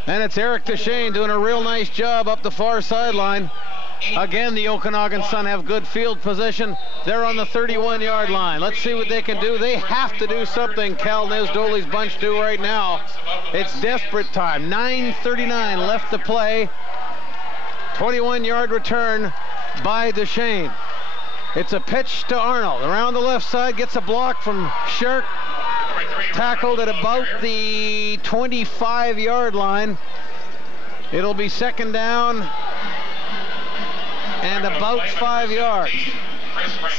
And it's Eric Deshane doing a real nice job up the far sideline. Again, the Okanagan Sun have good field position. They're on the 31-yard line. Let's see what they can do. They have to do something, Cal Nesdoli's bunch do right now. It's desperate time. 9:39 left to play. 21-yard return by Deshane. It's a pitch to Arnold. Around the left side, gets a block from Shirk. Tackled at about the 25-yard line. It'll be 2nd down and about 5 yards.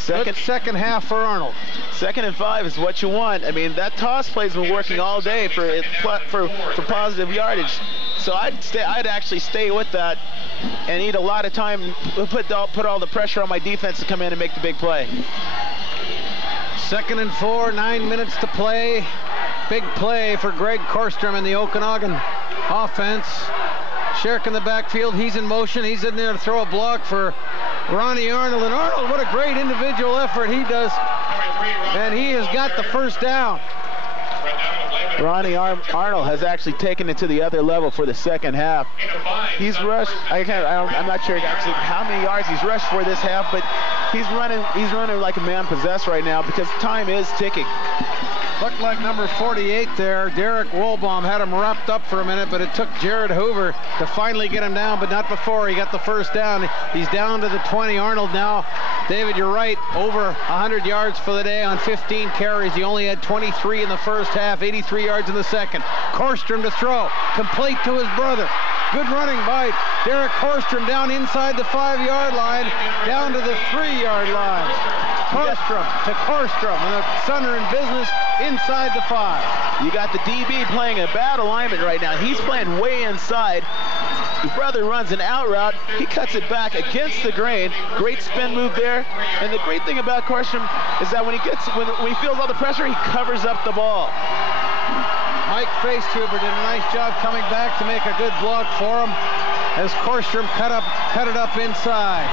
Good second half for Arnold. 2nd and 5 is what you want. I mean, that toss play's been working all day for positive yardage. So I'd actually stay with that and need a lot of time, put all the pressure on my defense to come in and make the big play. 2nd and 4, 9 minutes to play. Big play for Greg Korstrom in the Okanagan offense. Sherk in the backfield, he's in motion. He's in there to throw a block for Ronnie Arnold. And Arnold, what a great individual effort he does. And he has got the first down. Ronnie Arnold has actually taken it to the other level for the second half. He's rushed, I'm not sure actually how many yards he's rushed for this half, but he's running like a man possessed right now because time is ticking. Looked like number 48 there, Derek Wolbaum, had him wrapped up for a minute, but it took Jared Hoover to finally get him down, but not before he got the first down. He's down to the 20. Arnold now, David, you're right, over 100 yards for the day on 15 carries. He only had 23 in the first half, 83 yards in the second. Korstrom to throw, complete to his brother. Good running by Derek Korstrom down inside the 5-yard line, down to the 3-yard line. Korstrom to Korstrom, and the Sun are in business inside the 5. You got the DB playing a bad alignment right now. He's playing way inside. His brother runs an out route. He cuts it back against the grain. Great spin move there. And the great thing about Korstrom is that when he feels all the pressure, he covers up the ball. Mike Facehuber did a nice job coming back to make a good block for him as Korstrom cut it up inside.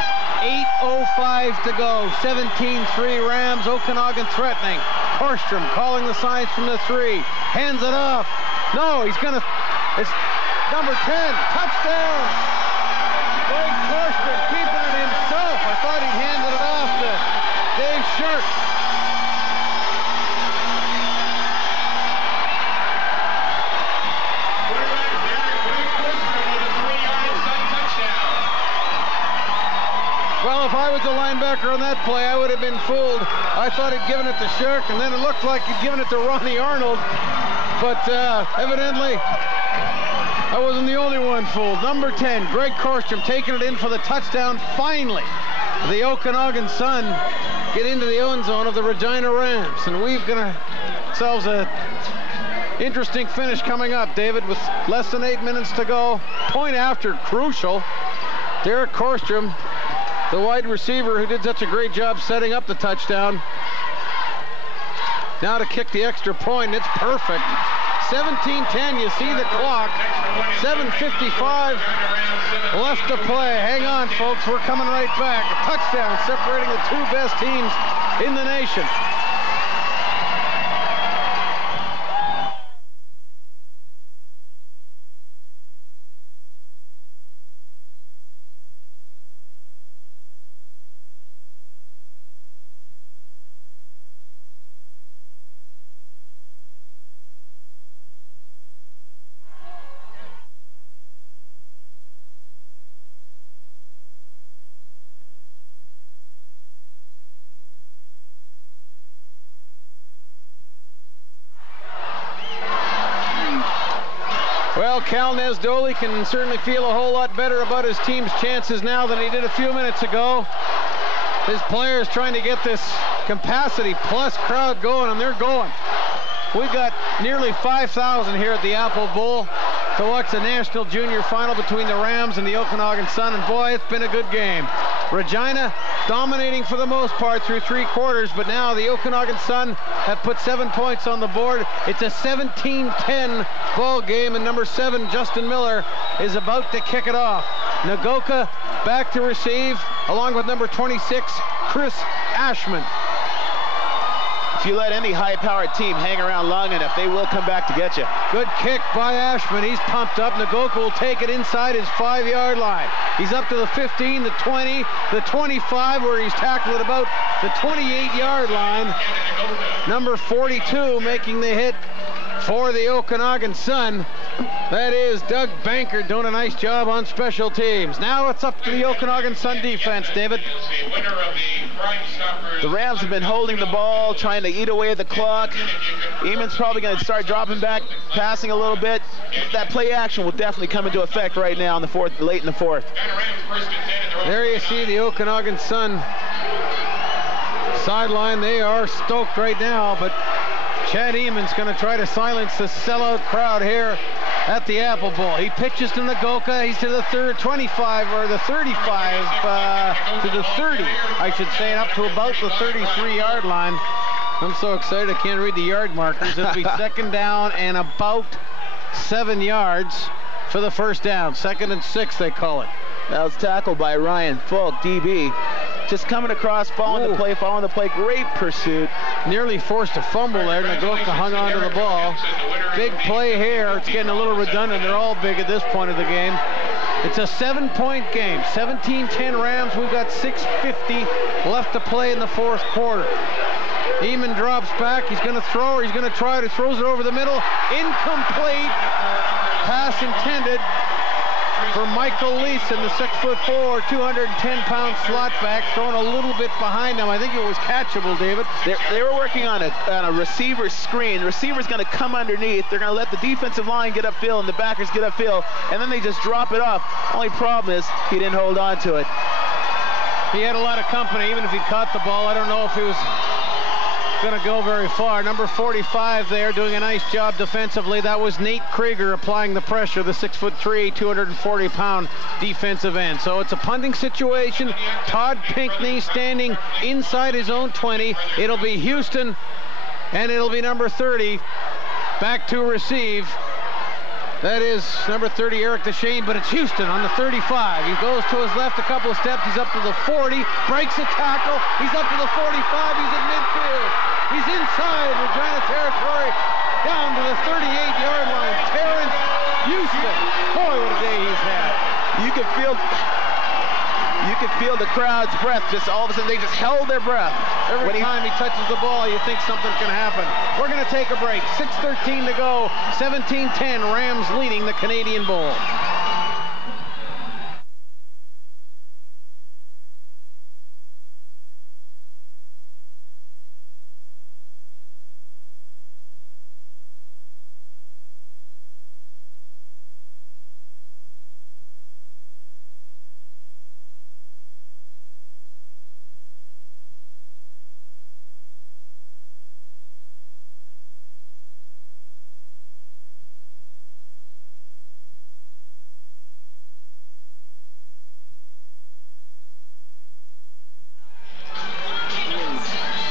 8:05 to go, 17-3 Rams, Okanagan threatening. Korstrom calling the signs from the 3, hands it off. No, it's number 10, touchdown. Greg Korstrom keeping it himself. I thought he'd handed it off to Dave Sherk. Well, if I was a linebacker on that play, I would have been fooled. I thought he'd given it to Sherk, and then it looked like he'd given it to Ronnie Arnold. But evidently, I wasn't the only one fooled. Number 10, Greg Korstrom taking it in for the touchdown. Finally, the Okanagan Sun get into the end zone of the Regina Rams. And we've got ourselves a interesting finish coming up, David, with less than 8 minutes to go. Point after crucial. Derek Korstrom, the wide receiver who did such a great job setting up the touchdown. Now to kick the extra point, it's perfect. 17-10, you see the clock. 7:55 left to play. Hang on, folks, we're coming right back. A touchdown separating the 2 best teams in the nation. Well, Cal Nesdoli can certainly feel a whole lot better about his team's chances now than he did a few minutes ago. His players trying to get this capacity plus crowd going, and they're going. We've got nearly 5,000 here at the Apple Bowl to watch the National Junior Final between the Rams and the Okanagan Sun, and boy, it's been a good game. Regina dominating for the most part through 3 quarters, but now the Okanagan Sun have put 7 points on the board. It's a 17-10 ball game, and number 7, Justin Miller, is about to kick it off. Nagoka back to receive, along with number 26, Chris Ashman. If you let any high-powered team hang around long enough, they will come back to get you. Good kick by Ashman. He's pumped up. Nagoka will take it inside his 5-yard line. He's up to the 15, the 20, the 25, where he's tackled at about the 28-yard line. Number 42 making the hit for the Okanagan Sun. That is Doug Banker doing a nice job on special teams. Now it's up to the Okanagan Sun defense, David. The Rams have been holding the ball, trying to eat away at the clock. Eamon's probably going to start dropping back, passing a little bit. That play action will definitely come into effect right now in the fourth, late in the fourth. There you see the Okanagan Sun sideline. They are stoked right now, but Chad Eamon's going to try to silence the sellout crowd here at the Apple Bowl. He pitches to Nagoka. He's to the 25, or the 35, to the 30, I should say, and up to about the 33-yard line. I'm so excited I can't read the yard markers. It'll be second down and about 7 yards for the first down. 2nd and 6, they call it. That was tackled by Ryan Fulk, DB. Just coming across, following the play. Great pursuit. Nearly forced a fumble there. Nagoka hung on to the ball. Big play here. It's getting a little redundant. They're all big at this point of the game. It's a 7-point game. 17-10 Rams. We've got 6:50 left to play in the 4th quarter. Eamon drops back. He's going to throw, or he's going to try to throws it over the middle. Incomplete. Pass intended for Michael Leeson, the 6'4", 210-pound slot back, throwing a little bit behind him. I think it was catchable, David. They were working on a receiver screen. The receiver's going to come underneath. They're going to let the defensive line get upfield and the backers get upfield, and then they just drop it off. Only problem is he didn't hold on to it. He had a lot of company. Even if he caught the ball, I don't know if he was going to go very far. Number 45 there doing a nice job defensively. That was Nate Krieger applying the pressure, the 6'3", 240-pound defensive end. So it's a punting situation. Todd Pinckney standing inside his own 20. It'll be Houston, and it'll be number 30 back to receive. That is number 30, Eric Deshane, but it's Houston on the 35. He goes to his left a couple of steps. He's up to the 40, breaks a tackle. He's up to the 45. He's at midfield. He's inside Regina territory, down to the 38-yard line. Terrence Houston. Boy, what a day he's had. You could feel the crowd's breath. Just all of a sudden, they just held their breath. Every time he touches the ball, you think something can happen. We're going to take a break. 6:13 to go. 17-10. Rams leading the Canadian Bowl.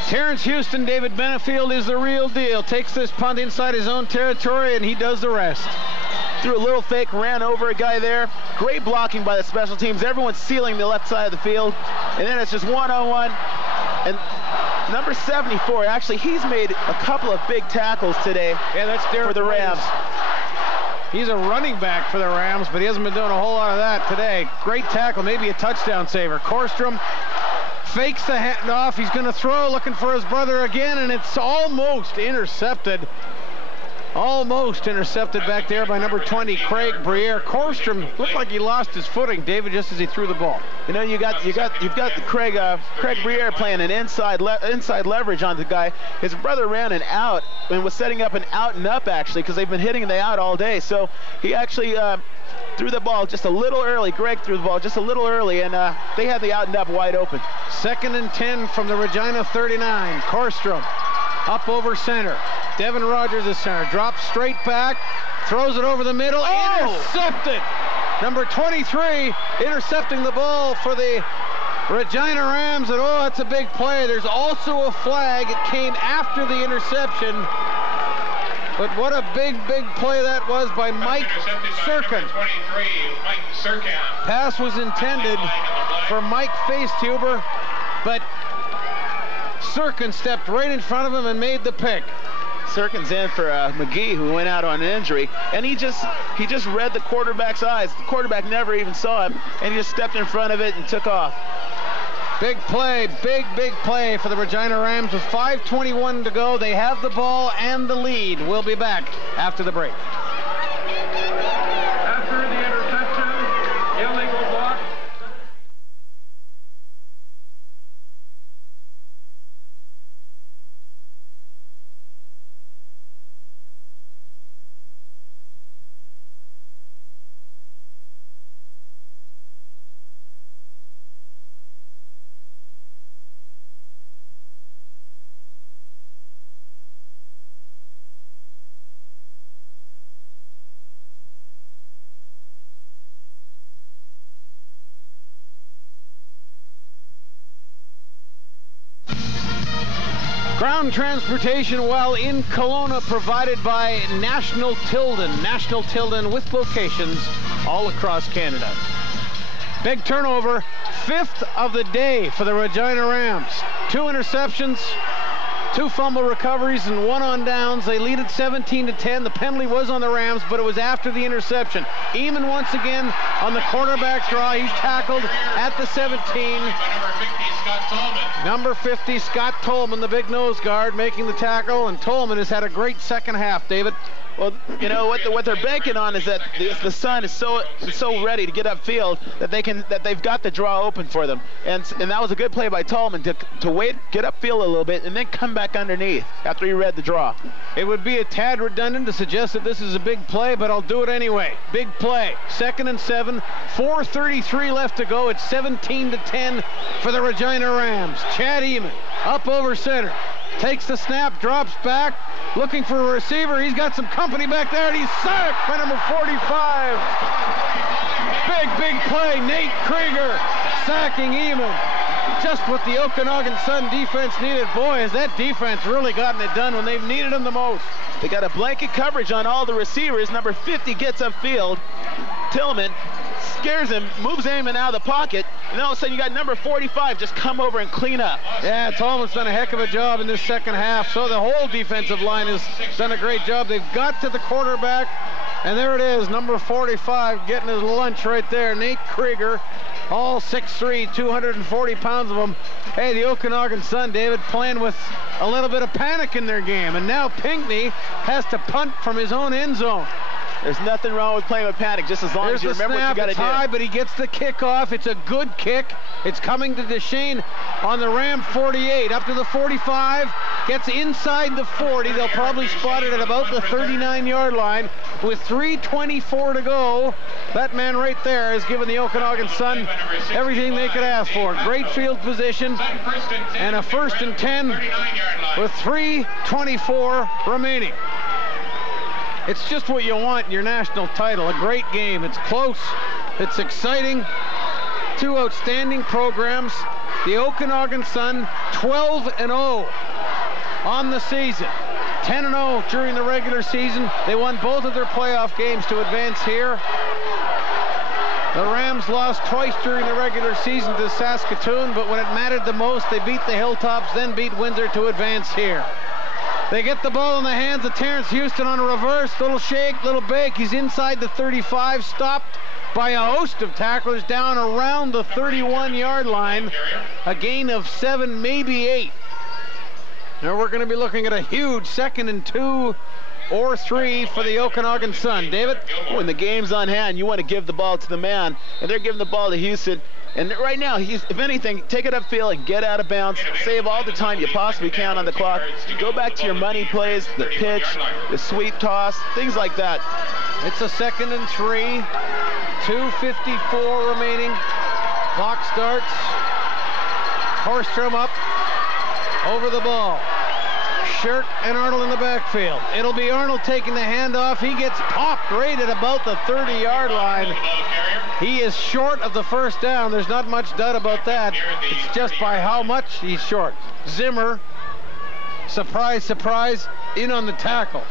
Terrence Houston, David Benefield is the real deal. Takes this punt inside his own territory, and he does the rest. Threw a little fake, ran over a guy there. Great blocking by the special teams. Everyone's sealing the left side of the field. And then it's just one-on-one. And number 74, actually, he's made a couple of big tackles today. Yeah, that's Derek for the Rams. He's a running back for the Rams, but he hasn't been doing a whole lot of that today. Great tackle, maybe a touchdown saver. Korstrom fakes the handoff. He's going to throw, looking for his brother again, and it's almost intercepted. Almost intercepted back there by number 20, Craig Briere. Korstrom looked like he lost his footing, David, just as he threw the ball. You know, you've got Craig Briere playing an inside leverage on the guy. His brother ran an out and was setting up an out and up, actually, because they've been hitting the out all day. So he actually threw the ball just a little early. Greg threw the ball just a little early, and they had the out and up wide open. 2nd and 10 from the Regina 39. Korstrom up over center. Devin Rogers is center. Drops straight back. Throws it over the middle. Intercepted. Number 23 intercepting the ball for the Regina Rams. And that's a big play. There's also a flag. It came after the interception. But what a big play that was by Mike Sirkin. Pass was intended for Mike Facetuber, but Sirkin stepped right in front of him and made the pick. Sirkin's in for McGee, who went out on an injury, and he just read the quarterback's eyes. The quarterback never even saw him, and he just stepped in front of it and took off. Big play, big play for the Regina Rams with 5:21 to go. They have the ball and the lead. We'll be back after the break. After the interception, illegal block. Ground transportation while in Kelowna provided by National Tilden. National Tilden with locations all across Canada. Big turnover, 5th of the day for the Regina Rams. 2 interceptions, 2 fumble recoveries, and 1 on downs. They lead it 17-10. The penalty was on the Rams, but it was after the interception. Eamon once again on the quarterback draw. He's tackled at the 17. Number 50, Scott Tolman, the big nose guard, making the tackle, and Tolman has had a great second half, David. Well, you know what they're banking on is that the sun is so ready to get upfield that they've got the draw open for them, and that was a good play by Tolman to wait, get upfield a little bit, and then come back underneath after he read the draw. It would be a tad redundant to suggest that this is a big play, but I'll do it anyway. Big play, 2nd and 7, 4:33 left to go. It's 17-10 for the Regina Rams. Chad Eamon up over center, takes the snap, drops back, looking for a receiver. He's got some company back there, and he's sacked by number 45. Big play. Nate Krieger sacking Eamon. Just what the Okanagan Sun defense needed. Boy, has that defense really gotten it done when they've needed them the most. They got a blanket coverage on all the receivers. Number 50 gets upfield. Tillman scares him, moves Eamon out of the pocket, and all of a sudden you got number 45 just come over and clean up. Yeah, Tolman's done a heck of a job in this second half, so the whole defensive line has done a great job. They've got to the quarterback, and there it is, number 45 getting his lunch right there. Nate Krieger, all 6'3", 240 pounds of them. Hey, the Okanagan Sun, David, playing with a little bit of panic in their game, and now Pinckney has to punt from his own end zone. There's nothing wrong with playing with panic, just as long as you remember what you got to do. High, but he gets the kickoff. It's a good kick. It's coming to Deshane on the Ram 48, up to the 45, gets inside the 40. They'll probably spot it at about the 39-yard line. With 3:24 to go, that man right there has given the Okanagan Sun everything they could ask for. Great field position and a 1st and 10 with 3:24 remaining. It's just what you want in your national title. A great game. It's close. It's exciting. 2 outstanding programs. The Okanagan Sun 12-0 on the season. 10-0 during the regular season. They won both of their playoff games to advance here. The Rams lost twice during the regular season to Saskatoon, but when it mattered the most, they beat the Hilltops, then beat Windsor to advance here. They get the ball in the hands of Terrence Houston on a reverse. Little shake, little bake. He's inside the 35, stopped by a host of tacklers down around the 31-yard line. A gain of 7, maybe 8. Now we're going to be looking at a huge 2nd and 2 or 3 for the Okanagan Sun. David? When the game's on hand, you want to give the ball to the man, and they're giving the ball to Houston. And right now, if anything, take it upfield and get out of bounds. Save all the time you possibly can on the clock. Go back to your money plays, the pitch, the sweep toss, things like that. It's a 2nd and 3. 2:54 remaining. Clock starts. Horstrom up over the ball. Shirk and Arnold in the backfield. It'll be Arnold taking the handoff. He gets popped right at about the 30-yard line. He is short of the 1st down. There's not much doubt about that. It's just by how much he's short. Zimmer, surprise, surprise, in on the tackle.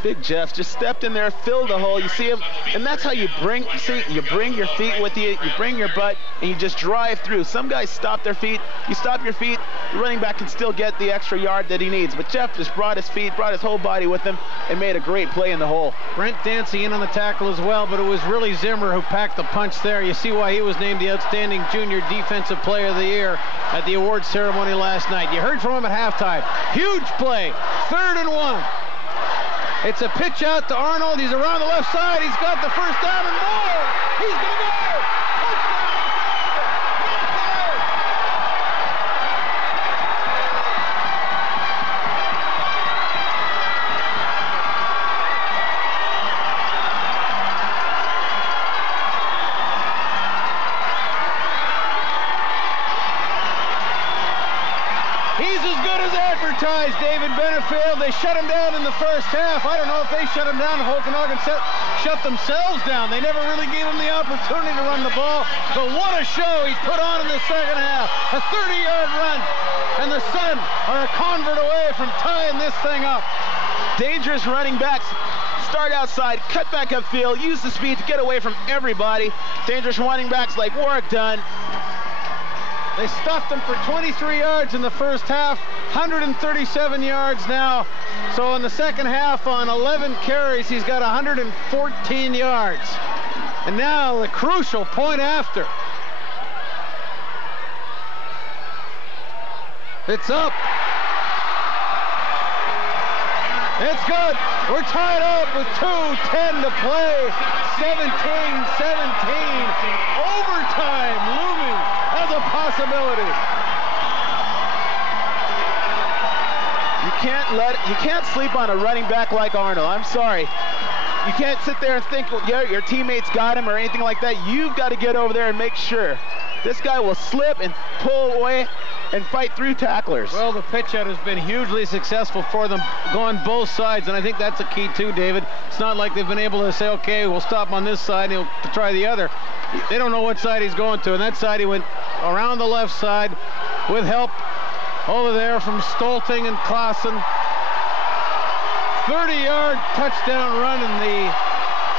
Big Jeff just stepped in there, filled the hole. You see him, and that's how you bring your feet with you, you bring your butt, and you just drive through. Some guys stop their feet. You stop your feet, the running back can still get the extra yard that he needs. But Jeff just brought his feet, brought his whole body with him, and made a great play in the hole. Brent Dancy in on the tackle as well, but it was really Zimmer who packed the punch there. You see why he was named the Outstanding Junior Defensive Player of the Year at the awards ceremony last night. You heard from him at halftime. Huge play, 3rd and 1. It's a pitch out to Arnold. He's around the left side. He's got the 1st down and more. He's going to go. He's as good as advertised, David Benefield. They shut him down in the 1st half. I don't know if they shut him down, if Okanagan shut themselves down. They never really gave him the opportunity to run the ball. But what a show he put on in the 2nd half. A 30-yard run. and the Sun are a convert away from tying this thing up. Dangerous running backs. Start outside, cut back upfield, use the speed to get away from everybody. Dangerous running backs like Warwick Dunn. They stuffed him for 23 yards in the first half, 137 yards now. So in the second half, on 11 carries, he's got 114 yards. And now the crucial point after. It's up. It's good. We're tied up with 2:10 to play. 17-17. Overtime looming as a possibility. You can't sleep on a running back like Arnold. I'm sorry. You can't sit there and think, well, yeah, your teammates got him or anything like that. You've got to get over there and make sure. This guy will slip and pull away and fight through tacklers. Well, the pitch out has been hugely successful for them, going both sides, and I think that's a key too, David. It's not like they've been able to say, okay, we'll stop on this side and he'll try the other. They don't know what side he's going to, and that side he went around the left side with help over there from Stolting and Clausen. 30-yard touchdown run, and the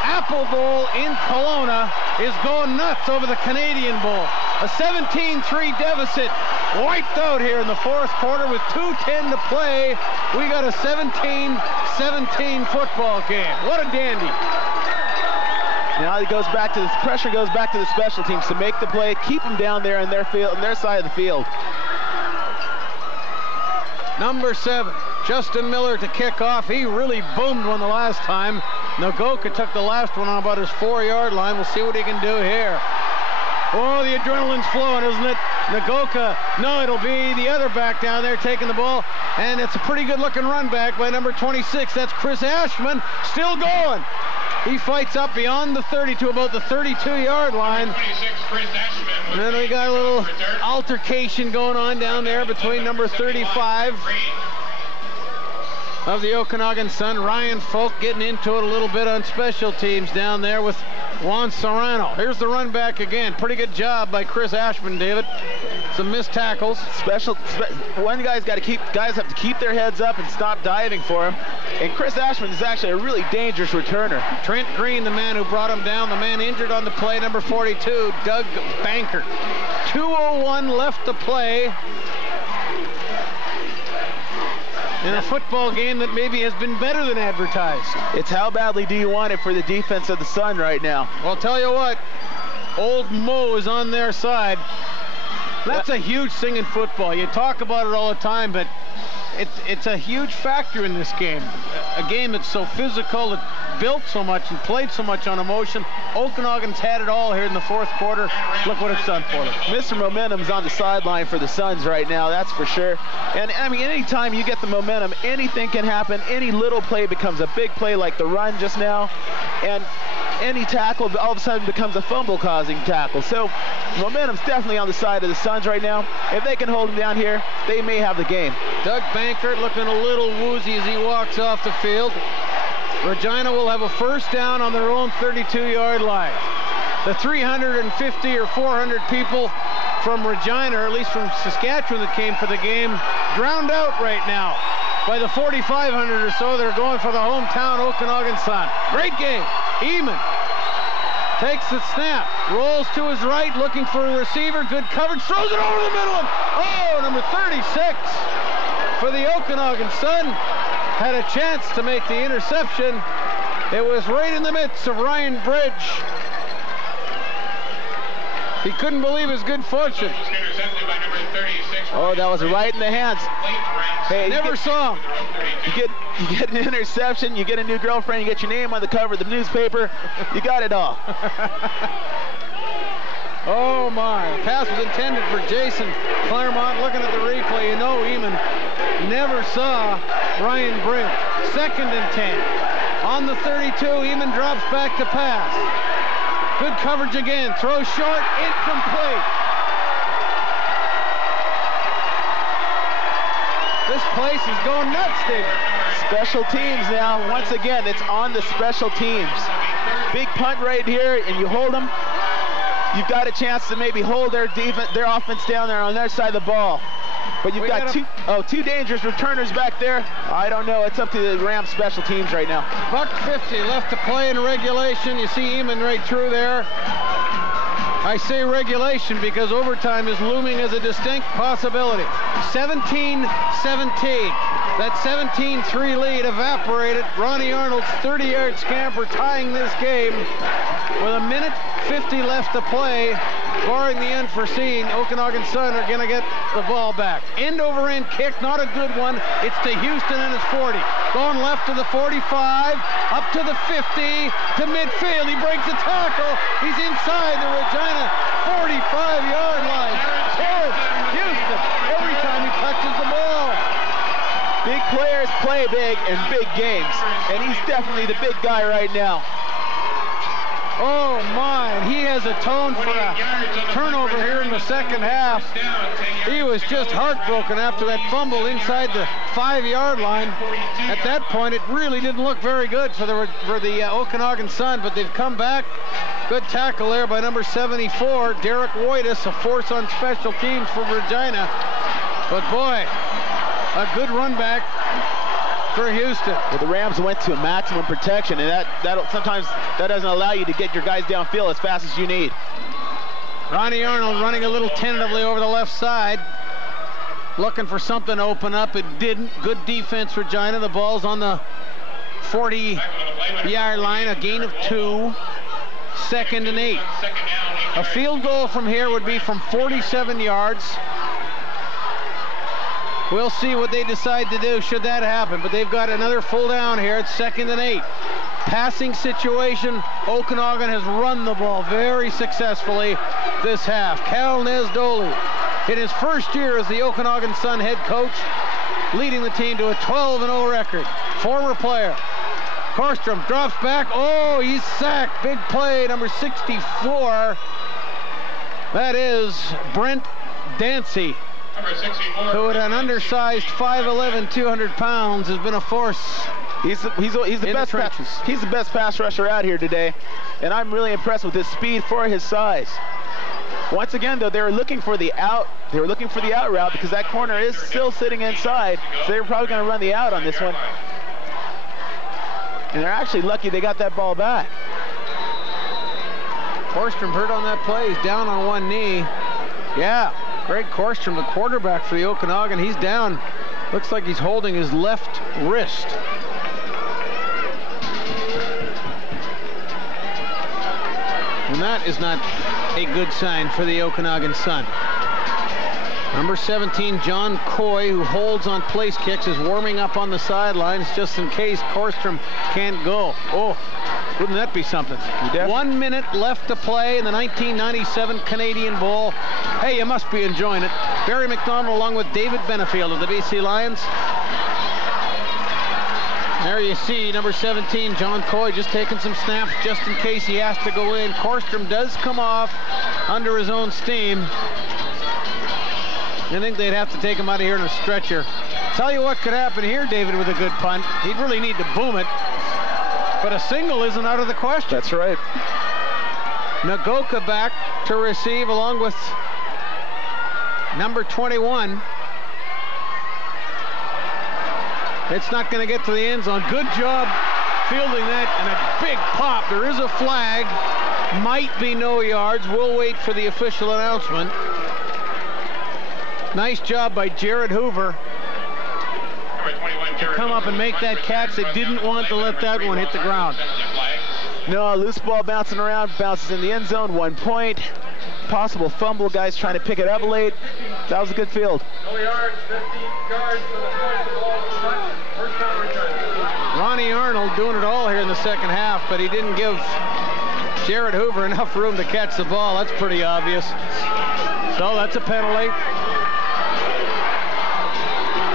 Apple Bowl in Kelowna is going nuts over the Canadian Bowl. A 17-3 deficit wiped out here in the fourth quarter with 2:10 to play. We got a 17-17 football game. What a dandy. Now it goes back to this pressure, goes back to the special teams to make the play, keep them down there in their field, on their side of the field. Number 7, Justin Miller to kick off. He really boomed one the last time. Nagoka took the last one on about his 4-yard line. We'll see what he can do here. Oh, the adrenaline's flowing, isn't it? Nagoka, no, it'll be the other back down there taking the ball, and it's a pretty good-looking run back by number 26. That's Chris Ashman, still going. He fights up beyond the 30 to about the 32-yard line. And then we got a little altercation going on down there between number 35 of the Okanagan Sun, Ryan Folk, getting into it a little bit on special teams down there with Juan Serrano. Here's the run back again. Pretty good job by Chris Ashman, David. Some missed tackles. One guys have to keep their heads up and stop diving for him. And Chris Ashman is actually a really dangerous returner. Trent Green, the man who brought him down, the man injured on the play, number 42, Doug Banker. 2:01 left to play in a football game that maybe has been better than advertised. It's how badly do you want it for the defense of the Sun right now? Well, I'll tell you what, old Mo is on their side. That's a huge thing in football. You talk about it all the time, but it's a huge factor in this game. A game that's so physical, that built so much and played so much on emotion. Okanagan's had it all here in the fourth quarter. Look what it's done for them. Mr. Momentum's on the sideline for the Suns right now, that's for sure. And I mean, anytime you get the momentum, anything can happen. Any little play becomes a big play, like the run just now. And any tackle all of a sudden becomes a fumble-causing tackle. So momentum's definitely on the side of the Suns right now. If they can hold them down here, they may have the game. Doug Bankert looking a little woozy as he walks off the field. Regina will have a first down on their own 32-yard line. The 350 or 400 people from Regina, or at least from Saskatchewan that came for the game, drowned out right now by the 4,500 or so that are going for the hometown Okanagan Sun. Great game. Eamon takes the snap, rolls to his right, looking for a receiver. Good coverage, throws it over the middle. Oh, number 36 for the Okanagan Sun had a chance to make the interception. It was right in the midst of Ryan Bridge. He couldn't believe his good fortune. Oh, that was right in the hands. Hey, never saw him. You get an interception, you get a new girlfriend, you get your name on the cover of the newspaper. You got it all. Oh my, the pass was intended for Jason Claremont. Looking at the replay, you know Eamon never saw Ryan Bridge. 2nd and 10. On the 32, Eamon drops back to pass. Good coverage again, throws short, incomplete. This place is going nuts, David. Special teams now. Once again, it's on the special teams. Big punt right here, and you hold them. You've got a chance to maybe hold their offense down there on their side of the ball. But you've got two dangerous returners back there. I don't know. It's up to the Rams special teams right now. $1.50 left to play in regulation. You see Eamon right through there. I say regulation because overtime is looming as a distinct possibility. 17-17. That 17-3 lead evaporated. Ronnie Arnold's 30-yard scamper tying this game with 1:50 left to play. Barring the unforeseen, Okanagan Sun are going to get the ball back. End-over-end kick, not a good one. It's to Houston and it's 40. Going left to the 45, up to the 50, to midfield. He breaks a tackle. He's inside the Regina 45-yard line. Terrence Houston every time he touches the ball. Big players play big in big games, and he's definitely the big guy right now. Oh my, he has atoned for a turnover here in the second half. He was just heartbroken after that fumble inside the 5-yard line. At that point, it really didn't look very good for the Okanagan Sun, but they've come back. Good tackle there by number 74, Derek Woitis, a force on special teams for Regina. But boy, a good run back for Houston. Well, the Rams went to maximum protection, and that sometimes that doesn't allow you to get your guys downfield as fast as you need. Ronnie Arnold running a little tentatively over the left side, looking for something to open up. It didn't. Good defense, Regina. The ball's on the 40-yard line, a gain of 2, 2nd and 8. A field goal from here would be from 47 yards. We'll see what they decide to do should that happen, but they've got another full down here. It's 2nd and 8. Passing situation, Okanagan has run the ball very successfully this half. Cal Nesdoli, in his first year as the Okanagan Sun head coach, leading the team to a 12-0 record. Former player. Korstrom drops back. Oh, he's sacked. Big play, number 64. That is Brent Dancy, who at an undersized 5'11", 200 pounds has been a force. He's the best pass rusher out here today, and I'm really impressed with his speed for his size. Once again, though, they were looking for the out. They were looking for the out route because that corner is still sitting inside, so they were probably going to run the out on this one. And they're actually lucky they got that ball back. Korstrom hurt on that play. He's down on one knee. Yeah. Greg Korstrom, the quarterback for the Okanagan, he's down. Looks like he's holding his left wrist. And that is not a good sign for the Okanagan Sun. Number 17, John Coy, who holds on place kicks, is warming up on the sidelines just in case Korstrom can't go. Oh, wouldn't that be something? 1 minute left to play in the 1997 Canadian Bowl. Hey, you must be enjoying it. Barry McDonald along with David Benefield of the BC Lions. There you see number 17, John Coy, just taking some snaps just in case he has to go in. Korstrom does come off under his own steam. I think they'd have to take him out of here in a stretcher. Tell you what could happen here, David, with a good punt. He'd really need to boom it. But a single isn't out of the question. That's right. Nagoka back to receive along with number 21. It's not going to get to the end zone. Good job fielding that, and a big pop. There is a flag. Might be no yards. We'll wait for the official announcement. Nice job by Jared Hoover to come up and make that catch. They didn't want to let that one hit the ground. No, loose ball bouncing around, bounces in the end zone, 1 point. Possible fumble, guys trying to pick it up late. That was a good field. No yards, 15 yards for the point. The ball was touched. First down return. Ronnie Arnold doing it all here in the second half, but he didn't give Jared Hoover enough room to catch the ball. That's pretty obvious. So that's a penalty.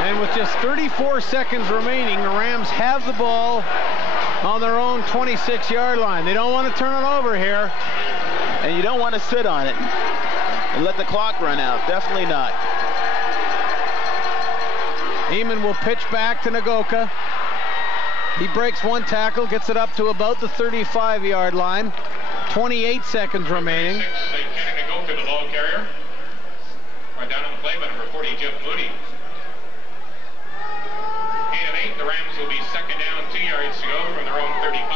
And with just 34 seconds remaining, the Rams have the ball on their own 26-yard line. They don't want to turn it over here. And you don't want to sit on it and let the clock run out. Definitely not. Eamon will pitch back to Nagoka. He breaks one tackle, gets it up to about the 35-yard line. 28 seconds remaining. Nagoka, the ball carrier. down on the play by number 40, Jeff Moody. Gain of 8. The Rams will be second down, 2 yards to go from their own 35.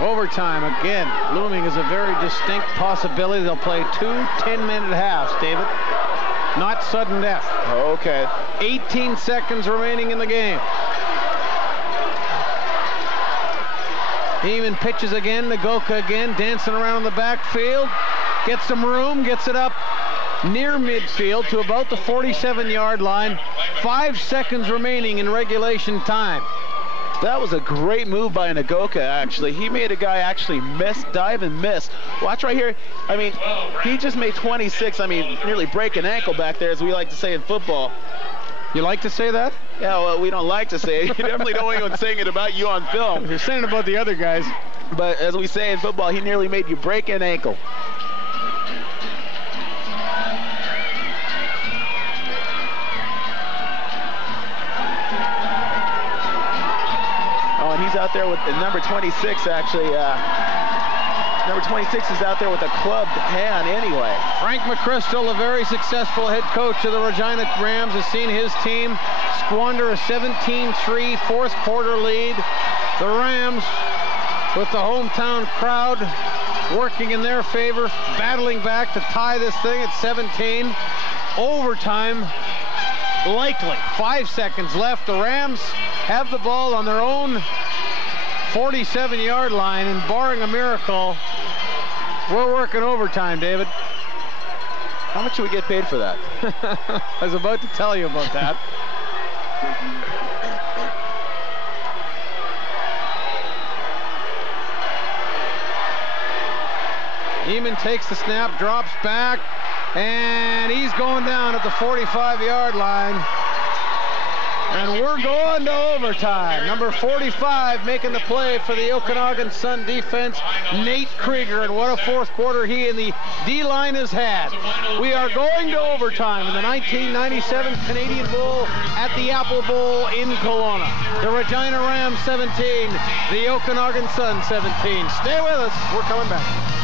Overtime again looming as a very distinct possibility. They'll play 2 10-minute halves, David. Not sudden death. Okay. 18 seconds remaining in the game. Heeman pitches again. Nagoka again, dancing around in the backfield. Gets some room, gets it up near midfield to about the 47-yard line. 5 seconds remaining in regulation time. That was a great move by Nagoka, actually. He made a guy actually miss, dive and miss. Watch right here. I mean, he just made 26. I mean, nearly break an ankle back there, as we like to say in football. You like to say that? Yeah, well, we don't like to say it. You definitely don't want anyone saying it about you on film. You're saying it about the other guys. But as we say in football, he nearly made you break an ankle. He's out there with the number 26, actually. Number 26 is out there with a clubbed hand anyway. Frank McChrystal, a very successful head coach of the Regina Rams, has seen his team squander a 17-3 fourth quarter lead. The Rams, with the hometown crowd working in their favor, battling back to tie this thing at 17. Overtime likely. 5 seconds left. The Rams have the ball on their own 47-yard line, and barring a miracle, we're working overtime, David. How much do we get paid for that? I was about to tell you about that. Heeman takes the snap, drops back, and he's going down at the 45-yard line. And we're going to overtime. Number 45 making the play for the Okanagan Sun defense, Nate Krieger. And what a fourth quarter he and the D-line has had. We are going to overtime in the 1997 Canadian Bowl at the Apple Bowl in Kelowna. The Regina Rams 17, the Okanagan Sun 17. Stay with us. We're coming back.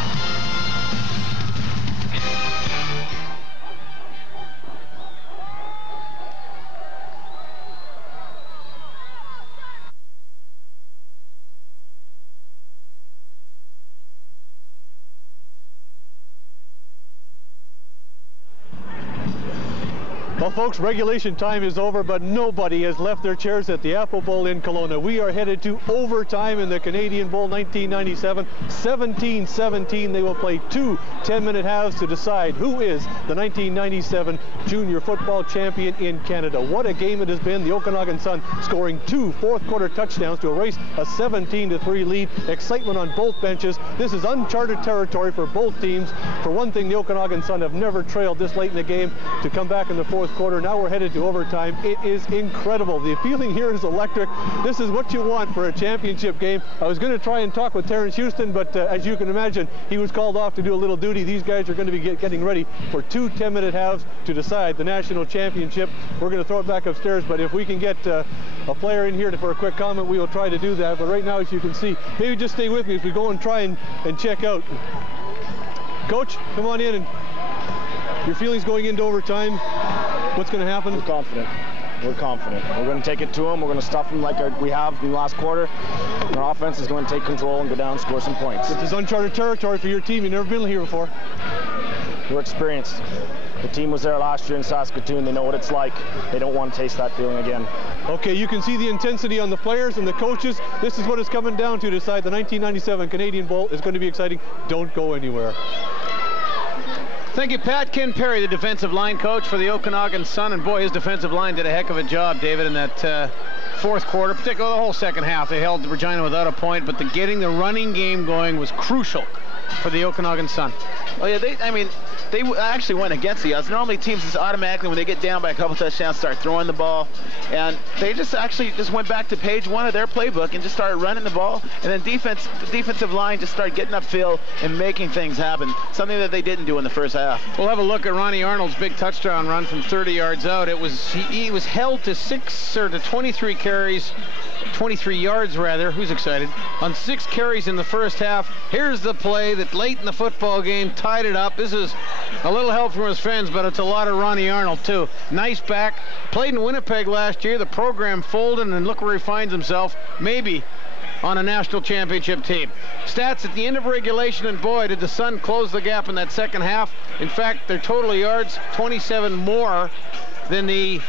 Well, folks, regulation time is over, but nobody has left their chairs at the Apple Bowl in Kelowna. We are headed to overtime in the Canadian Bowl 1997. 17-17. They will play 2 10-minute halves to decide who is the 1997 junior football champion in Canada. What a game it has been. The Okanagan Sun scoring 2 fourth-quarter touchdowns to erase a 17-3 lead. Excitement on both benches. This is uncharted territory for both teams. For one thing, the Okanagan Sun have never trailed this late in the game to come back in the fourth quarter. Now we're headed to overtime. It is incredible. The feeling here is electric. This is what you want for a championship game. I was going to try and talk with Terrence Houston, but as you can imagine, he was called off to do a little duty. These guys are going to be getting ready for 2 10-minute halves to decide the national championship. We're going to throw it back upstairs, but if we can get a player in here for a quick comment, we will try to do that. But right now, as you can see, maybe just stay with me as we go and try and check out. Coach, come on in, and your feelings going into overtime. What's going to happen? We're confident. We're confident. We're going to take it to them. We're going to stuff them like we have in the last quarter. And our offense is going to take control and go down and score some points. This is uncharted territory for your team. You've never been here before. We're experienced. The team was there last year in Saskatoon. They know what it's like. They don't want to taste that feeling again. Okay, you can see the intensity on the players and the coaches. This is what it's coming down to decide the 1997 Canadian Bowl. Is going to be exciting. Don't go anywhere. Thank you, Pat. Ken Perry, the defensive line coach for the Okanagan Sun. And boy, his defensive line did a heck of a job, David, in that fourth quarter, particularly the whole second half. They held Regina without a point, but getting the running game going was crucial for the Okanagan Sun. Oh, yeah, they actually went against the odds. Normally teams just automatically, when they get down by a couple touchdowns, start throwing the ball. And they just went back to page 1 of their playbook and just started running the ball. And then the defensive line just started getting upfield and making things happen, something that they didn't do in the first half. half. We'll have a look at Ronnie Arnold's big touchdown run from 30 yards out. It was he was held to 23 carries, 23 yards rather. Who's excited? On 6 carries in the first half. Here's the play that late in the football game tied it up. This is a little help from his friends, but it's a lot of Ronnie Arnold too. Nice back. Played in Winnipeg last year. The program folded, and look where he finds himself. Maybe on a national championship team. Stats at the end of regulation, and boy, did the Sun close the gap in that second half. In fact, their total yards, 27 more than the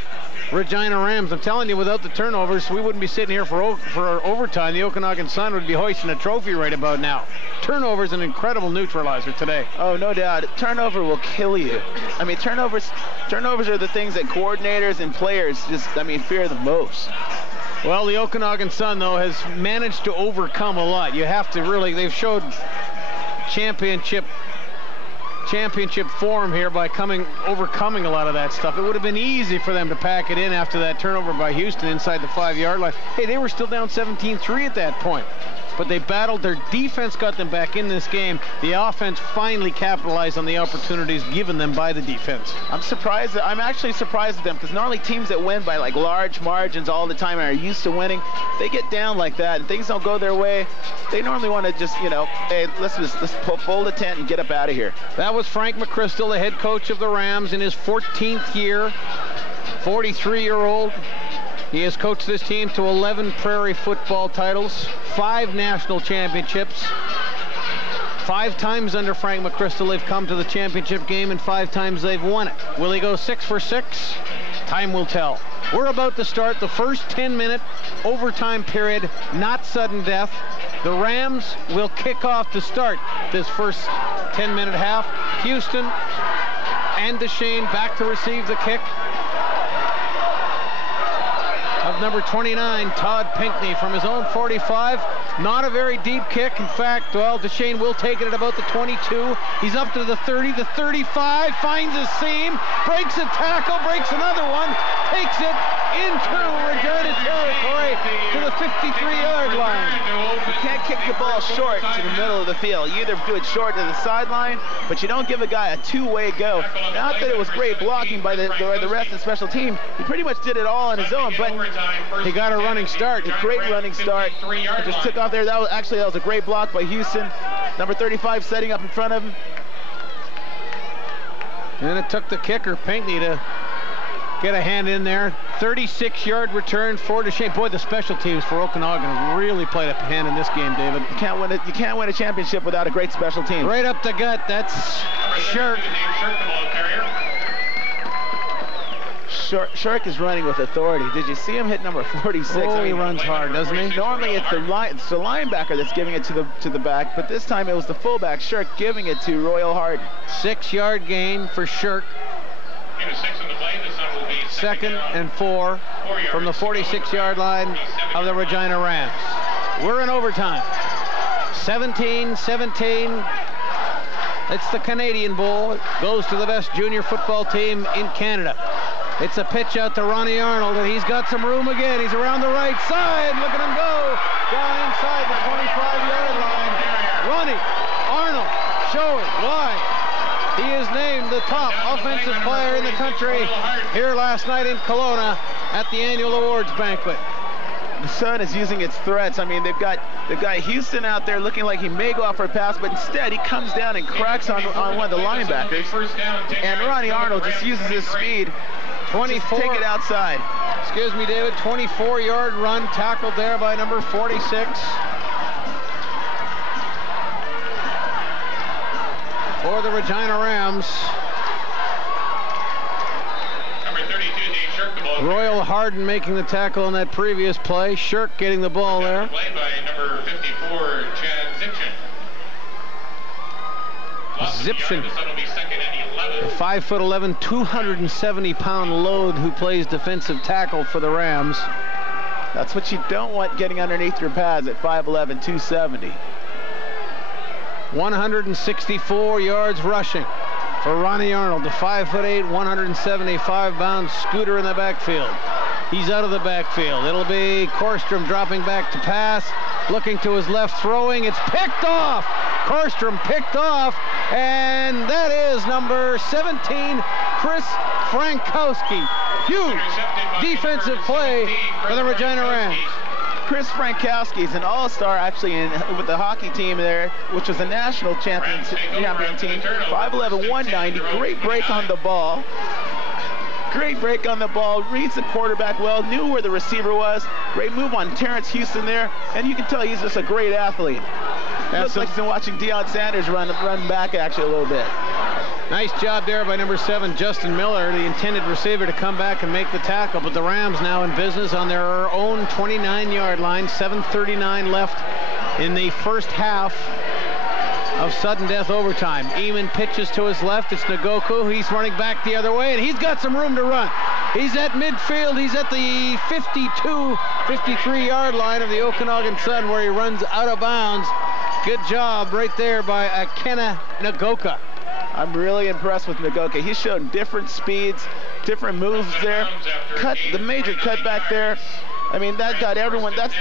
Regina Rams. I'm telling you, without the turnovers, we wouldn't be sitting here for overtime. The Okanagan Sun would be hoisting a trophy right about now. Turnovers an incredible neutralizer today. Oh, no doubt. Turnover will kill you. I mean, turnovers are the things that coordinators and players fear the most. Well, the Okanagan Sun, though, has managed to overcome a lot. You have to really, they've showed championship form here by overcoming a lot of that stuff. It would have been easy for them to pack it in after that turnover by Houston inside the 5-yard line. Hey, they were still down 17-3 at that point. But they battled. Their defense got them back in this game. The offense finally capitalized on the opportunities given them by the defense. I'm actually surprised at them, because normally teams that win by like large margins all the time and are used to winning, they get down like that and things don't go their way. They normally want to just, hey, let's fold the tent and get up out of here. That was Frank McChrystal, the head coach of the Rams, in his 14th year, 43-year-old. He has coached this team to 11 Prairie football titles, 5 national championships. 5 times under Frank McChrystal they've come to the championship game, and 5 times they've won it. Will he go 6 for 6? Time will tell. We're about to start the first 10-minute overtime period, not sudden death. The Rams will kick off to start this first 10-minute half. Houston and DeShane back to receive the kick of number 29, Todd Pinckney, from his own 45. Not a very deep kick. In fact, well, DeShane will take it at about the 22. He's up to the 30, the 35, finds his seam, breaks a tackle, breaks another one, takes it into Regina territory to the 53-yard line. You can't kick the ball short to the middle of the field. You either do it short to the sideline, but you don't give a guy a two-way go. Not that it was great blocking by the rest of the special team. He pretty much did it all on his own, but he got a running start. A great running start. He just took off there. That was a great block by Houston. Number 35 setting up in front of him. And it took the kicker, Pinckney, to get a hand in there. 36-yard return for DeShane. Boy, the special teams for Okanagan really played a hand in this game, David. You can't win a championship without a great special team. Right up the gut. That's Shirk. Shirk is running with authority. Did you see him hit number 46? Oh, he runs hard, doesn't he? Normally it's the linebacker that's giving it to the back, but this time it was the fullback, Shirk, giving it to Royal Harden. 6-yard gain for Shirk. 2nd and 4 from the 46-yard line of the Regina Rams. We're in overtime. 17-17. It's the Canadian Bowl. It goes to the best junior football team in Canada. It's a pitch out to Ronnie Arnold, and he's got some room again. He's around the right side. Look at him go down inside the 25-yard line. Ronnie Arnold showing why he is named the top offensive player in the country here last night in Kelowna at the annual awards banquet. The Sun is using its threats. I mean, they've got Houston out there looking like he may go off for a pass, but instead he comes down and cracks on one of the linebackers. And Ronnie Arnold just uses his speed. 24. Take it outside. Excuse me, David. 24-yard run tackled there by number 46. For the Regina Rams. Number 32, Dave Shirk, the ball. Royal Harden making the tackle on that previous play. Shirk getting the ball there. Play by number 54, Chad Zipchen. Zipchen. A 5'11", 270-pound load who plays defensive tackle for the Rams. That's what you don't want getting underneath your pads at 5'11", 270. 164 yards rushing for Ronnie Arnold, the 5'8", 175-pound scooter in the backfield. He's out of the backfield. It'll be Korstrom dropping back to pass, looking to his left, throwing. It's picked off. Korstrom picked off, and that is number 17, Chris Frankowski. Huge defensive play for the Regina Rams. Chris Frankowski is an all-star actually with the hockey team there, which was a national champion team. 5'11", 190, great break on the ball. Great break on the ball, reads the quarterback well, knew where the receiver was. Great move on Terrence Houston there, and you can tell he's just a great athlete. Looks like he's been watching Deion Sanders run back actually a little bit. Nice job there by number 7, Justin Miller, the intended receiver, to come back and make the tackle. But the Rams now in business on their own 29-yard line. 7:39 left in the first half of sudden death overtime. Eamon pitches to his left. It's Nagoku. He's running back the other way, and he's got some room to run. He's at midfield. He's at the 52, 53-yard line of the Okanagan Sun, where he runs out of bounds. Good job right there by Akena Nagoka. I'm really impressed with Nagoka. He's shown different speeds, different moves there. The major cutback there. I mean, that got everyone. That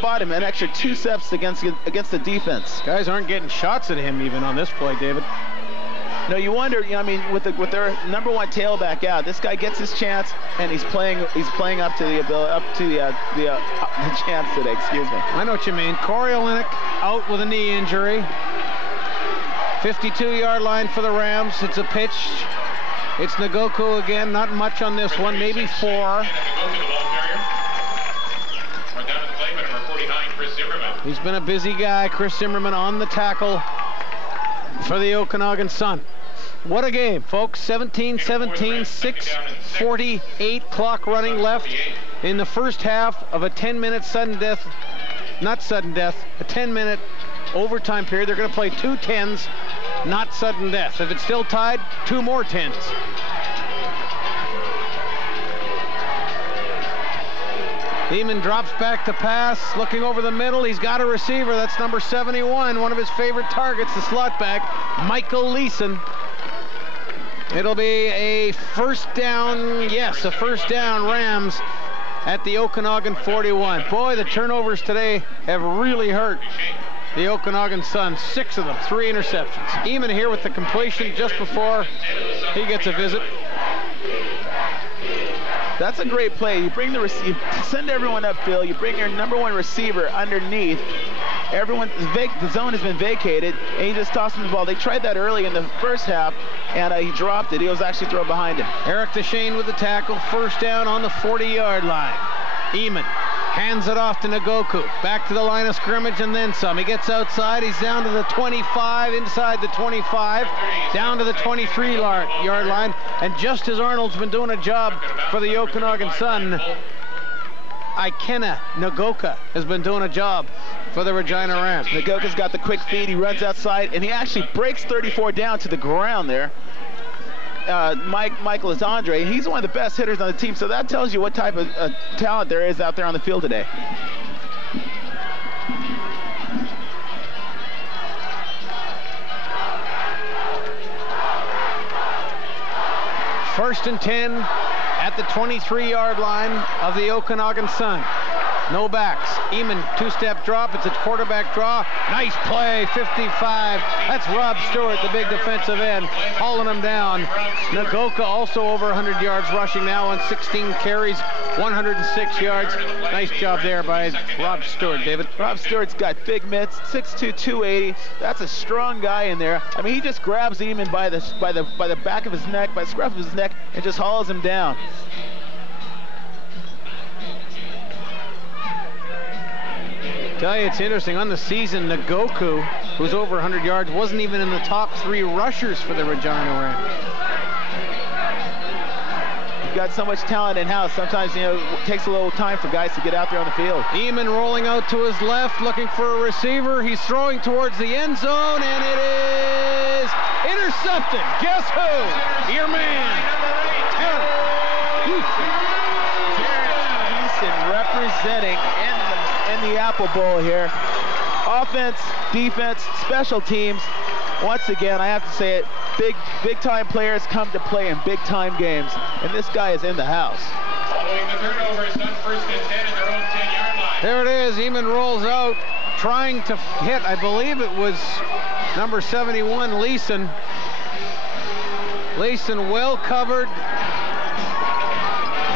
bought him an extra 2 steps against the defense. Guys aren't getting shots at him even on this play, David. No, you wonder. You know, I mean, with their number 1 tailback out, this guy gets his chance, and he's playing up to the chance today. Excuse me. I know what you mean. Corey Olenek out with a knee injury. 52-yard line for the Rams. It's a pitch. It's Nagoku again. Not much on this one. Maybe 4. He's been a busy guy. Chris Zimmerman on the tackle for the Okanagan Sun. What a game, folks. 17-17, 6:48 clock running left in the first half of a 10-minute sudden death. Not sudden death, a 10-minute overtime period. They're going to play 2 10s, not sudden death. If it's still tied, 2 more 10s. Eamon drops back to pass, looking over the middle. He's got a receiver. That's number 71, one of his favorite targets, the slot back, Michael Leeson. It'll be a first down, yes, a first down, Rams at the Okanagan 41. Boy, the turnovers today have really hurt the Okanagan Sun. 6 of them, 3 interceptions. Eamon here with the completion just before he gets a visit. That's a great play. You bring the receiver, send everyone upfield. You bring your number 1 receiver underneath. The zone has been vacated, and he just tosses the ball. They tried that early in the first half, and he dropped it. He was actually thrown behind him. Eric Deshane with the tackle. First down on the 40-yard line. Eamon hands it off to Nagoku. Back to the line of scrimmage and then some. He gets outside. He's down to the 25, inside the 25, down to the 23-yard line. And just as Arnold's been doing a job for the Okanagan Sun, Ikena Nagoka has been doing a job for the Regina Rams. Nagoka's got the quick feed. He runs outside, and he actually breaks 34 down to the ground there. Michael Isandre, he's one of the best hitters on the team, so that tells you what type of talent there is out there on the field today. First and 10 at the 23-yard line of the Okanagan Sun. No backs. Eamon, 2-step drop. It's a quarterback draw. Nice play, 55. That's Rob Stewart, the big defensive end, hauling him down. Nagoka also over 100 yards rushing now on 16 carries, 106 yards. Nice job there by Rob Stewart, David. Rob Stewart's got big mitts, 6'2", 280. That's a strong guy in there. I mean, he just grabs Eamon by the back of his neck, by the scruff of his neck, and just hauls him down. Tell you, it's interesting. On the season, Nagoku, who's over 100 yards, wasn't even in the top 3 rushers for the Regina Rams. You've got so much talent in-house. Sometimes, you know, it takes a little time for guys to get out there on the field. Eamon rolling out to his left, looking for a receiver. He's throwing towards the end zone, and it is intercepted. Guess who? Your man, Terrence Houston. Terrence Houston representing in the Apple Bowl here. Offense, defense, special teams. Once again, I have to say it, big time players come to play in big time games, and this guy is in the house. Following the turnover, it's done first and 10 at their own 10-yard line. There it is. Eamon rolls out, trying to hit, I believe it was Number 71, Leeson. Leeson well covered.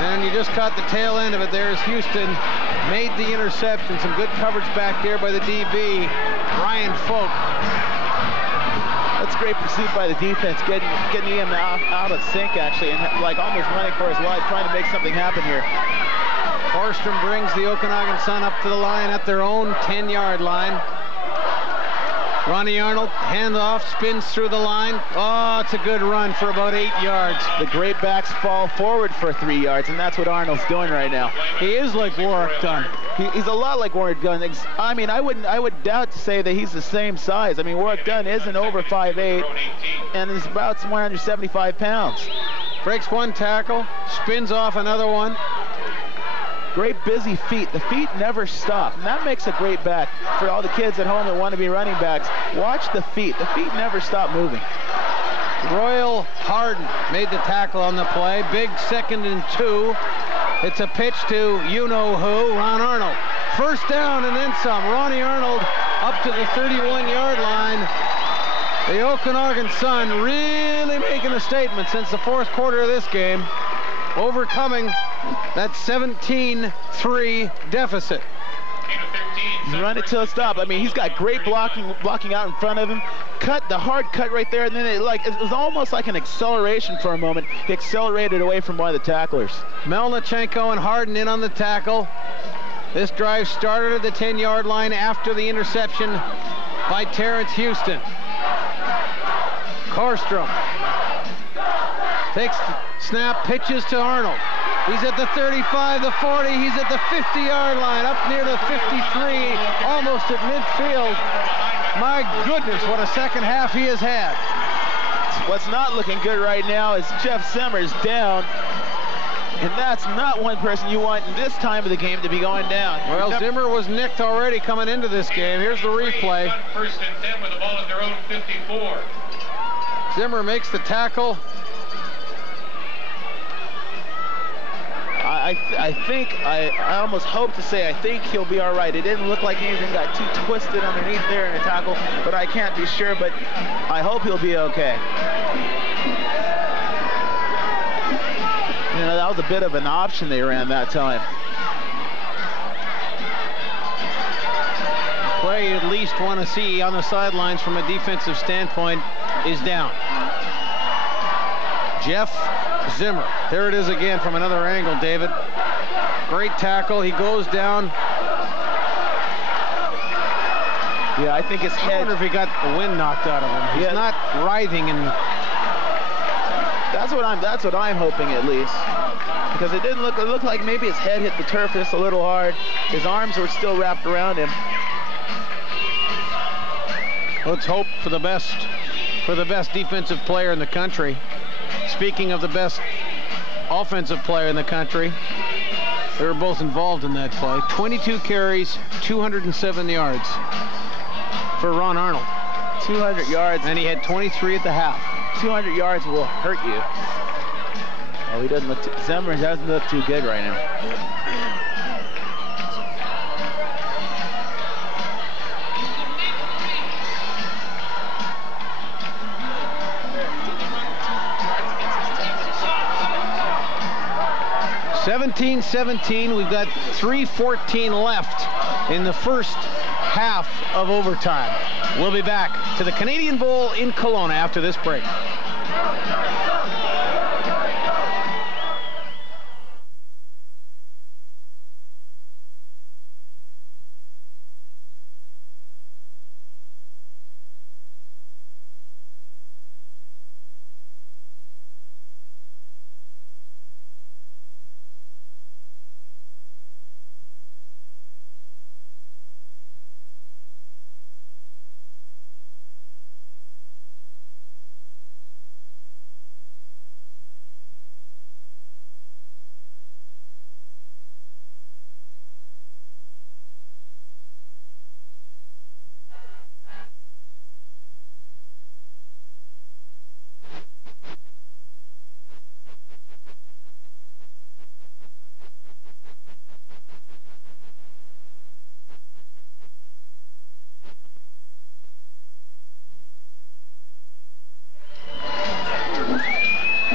And you just caught the tail end of it there as Houston made the interception. Some good coverage back there by the DB, Ryan Folk. That's great pursuit by the defense, getting him out of sync, actually, and like almost running for his life, trying to make something happen here. Forsstrom brings the Okanagan Sun up to the line at their own 10-yard line. Ronnie Arnold, handoff, spins through the line. Oh, it's a good run for about 8 yards. The great backs fall forward for 3 yards, and that's what Arnold's doing right now. He is like Warwick Dunn. He's a lot like Warwick Dunn. I mean, I would doubt to say that he's the same size. I mean, Warwick Dunn isn't over 5'8", and is about 175 pounds. Breaks one tackle, spins off another one. Great busy feet. The feet never stop, and that makes a great back for all the kids at home that want to be running backs. Watch the feet. The feet never stop moving. Royal Harden made the tackle on the play. Big 2nd and 2. It's a pitch to you-know-who, Ron Arnold. First down and then some. Ronnie Arnold up to the 31-yard line. The Okanagan Sun really making a statement since the 4th quarter of this game, overcoming that 17-3 deficit. Run it till it stops. I mean, he's got great blocking out in front of him. The hard cut right there, and then it was almost like an acceleration for a moment. He accelerated away from one of the tacklers. Melnichenko and Harden in on the tackle. This drive started at the 10-yard line after the interception by Terrence Houston. Forsstrom takes the snap, pitches to Arnold. He's at the 35, the 40, he's at the 50-yard line, up near the 53, almost at midfield. My goodness, what a second half he has had. What's not looking good right now is Jeff Zimmer's down, and that's not one person you want in this time of the game to be going down. Well, Zimmer was nicked already coming into this game. Here's the replay. 1st and 10 with the ball at their own 54. Zimmer makes the tackle. I almost hope to say I think he'll be all right. It didn't look like anything got too twisted underneath there in a tackle, but I can't be sure, but I hope he'll be okay. You know, that was a bit of an option they ran that time. Play you at least want to see on the sidelines from a defensive standpoint is down. Jeff Zimmer. There it is again from another angle, David. Great tackle. He goes down. Yeah, I think his head. I wonder if he got the wind knocked out of him. He's not writhing, and that's what I'm hoping at least, because it looked like maybe his head hit the turf just a little hard. His arms were still wrapped around him. Let's hope for the best defensive player in the country. Speaking of the best offensive player in the country, they were both involved in that play. 22 carries, 207 yards for Ron Arnold. 200 yards. And he had 23 at the half. 200 yards will hurt you. Oh, he doesn't look Zimmer doesn't look too good right now. 17-17. We've got 3:14 left in the first half of overtime. We'll be back to the Canadian Bowl in Kelowna after this break.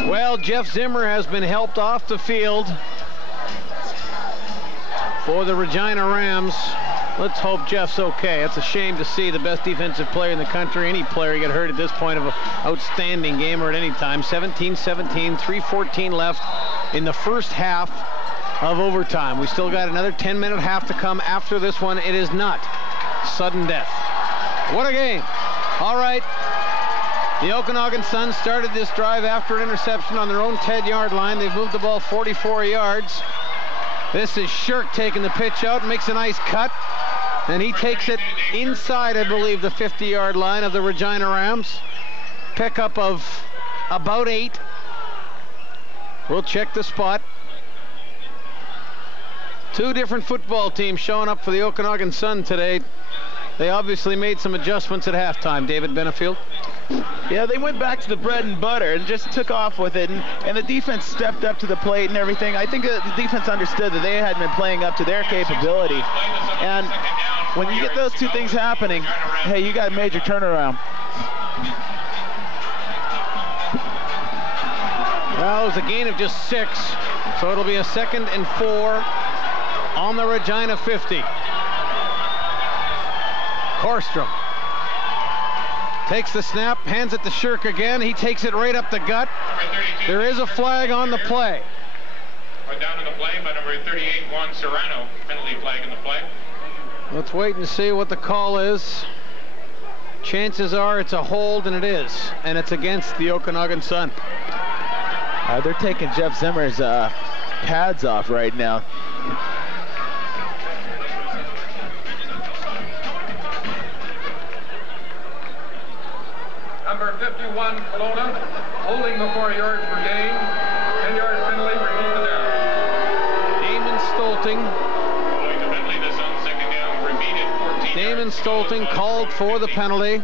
Well, Jeff Zimmer has been helped off the field for the Regina Rams. Let's hope Jeff's okay. It's a shame to see the best defensive player in the country, any player, get hurt at this point of an outstanding game or at any time. 17-17, 3:14 left in the first half of overtime. We still got another 10-minute half to come after this one. It is not sudden death. What a game. All right. The Okanagan Sun started this drive after an interception on their own 10-yard line. They've moved the ball 44 yards. This is Shirk taking the pitch out, makes a nice cut, and he takes it inside, I believe, the 50-yard line of the Regina Rams. Pickup of about 8. We'll check the spot. 2 different football teams showing up for the Okanagan Sun today. They obviously made some adjustments at halftime. David Benefield. Yeah, they went back to the bread and butter and just took off with it, and the defense stepped up to the plate and everything. I think the defense understood that they hadn't been playing up to their capability, and when you get those 2 things happening, hey, you got a major turnaround. Well, it was a gain of just 6, so it'll be a 2nd and 4 on the Regina 50. Korstrom takes the snap, hands it to Shirk again. He takes it right up the gut. There is a flag on the play. Went down to the play by number 38, Juan Serrano. Penalty flag in the play. Let's wait and see what the call is. Chances are it's a hold, and it is. And it's against the Okanagan Sun. They're taking Jeff Zimmer's pads off right now. Number 51, Kelowna, holding the 4 yards per gain. 10-yard penalty, Regina down. Damon Stolting. Following the penalty, the Sun second down, repeated 14 Damon yards. Stolting called for the penalty.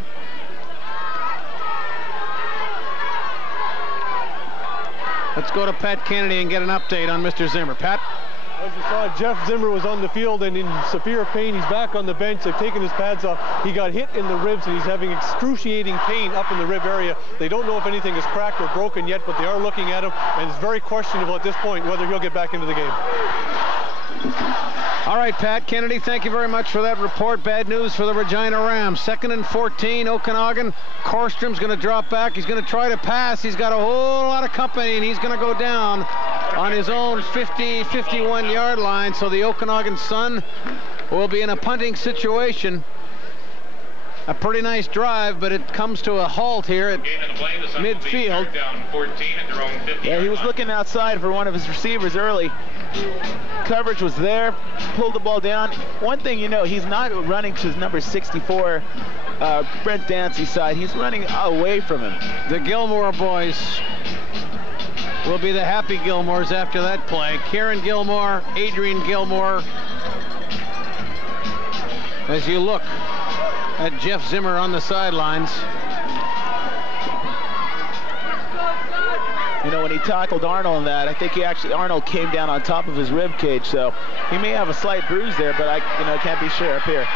Let's go to Pat Kennedy and get an update on Mr. Zimmer. Pat? As you saw, Jeff Zimmer was on the field and in severe pain. He's back on the bench. They've taken his pads off. He got hit in the ribs, and he's having excruciating pain up in the rib area. They don't know if anything is cracked or broken yet, but they are looking at him, and it's very questionable at this point whether he'll get back into the game. All right, Pat Kennedy, thank you very much for that report. Bad news for the Regina Rams. 2nd and 14, Okanagan. Korstrom's going to drop back. He's going to try to pass. He's got a whole lot of company, and he's going to go down on his own 50, 51-yard line. So the Okanagan Sun will be in a punting situation. A pretty nice drive, but it comes to a halt here at midfield. Yeah, he was looking outside for one of his receivers early. Coverage was there, pulled the ball down. One thing you know, he's not running to his number 64, Brent Dancy's side. He's running away from him. The Gilmore boys will be the happy Gilmores after that play. Kieran Gilmore, Adrian Gilmore. As you look at Jeff Zimmer on the sidelines. You know, when he tackled Arnold in that, I think Arnold came down on top of his rib cage, so he may have a slight bruise there, but I can't be sure up here.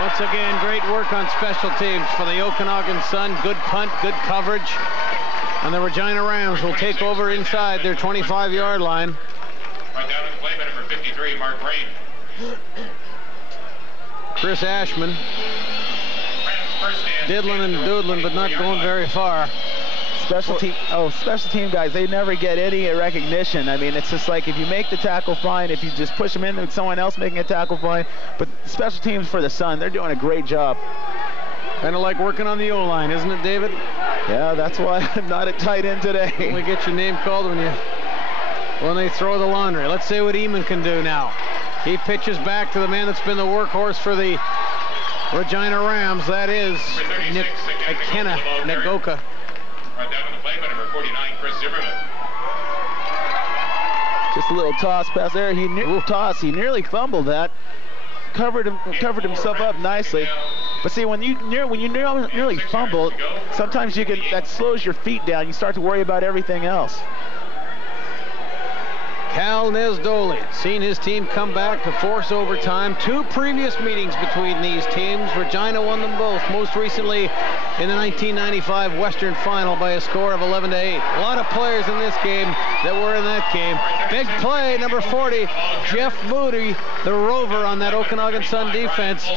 Once again, great work on special teams for the Okanagan Sun. Good punt, good coverage. And the Regina Rams will take over inside their 25-yard line. Right down to the play by number 53, Mark Rain. Chris Ashman. Diddling and doodling, but not going very far. Special team guys, they never get any recognition. I mean, it's just like if you make the tackle, fine. If you just push them in with someone else making a tackle, fine. But special teams for the Sun, they're doing a great job. Kind of like working on the O-line, isn't it, David? Yeah, that's why I'm not a tight end today. Only get your name called when they throw the laundry. Let's see what Eamon can do now. He pitches back to the man that's been the workhorse for the Regina Rams. That is Ikenna Nagoka. Right down on the play by number 49, Chris Zimmerman. Just a little toss pass there. He nearly fumbled that. Covered himself up nicely. But see, when you nearly fumble, sometimes that slows your feet down. You start to worry about everything else. Cal Nesdolian seen his team come back to force overtime. 2 previous meetings between these teams. Regina won them both, most recently in the 1995 Western Final by a score of 11-8. A lot of players in this game that were in that game. Big play, number 40, Jeff Moody, the rover on that Okanagan Sun defense.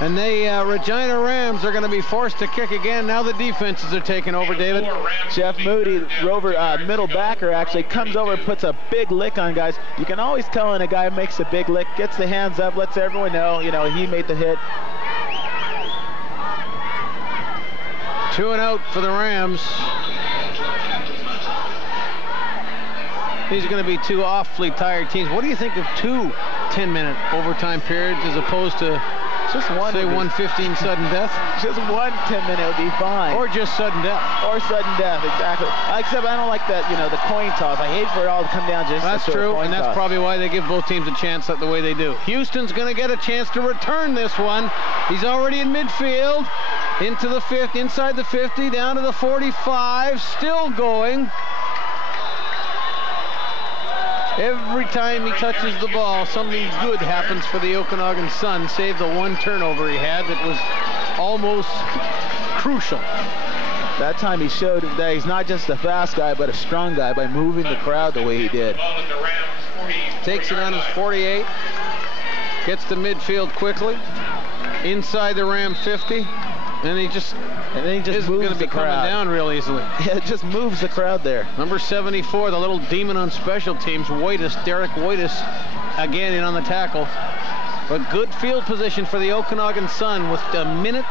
And they, Regina Rams are going to be forced to kick again. Now the defenses are taking over, David. Jeff Moody, rover, middle backer, actually comes over and puts a big lick on guys. You can always tell when a guy makes a big lick, gets the hands up, lets everyone know, he made the hit. 2 and out for the Rams. These are going to be two awfully tired teams. What do you think of 2 10-minute overtime periods as opposed to just one, say 1:15 sudden death? Just 1 10-minute would be fine. Or just sudden death. Or sudden death, exactly. Except I don't like that, the coin toss. I hate for it all to come down just That's true, and that's probably why they give both teams a chance the way they do. Houston's going to get a chance to return this one. He's already in midfield, into the 50, inside the 50, down to the 45, still going. Every time he touches the ball, something good happens for the Okanagan Sun, save the 1 turnover he had that was almost crucial. That time he showed that he's not just a fast guy, but a strong guy by moving the crowd the way he did. Takes it on his 48, gets to midfield quickly, inside the Ram 50, and he just isn't going to be coming down real easily. Yeah, it just moves the crowd there. Number 74, the little demon on special teams, Derek Waitis, again in on the tackle. But good field position for the Okanagan Sun with 1:03 minutes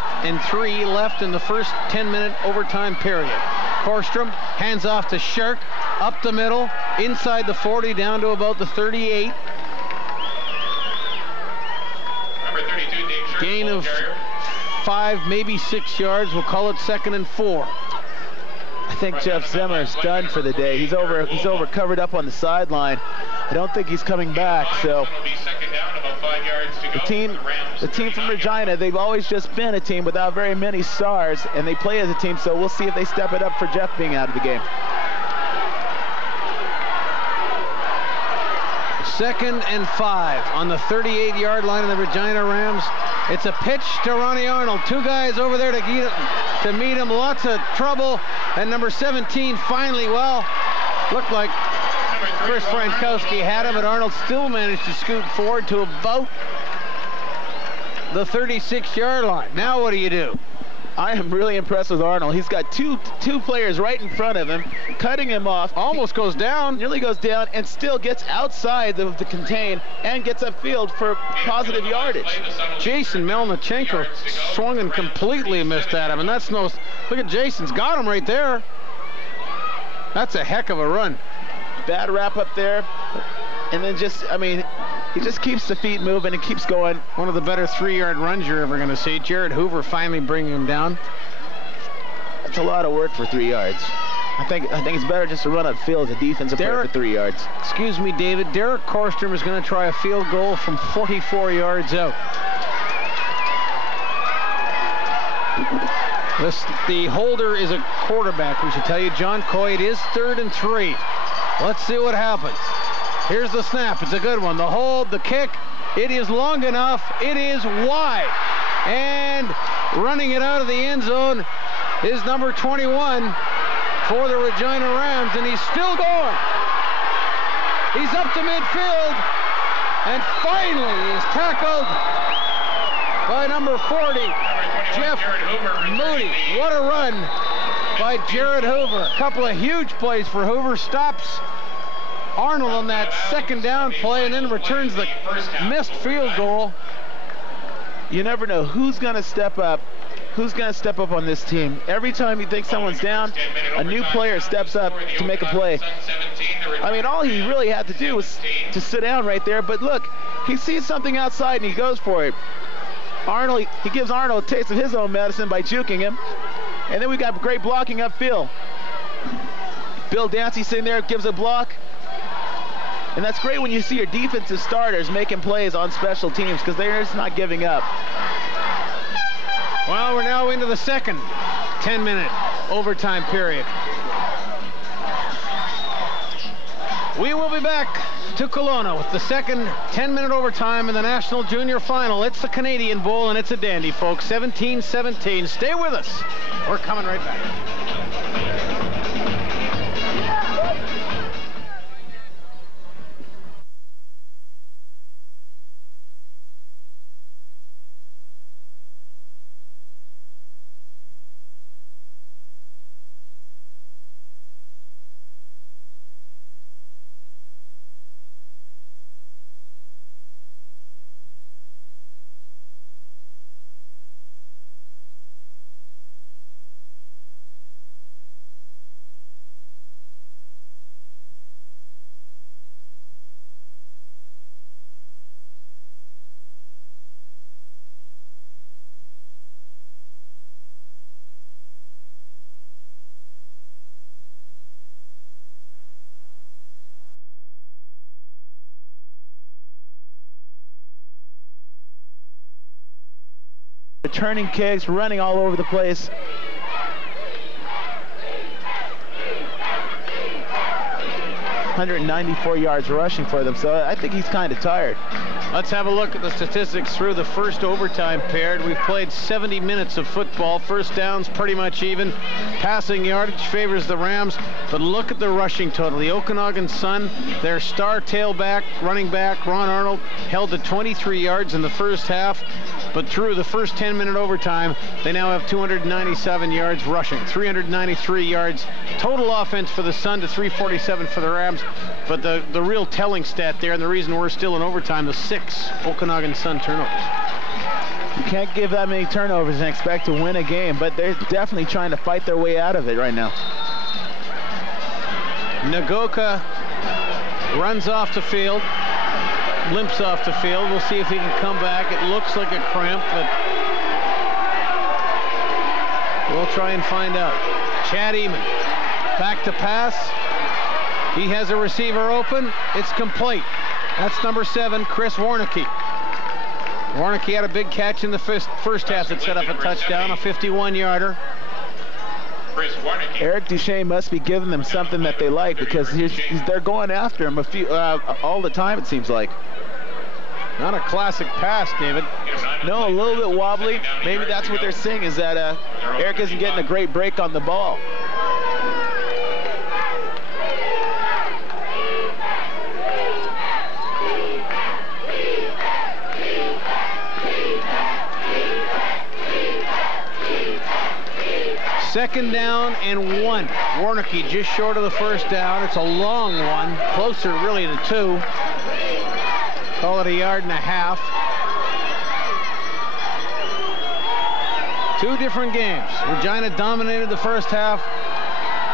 left in the first 10-minute overtime period. Korstrom hands off to Shirk, up the middle, inside the 40, down to about the 38. Number 32, Dave Shirk, gain of 5, maybe 6 yards. We'll call it 2nd and 4. I think Jeff Zimmer's done for the day. He's over covered up on the sideline. I don't think he's coming back. So the team from Regina, they've always just been a team without very many stars, and they play as a team. So we'll see if they step it up for Jeff being out of the game. 2nd and 5 on the 38-yard line of the Regina Rams. It's a pitch to Ronnie Arnold. 2 guys over there to meet him. Lots of trouble. And number 17 finally, looked like Chris Frankowski had him, but Arnold still managed to scoot forward to about the 36-yard line. Now what do you do? I am really impressed with Arnold. He's got two players right in front of him, cutting him off. Almost goes down. Nearly goes down, and still gets outside of the contain and gets upfield for positive yardage. Jason Melnichenko swung and completely missed at him, and that's no... Look at Jason's got him right there. That's a heck of a run. Bad wrap up there, and then he just keeps the feet moving and keeps going. One of the better 3-yard runs you're ever going to see. Jared Hoover finally bringing him down. That's a lot of work for 3 yards. I think it's better just to run upfield as a defensive player for 3 yards. Excuse me, David. Derek Korstrom is going to try a field goal from 44 yards out. The holder is a quarterback, we should tell you. John Coy. It is 3rd and 3. Let's see what happens. Here's the snap. It's a good one. The hold, the kick. It is long enough. It is wide. And running it out of the end zone is number 21 for the Regina Rams, and he's still going. He's up to midfield, and finally he's tackled by number 40, Jeff Moody. What a run by Jared Hoover. A couple of huge plays for Hoover. Stops Arnold on that 2nd down play and then returns the missed field goal. You never know who's going to step up. Who's going to step up on this team? Every time you think someone's down, a new player steps up to make a play. I mean, all he really had to do was to sit down right there, but look, he sees something outside and he goes for it. Arnold, he gives Arnold a taste of his own medicine by juking him. And then we got great blocking upfield. Bill Dancy sitting there, gives a block. And that's great when you see your defensive starters making plays on special teams, because they're just not giving up. Well, we're now into the 2nd 10-minute overtime period. We will be back to Kelowna with the 2nd 10-minute overtime in the National Junior Final. It's the Canadian Bowl, and it's a dandy, folks. 17-17. Stay with us. We're coming right back. Returning kicks, running all over the place. ...194 yards rushing for them, so I think he's kind of tired. Let's have a look at the statistics through the first overtime period. We've played 70 minutes of football. First downs pretty much even. Passing yardage favors the Rams, but look at the rushing total. The Okanagan Sun, their star tailback, running back, Ron Arnold, held to 23 yards in the first half, but through the first 10-minute overtime, they now have 297 yards rushing, 393 yards total offense for the Sun to 347 for the Rams. But the real telling stat there, and the reason we're still in overtime, the 6 Okanagan Sun turnovers. You can't give that many turnovers and expect to win a game, but they're definitely trying to fight their way out of it right now. Nagoka runs off the field, limps off the field. We'll see if he can come back. It looks like a cramp, but we'll try and find out. Chad Eamon back to pass. He has a receiver open. It's complete. That's number 7, Chris Warnicki. Warnicki had a big catch in the first half that set up a touchdown, a 51-yarder. Eric Duchesne must be giving them something that they like, because they're going after him all the time, it seems like. Not a classic pass, David. No, a little bit wobbly. Maybe that's what they're saying, is that Eric isn't getting a great break on the ball. Second down and 1. Warnicki just short of the first down. It's a long one, closer really to 2. Call it a yard and a half. 2 different games. Regina dominated the first half.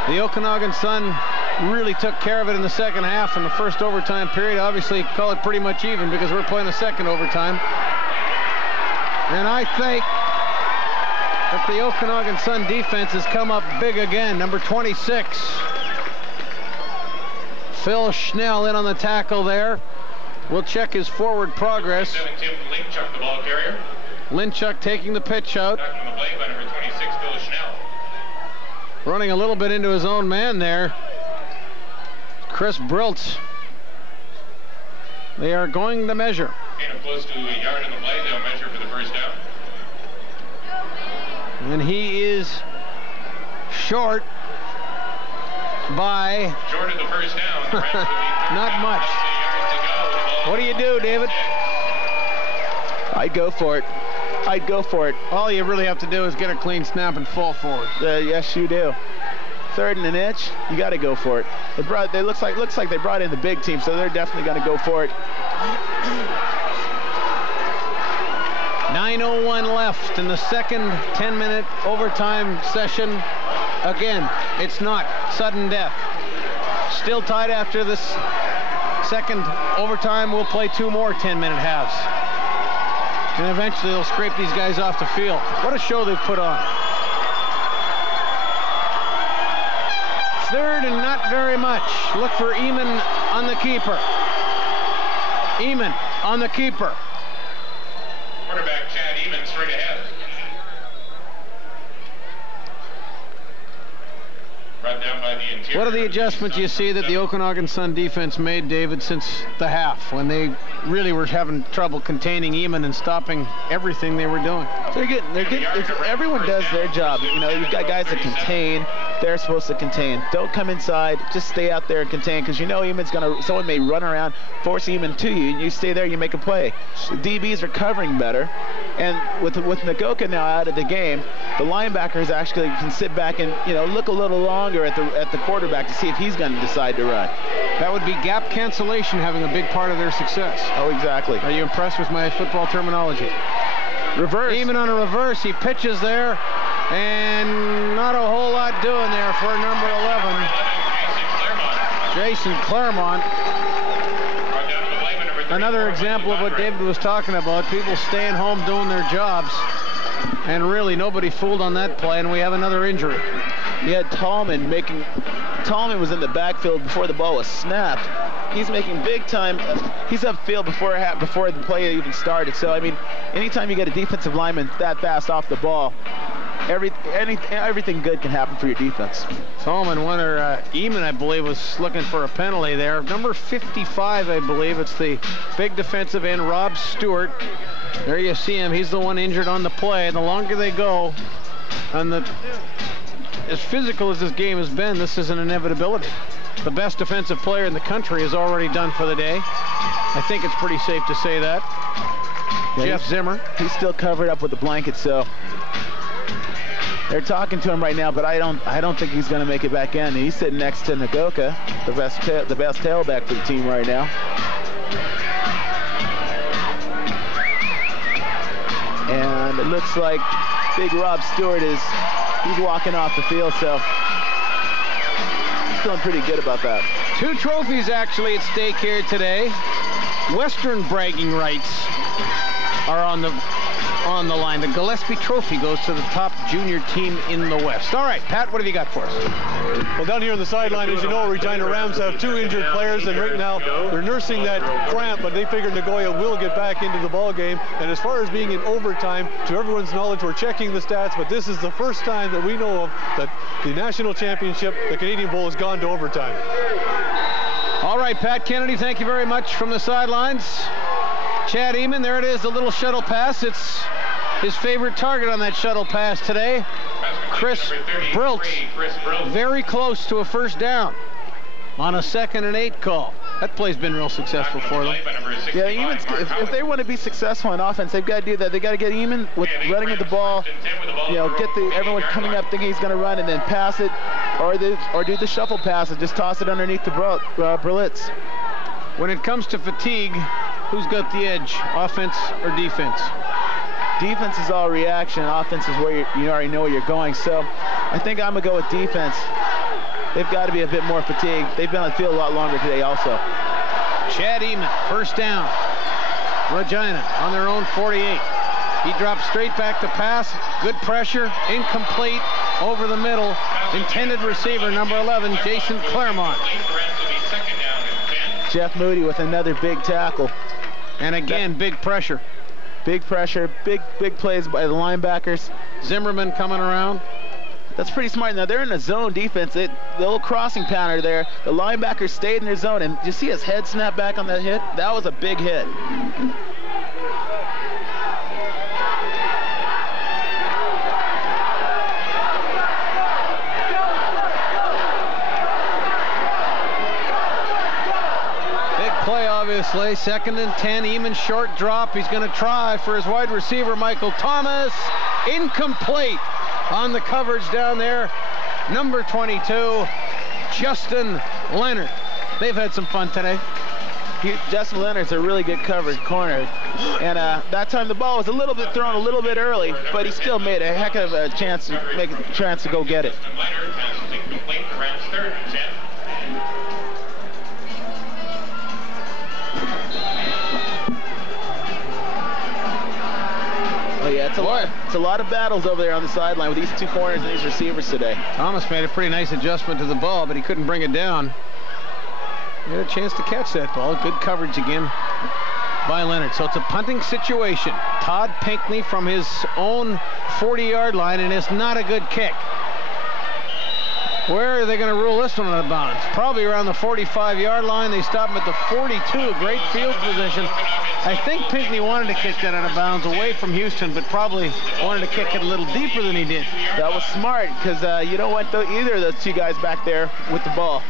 The Okanagan Sun really took care of it in the second half. In the first overtime period, obviously call it pretty much even, because we're playing the second overtime. And I think that the Okanagan Sun defense has come up big again. Number 26. Phil Schnell in on the tackle there. We'll check his forward progress. 17, Linchuk, the ball carrier. Linchuk taking the pitch out. Back on the play by number 26, Phil Schnell. Running a little bit into his own man there. Chris Briltz. They are going to measure. Came close to a yard on the play. They'll measure for the first down. And he is short by... Short of the first down. Not much. What do you do, David? I'd go for it. I'd go for it. All you really have to do is get a clean snap and fall forward. Yes, you do. 3rd and an inch, you got to go for it. They looks like they brought in the big team, so they're definitely going to go for it. 9:01 left in the second 10-minute overtime session. Again, it's not sudden death. Still tied after this second overtime. We'll play 2 more 10-minute halves. And eventually they'll scrape these guys off the field. What a show they've put on. 3rd and not very much. Look for Eamon on the keeper. Eamon on the keeper. Quarterback Chad Eamon straight ahead. Brought down by the interior. What are the adjustments you see that the Okanagan Sun defense made, David, since the half, when they really were having trouble containing Eamon and stopping everything they were doing? They're getting. If everyone does their job, you know, you've got guys that contain. They're supposed to contain. Don't come inside. Just stay out there and contain, because you know someone may run around, force Eamon to you, and you stay there, you make a play. The DBs are covering better, and with Nagoka now out of the game, the linebackers actually can sit back and, you know, look a little longer at the quarterback to see if he's going to decide to run. That would be gap cancellation having a big part of their success. Oh, exactly. Are you impressed with my football terminology? Reverse. Even on a reverse, he pitches there, and not a whole lot doing there for number 11, Jason Claremont. Another example of what David was talking about, people staying home doing their jobs, and really nobody fooled on that play, and we have another injury. You had Tallman was in the backfield before the ball was snapped. He's making big time. He's upfield before the play even started. So, I mean, anytime you get a defensive lineman that fast off the ball, everything good can happen for your defense. Tallman, Eamon, I believe, was looking for a penalty there. Number 55, I believe, it's the big defensive end, Rob Stewart. There you see him. He's the one injured on the play. The longer they go, and as physical as this game has been, this is an inevitability. The best defensive player in the country is already done for the day. I think it's pretty safe to say that. Yeah, Jeff Zimmer. He's still covered up with the blanket, so they're talking to him right now, but I don't think he's going to make it back in. He's sitting next to Nagoka, the best tailback for the team right now. And it looks like big Rob Stewart he's walking off the field, so he's feeling pretty good about that. 2 trophies actually at stake here today. Western bragging rights are on the line. The Gillespie Trophy goes to the top junior team in the West. All right, Pat, what have you got for us? Well, down here on the sideline, as you know, Regina Rams have 2 injured players, and right now they're nursing that cramp, but they figure Nagoya will get back into the ball game. And as far as being in overtime, to everyone's knowledge, we're checking the stats, but this is the first time that we know of that the national championship, the Canadian Bowl, has gone to overtime. All right, Pat Kennedy, thank you very much from the sidelines. Chad Eamon, there it is, the little shuttle pass. It's his favorite target on that shuttle pass today. Chris Briltz, very close to a first down on a 2nd and 8 call. That play's been real successful for them. Yeah, if they want to be successful in offense, they've got to do that. They got to get Eamon with running with the ball. You know, get everyone coming up thinking he's going to run and then pass it, or do the shuffle pass and just toss it underneath the Berlitz. When it comes to fatigue, who's got the edge, offense or defense? Defense is all reaction. Offense is where you already know where you're going. So I think I'm going to go with defense. They've got to be a bit more fatigued. They've been on the field a lot longer today also. Chad Eamon, first down. Regina on their own 48. He drops straight back to pass. Good pressure, incomplete, over the middle. Intended receiver, number 11, Jason Claremont. Jeff Moody with another big tackle. And again, big pressure. Big pressure, big plays by the linebackers. Zimmerman coming around. That's pretty smart. Now they're in a zone defense. The little crossing pattern there. The linebackers stayed in their zone, and you see his head snap back on that hit? That was a big hit. Obviously, 2nd and 10, Eamon short drop. He's going to try for his wide receiver, Michael Thomas. Incomplete on the coverage down there. Number 22, Justin Leonard. They've had some fun today. Justin Leonard's a really good covered corner. And that time the ball was thrown a little bit early, but he still made a heck of a chance to go get it. Oh yeah, it's a lot of battles over there on the sideline with these 2 corners and these receivers today. Thomas made a pretty nice adjustment to the ball, but he couldn't bring it down. He had a chance to catch that ball. Good coverage again by Leonard. So it's a punting situation. Todd Pinckney from his own 40-yard line, and it's not a good kick. Where are they going to rule this one out of bounds? Probably around the 45-yard line. They stop him at the 42. Great field position. I think Pinckney wanted to kick that out of bounds away from Houston, but probably wanted to kick it a little deeper than he did. That was smart, because you don't want either of those two guys back there with the ball.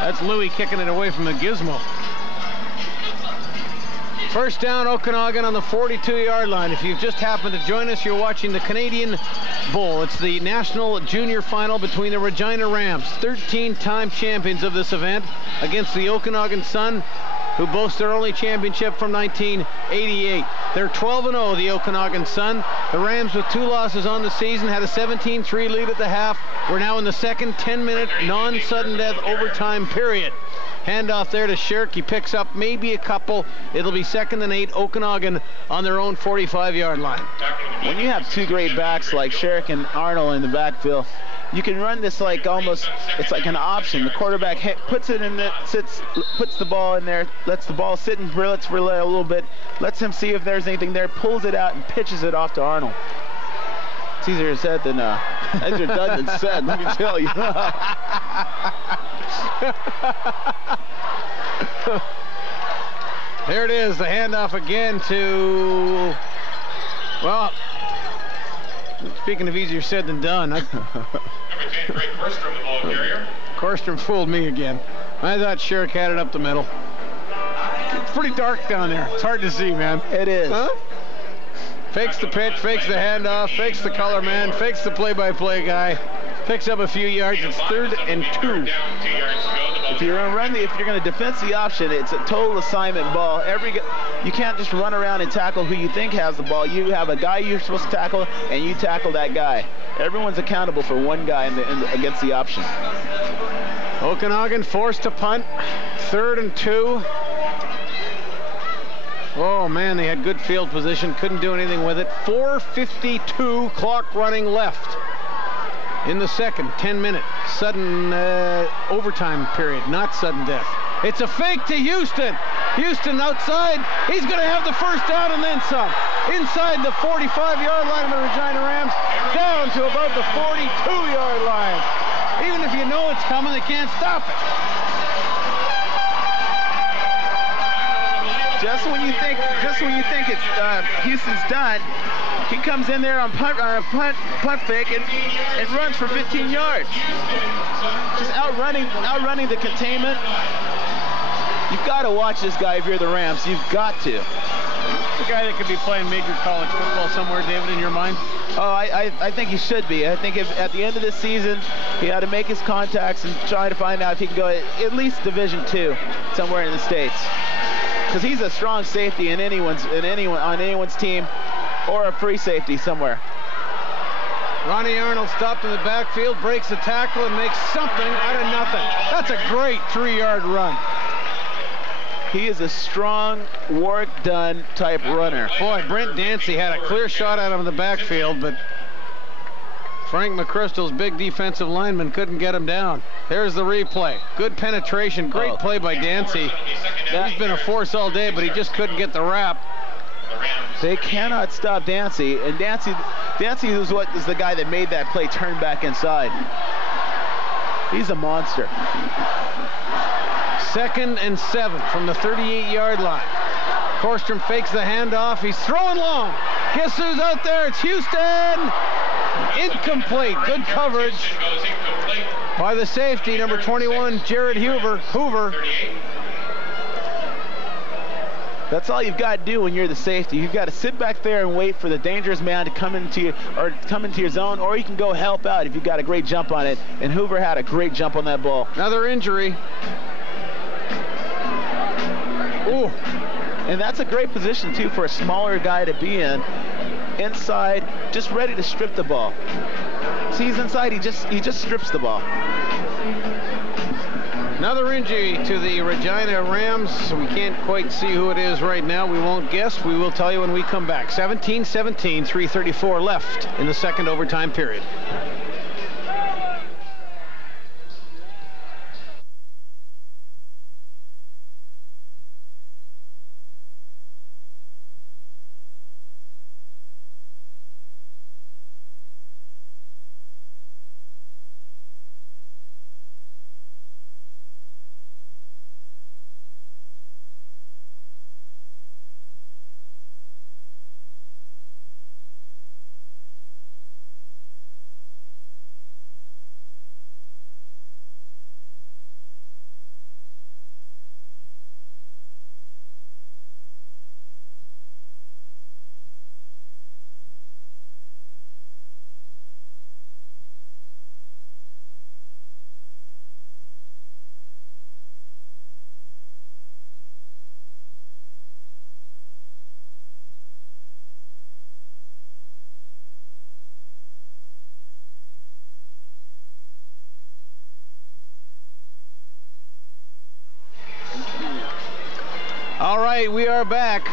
That's Louis kicking it away from the gizmo. First down, Okanagan on the 42-yard line. If you've just happened to join us, you're watching the Canadian Bowl. It's the National Junior Final between the Regina Rams, 13-time champions of this event, against the Okanagan Sun, who boast their only championship from 1988. They're 12-0, the Okanagan Sun. The Rams, with 2 losses on the season, had a 17-3 lead at the half. We're now in the second 10-minute non-sudden death overtime period. Handoff there to Shirk. He picks up maybe a couple. It'll be 2nd and 8, Okanagan on their own 45-yard line. When you have 2 great backs like Shirk and Arnold in the backfield, you can run this like almost, it's like an option. The quarterback puts it in, puts the ball in there, lets the ball sit and lets relay a little bit, lets him see if there's anything there, pulls it out and pitches it off to Arnold. It's easier said than easier done than said, let me tell you. There it is, the handoff again to, well, speaking of easier said than done. Korstrom fooled me again. I thought Shirk had it up the middle. It's pretty dark down there. It's hard to see, man. It is. Huh? Fakes the pitch, fakes the handoff, fakes the color man, fakes the play-by-play guy. Picks up a few yards. It's 3rd and 2. If you're going to defense the option, it's a total assignment ball. You can't just run around and tackle who you think has the ball. You have a guy you're supposed to tackle, and you tackle that guy. Everyone's accountable for one guy against the option. Okanagan forced to punt. 3rd and 2. Oh, man, they had good field position. Couldn't do anything with it. 4:52 clock running left in the second 10-minute sudden overtime period, not sudden death. It's a fake to Houston. Houston outside. He's going to have the first down and then some. Inside the 45-yard line of the Regina Rams, down to about the 42-yard line. Even if you know it's coming, they can't stop it. Just when you think it's Houston's done, he comes in there on a punt fake and runs for 15 yards. Just outrunning the containment. You've got to watch this guy if you're the Rams. You've got to. The guy that could be playing major college football somewhere, David, in your mind? Oh, I think he should be. I think if at the end of this season, he had to make his contacts and try to find out if he can go at least Division II somewhere in the States. Because he's a strong safety on anyone's team, or a free safety somewhere. Ronnie Arnold stopped in the backfield, breaks the tackle, and makes something out of nothing. That's a great 3-yard run. He is a strong, work-done type runner. Boy, Brent Dancy had a clear shot at him in the backfield, but Frank McChrystal's big defensive lineman couldn't get him down. There's the replay. Good penetration. Great play by Dancy. He's been a force all day, but he just couldn't get the wrap. They cannot stop Dancy, and Dancy is the guy that made that play turn back inside. He's a monster. 2nd and 7 from the 38-yard line. Korstrom fakes the handoff. He's throwing long. Guess who's out there? It's Houston. Incomplete. Good coverage by the safety, number 21, Jared Hoover. That's all you've got to do when you're the safety. You've got to sit back there and wait for the dangerous man to come into your zone, or you can go help out if you've got a great jump on it. And Hoover had a great jump on that ball. Another injury. Ooh. And that's a great position, too, for a smaller guy to be in. Inside, just ready to strip the ball. See, he's inside, he just strips the ball. Another injury to the Regina Rams. We can't quite see who it is right now. We won't guess. We will tell you when we come back. 17-17, 3:34 left in the second overtime period. right, we are back.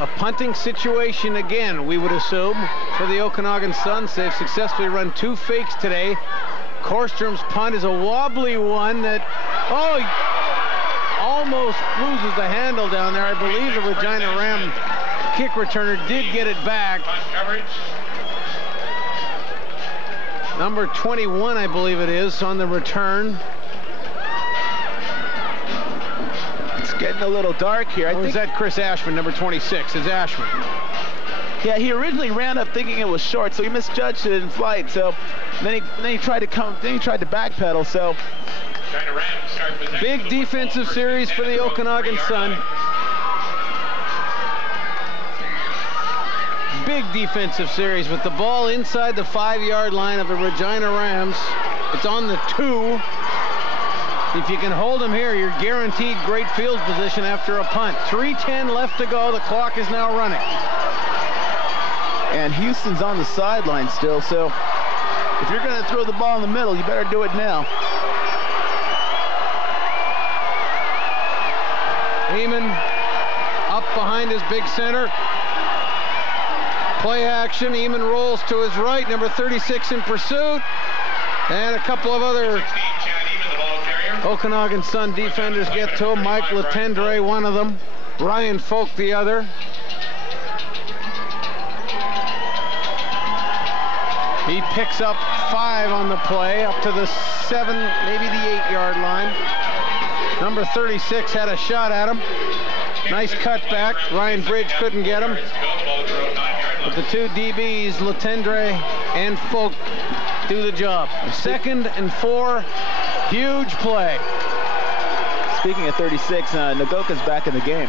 A punting situation again, we would assume, for the Okanagan Suns. They've successfully run 2 fakes today. Korstrom's punt is a wobbly one that, almost loses the handle down there. I believe the Regina Ram kick returner did get it back. Number 21, I believe it is, on the return. It's getting a little dark here. I think that Chris Ashman, number 26, is Ashman. Yeah, he originally ran up thinking it was short, so he misjudged it in flight. So then he tried to backpedal. So big defensive series for the Okanagan Sun. Big defensive series with the ball inside the 5-yard line of the Regina Rams. It's on the 2. If you can hold them here, you're guaranteed great field position after a punt. 3:10 left to go. The clock is now running. And Houston's on the sideline still, so if you're going to throw the ball in the middle, you better do it now. Eamon up behind his big center. Play action. Eamon rolls to his right. Number 36 in pursuit. And a couple of other Okanagan Sun defenders get to him. Mike Latendre, one of them. Ryan Folk, the other. He picks up 5 on the play, up to the 7, maybe the 8-yard line. Number 36 had a shot at him. Nice cutback. Ryan Bridge couldn't get him. But the 2 DBs, Latendre and Folk, do the job. 2nd and 4. Huge play. Speaking of 36, Nagoka's back in the game.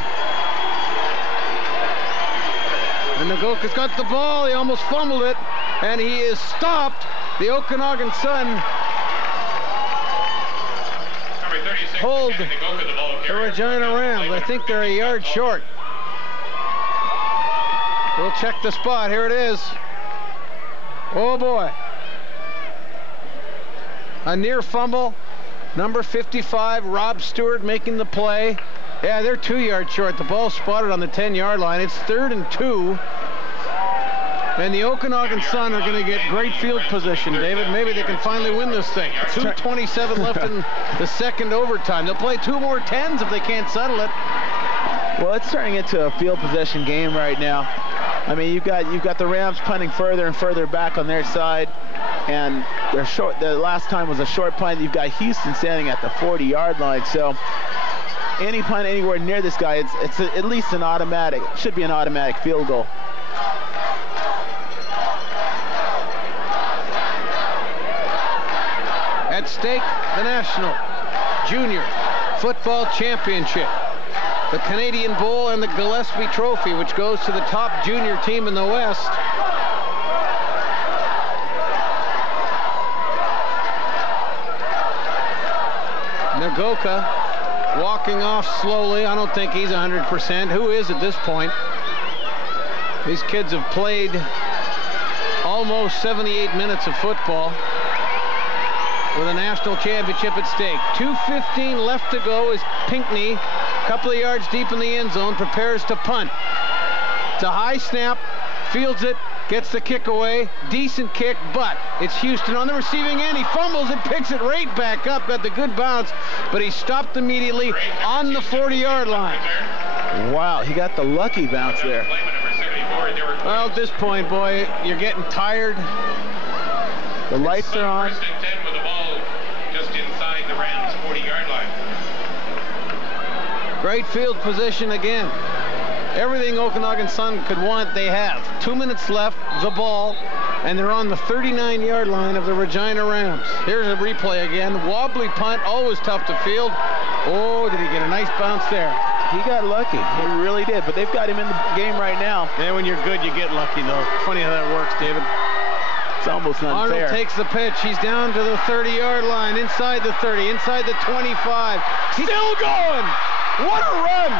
And Nagoka's got the ball. He almost fumbled it. And he is stopped. The Okanagan Sun hold the Regina Rams. I think they're a yard short. We'll check the spot. Here it is. Oh, boy. A near fumble. Number 55, Rob Stewart, making the play. Yeah, they're 2 yards short. The ball spotted on the 10-yard line. It's 3rd and 2. And the Okanagan Sun are going to get great field position, David. Maybe they can finally win this thing. 2:27 left in the second overtime. They'll play 2 more 10s if they can't settle it. Well, it's turning into a field possession game right now. I mean, you've got the Rams punting further and further back on their side, and they're short. The last time was a short punt. You've got Houston standing at the 40-yard line. So any punt anywhere near this guy, it's at least an automatic. It should be an automatic field goal. At stake, the National Junior Football Championship, the Canadian Bowl, and the Gillespie Trophy, which goes to the top junior team in the West. Nagoka walking off slowly. I don't think he's 100%. Who is at this point? These kids have played almost 78 minutes of football with a national championship at stake. 2:15 left to go as Pinckney, a couple of yards deep in the end zone, prepares to punt. It's a high snap, fields it, gets the kick away. Decent kick, but it's Houston on the receiving end. He fumbles it, picks it right back up, got the good bounce, but he stopped immediately on the 40-yard line. Wow, he got the lucky bounce there. Well, at this point, boy, you're getting tired. The lights are on. Great field position again. Everything Okanagan Sun could want, they have. 2 minutes left, the ball, and they're on the 39-yard line of the Regina Rams. Here's a replay again. Wobbly punt, always tough to field. Oh, did he get a nice bounce there? He got lucky. He really did, but they've got him in the game right now. Yeah, when you're good, you get lucky, though. Funny how that works, David. It's almost unfair. Arnold takes the pitch. He's down to the 30-yard line, inside the 30, inside the 25. Still going! What a run!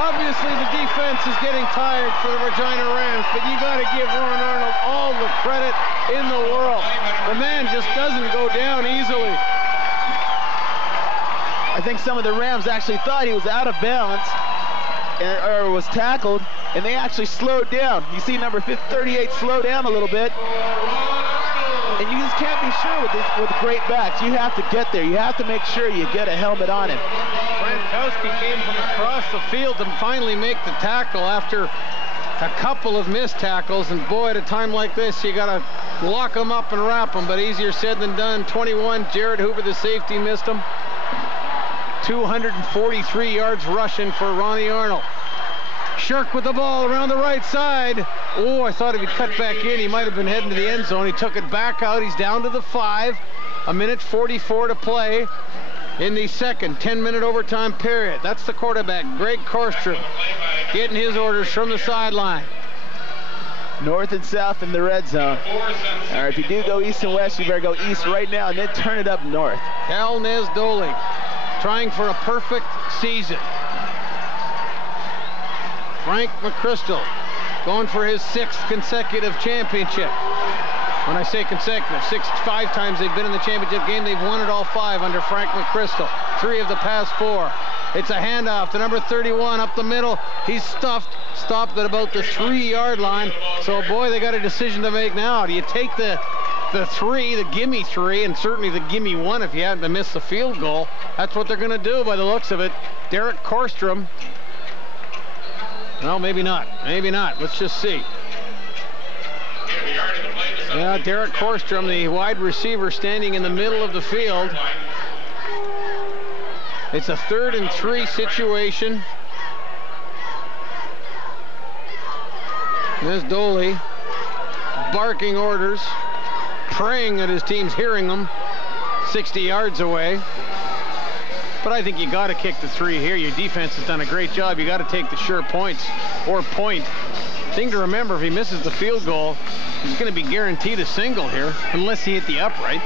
Obviously, the defense is getting tired for the Regina Rams, but you got to give Warren Arnold all the credit in the world. The man just doesn't go down easily. I I think some of the Rams actually thought he was out of bounds or was tackled, and they actually slowed down. You see number 38 slow down a little bit. And you just can't be sure with great backs. You have to get there. You have to make sure you get a helmet on him. Frankowski came from across the field to finally make the tackle after a couple of missed tackles. And boy, at a time like this, you got to lock them up and wrap them. But easier said than done. 21, Jared Hoover, the safety, missed him. 243 yards rushing for Ronnie Arnold. Shirk with the ball around the right side. Oh, I thought if he'd cut back in, he might have been heading to the end zone. He took it back out. He's down to the 5. A minute 44 to play in the second 10-minute overtime period. That's the quarterback, Greg Korstrom, getting his orders from the sideline. North and south in the red zone. All right, if you do go east and west, you better go east right now and then turn it up north. Cal Nesdoli trying for a perfect season. Frank McChrystal going for his 6th consecutive championship. When I say consecutive, 5 times they've been in the championship game. They've won it all 5 under Frank McChrystal. 3 of the past 4. It's a handoff to number 31 up the middle. He's stopped at about the 3-yard line. So, boy, they got a decision to make now. Do you take the 3, the gimme 3, and certainly the gimme 1 if you happen to miss the field goal? That's what they're going to do by the looks of it. Derek Korstrom. Well, maybe not. Maybe not. Let's just see. Yeah, Derek Korstrom, the wide receiver, standing in the middle of the field. It's a 3rd and 3 situation. There's Doley barking orders, praying that his team's hearing them 60 yards away. But I think you got to kick the 3 here. Your defense has done a great job. You got to take the sure points or point. Thing to remember, if he misses the field goal, he's going to be guaranteed a single here, unless he hit the upright.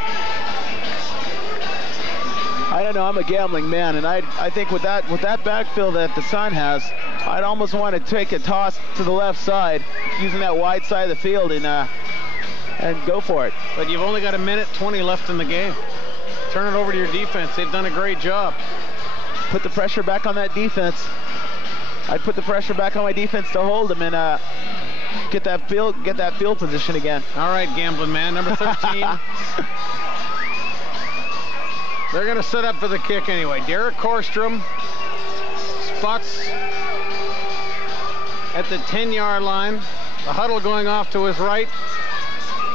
I don't know. I'm a gambling man, and I think with that backfield that the Sun has, I'd almost want to take a toss to the left side, using that wide side of the field, and go for it. But you've only got a minute 20 left in the game. Turn it over to your defense. They've done a great job. Put the pressure back on that defense. I'd put the pressure back on my defense to hold them and get that field position again. All right, gambling man, number 13. They're going to set up for the kick anyway. Derek Korstrom spots at the 10-yard line. The huddle going off to his right.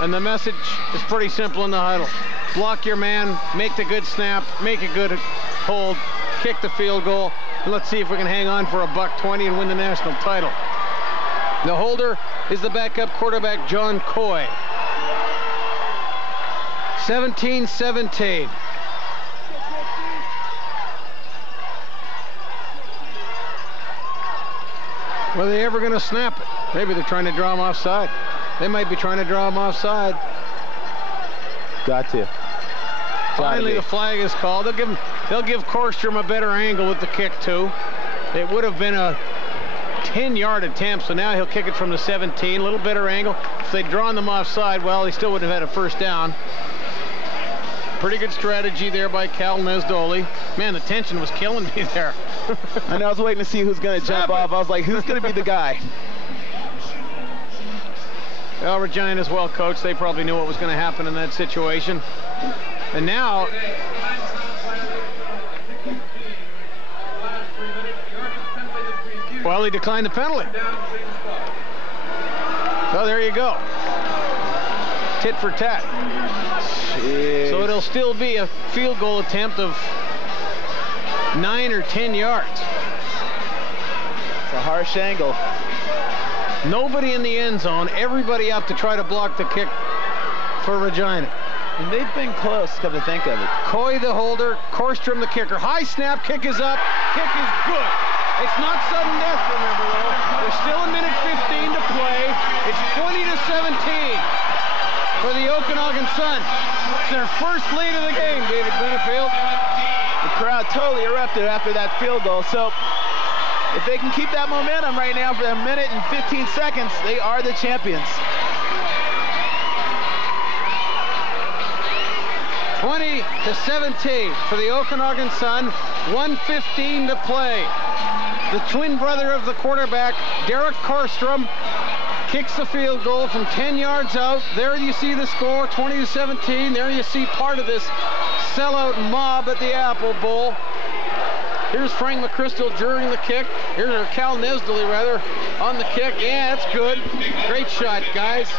And the message is pretty simple in the huddle. Block your man, make the good snap, make a good hold, kick the field goal, and let's see if we can hang on for a $120 and win the national title. The holder is the backup quarterback, John Coy. 17-17. Were they ever going to snap it? Maybe they're trying to draw him offside. They might be trying to draw him offside. Got to. Finally, the flag is called. They'll give Korstrom a better angle with the kick too. It would have been a 10-yard attempt, so now he'll kick it from the 17. A little better angle. If they'd drawn them offside, well, he still would have had a first down. Pretty good strategy there by Cal Nesdoli. Man, the tension was killing me there. And I was waiting to see who's going to jump off. I was like, who's going to be the guy? Well, Regina's well coached. They probably knew what was going to happen in that situation. And now, well, he declined the penalty. So there you go. Tit for tat. Jeez. So it'll still be a field goal attempt of 9 or 10 yards. It's a harsh angle. Nobody in the end zone, everybody up to try to block the kick for Regina. And they've been close, come to think of it. Coy the holder, Korstrom the kicker. High snap, kick is up, kick is good. It's not sudden death, remember though. There's still a minute 15 to play. It's 20-17 for the Okanagan Sun. It's their first lead of the game, David Benefield. The crowd totally erupted after that field goal. So if they can keep that momentum right now for a minute and 15 seconds, they are the champions. 20-17 for the Okanagan Sun. 1:15 to play. The twin brother of the quarterback, Derek Korstrom, kicks the field goal from 10 yards out. There you see the score, 20-17. There you see part of this sellout mob at the Apple Bowl. Here's Frank McChrystal during the kick. Here's Cal Nesdley, rather, on the kick. Yeah, that's good. Great shot, guys.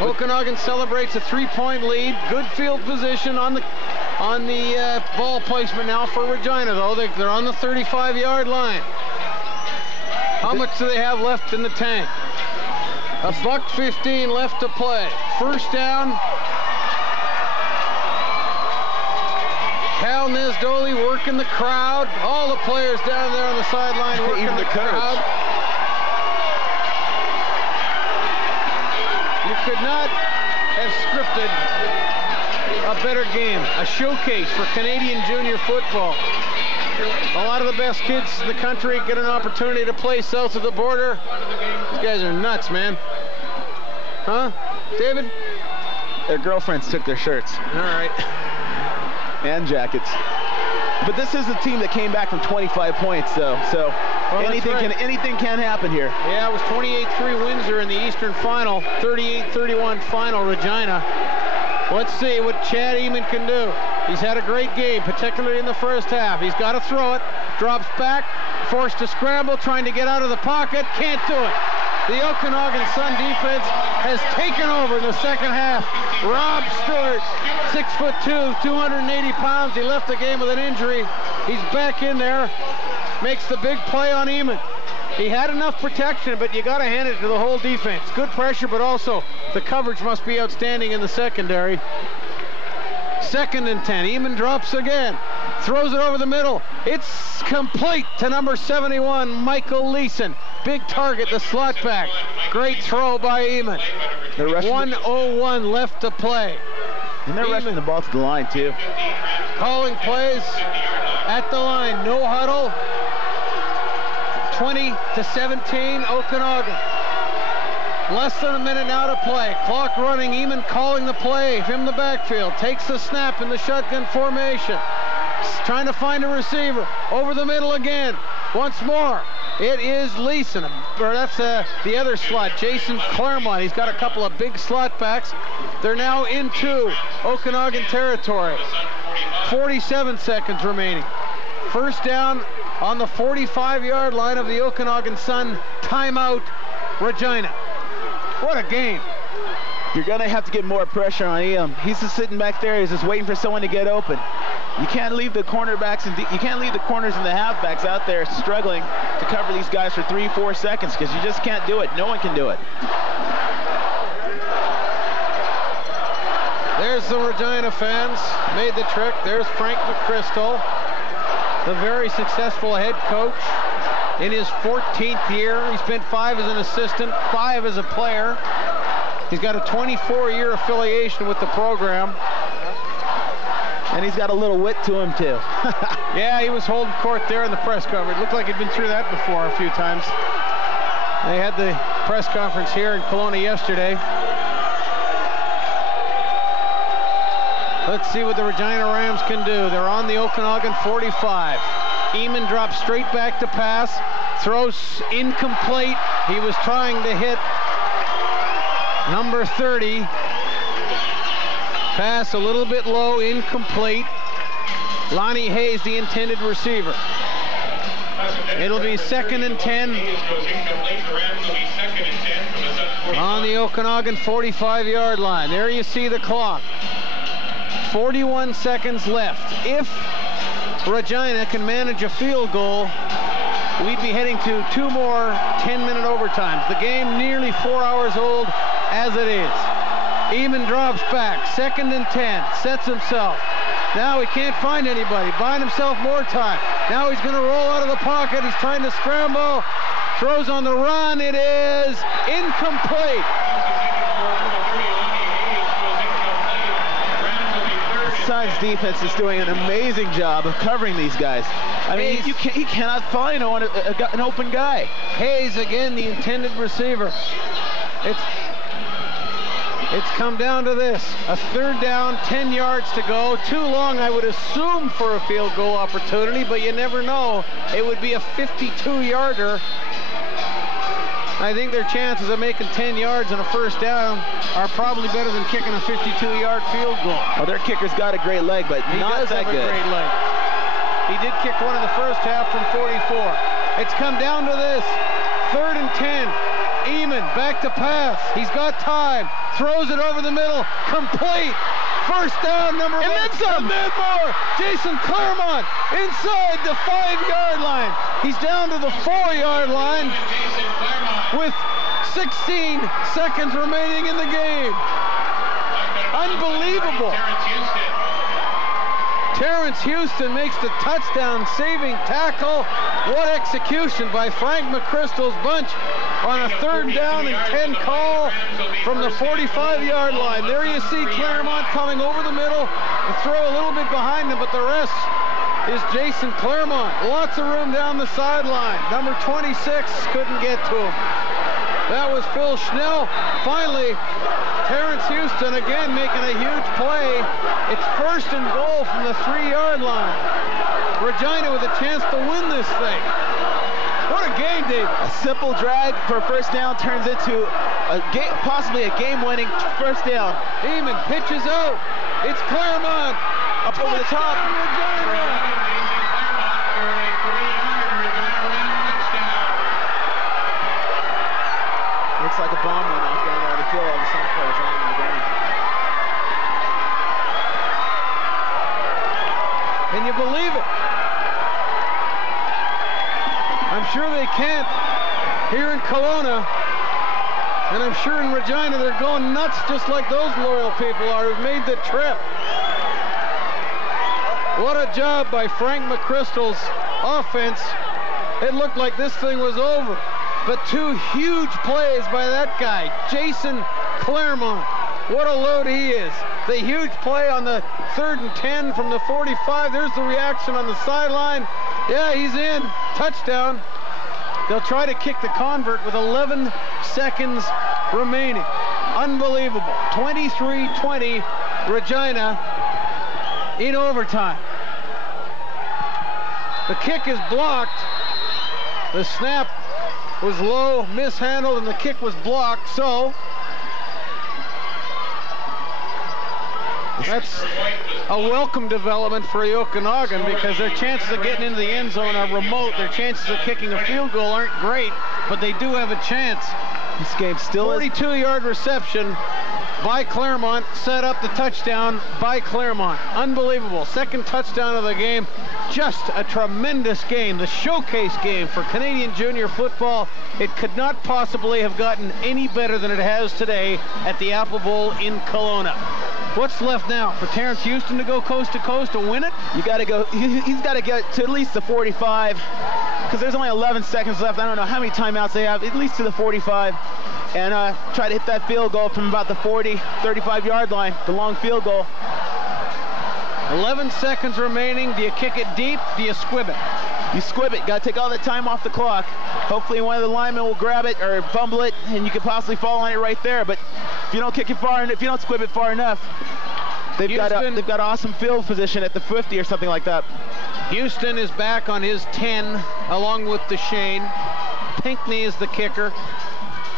Okanagan celebrates a 3-point lead. Good field position on the ball placement now for Regina, though. They're on the 35-yard line. How much do they have left in the tank? $1:15 left to play. First down. Cal Nesdoli working the crowd. All the players down there on the sideline working the crowd. You could not have scripted a better game. A showcase for Canadian junior football. A lot of the best kids in the country get an opportunity to play south of the border. These guys are nuts, man. Huh, David? Their girlfriends took their shirts. All right. And jackets. But this is a team that came back from 25 points, though. So well, anything can happen here. Yeah, it was 28-3 Windsor in the Eastern Final. 38-31 final Regina. Let's see what Chad Eamon can do. He's had a great game, particularly in the first half. He's got to throw it. Drops back, forced to scramble, trying to get out of the pocket. Can't do it. The Okanagan Sun defense has taken over in the second half. Rob Stewart, 6'2", 280 pounds. He left the game with an injury. He's back in there. Makes the big play on Eamon. He had enough protection, but you got to hand it to the whole defense. Good pressure, but also the coverage must be outstanding in the secondary. 2nd and 10. Eamon drops again. Throws it over the middle. It's complete to number 71, Michael Leeson. Big target, the slot back. Great throw by Eamon. 1:01 left to play. And they're rushing the ball to the line, too. Calling plays at the line. No huddle. 20-17, Okanagan. Less than a minute now to play. Clock running. Eamon calling the play from the backfield. Takes the snap in the shotgun formation. Trying to find a receiver. Over the middle again. Once more. It is Leeson. Or that's the other slot, Jason Claremont. He's got a couple of big slot backs. They're now into Okanagan territory. 47 seconds remaining. First down on the 45-yard line of the Okanagan Sun. Timeout, Regina. What a game. You're going to have to get more pressure on Eam. He's just sitting back there. He's just waiting for someone to get open. You can't leave the cornerbacks and you can't leave the corners and the halfbacks out there struggling to cover these guys for 3-4 seconds because you just can't do it. No one can do it. There's the Regina fans. Made the trick. There's Frank McChrystal, the very successful head coach in his 14th year. He spent 5 as an assistant, 5 as a player. He's got a 24-year affiliation with the program. And he's got a little wit to him, too. Yeah, he was holding court there in the press conference. Looked like he'd been through that before a few times. They had the press conference here in Kelowna yesterday. Let's see what the Regina Rams can do. They're on the Okanagan 45. Eamon drops straight back to pass. Throws incomplete. He was trying to hit number 30. Pass a little bit low, incomplete. Lonnie Hayes, the intended receiver. It'll be 2nd and 10 on the Okanagan 45-yard line. There you see the clock. 41 seconds left. If Regina can manage a field goal, we'd be heading to 2 more 10-minute overtimes. The game nearly 4 hours old as it is. Eamon drops back, 2nd and 10, sets himself. Now he can't find anybody, buying himself more time. Now he's going to roll out of the pocket. He's trying to scramble, throws on the run. It is incomplete. Sun's defense is doing an amazing job of covering these guys. I mean, he cannot find an open guy. Hayes again, the intended receiver. It's come down to this. A third down, 10 yards to go. Too long, I would assume, for a field goal opportunity, but you never know. It would be a 52-yarder. I think their chances of making 10 yards on a first down are probably better than kicking a 52-yard field goal. Well, their kicker's got a great leg, but not that good. He does have a great leg. He did kick one in the first half from 44. It's come down to this. 3rd and 10. Eamon back to pass. He's got time. Throws it over the middle. Complete. First down, number 1. And then some. And then more. Jason Claremont inside the 5-yard line. He's down to the 4-yard line with 16 seconds remaining in the game. Unbelievable. Terrence Houston makes the touchdown-saving tackle. What execution by Frank McChrystal's bunch on a 3rd down and 10 call from the 45-yard line. There you see Claremont coming over the middle to throw a little bit behind him, but the rest is Jason Claremont. Lots of room down the sideline. Number 26 couldn't get to him. That was Phil Schnell. Finally, Terrence Houston again making a huge play. It's 1st and goal from the 3-yard line. Regina with a chance to win this thing. What a game, David. A simple drag for a first down turns into possibly a game-winning first down. Eamon pitches out. It's Claremont. Up over the top. Regina. Looks like a bomb went off down there on the field. All the Sun players on the ground. Can you believe it? I'm sure they can't here in Kelowna, and I'm sure in Regina they're going nuts just like those loyal people are who've made the trip. What a job by Frank McChrystal's offense. It looked like this thing was over. But 2 huge plays by that guy, Jason Claremont. What a load he is. The huge play on the 3rd and 10 from the 45. There's the reaction on the sideline. Yeah, he's in. Touchdown. They'll try to kick the convert with 11 seconds remaining. Unbelievable. 23-20, Regina in overtime. The kick is blocked. The snap was low, mishandled, and the kick was blocked, so that's a welcome development for Okanagan because their chances of getting into the end zone are remote. Their chances of kicking a field goal aren't great, but they do have a chance. This game still is 42-yard reception by Claremont, set up the touchdown by Claremont. Unbelievable. 2nd touchdown of the game. Just a tremendous game. The showcase game for Canadian junior football. It could not possibly have gotten any better than it has today at the Apple Bowl in Kelowna. What's left now? For Terrence Houston to go coast to coast to win it? You got to go. He's got to get to at least the 45 because there's only 11 seconds left. I don't know how many timeouts they have. At least to the 45. And try to hit that field goal from about the 40, 35-yard line, the long field goal. 11 seconds remaining. Do you kick it deep? Do you squib it? You squib it. Got to take all the time off the clock. Hopefully one of the linemen will grab it or fumble it, and you could possibly fall on it right there. But if you don't kick it far enough, if you don't squib it far enough, they've got awesome field position at the 50 or something like that. Houston is back on his 10, along with Deshane. Pinckney is the kicker.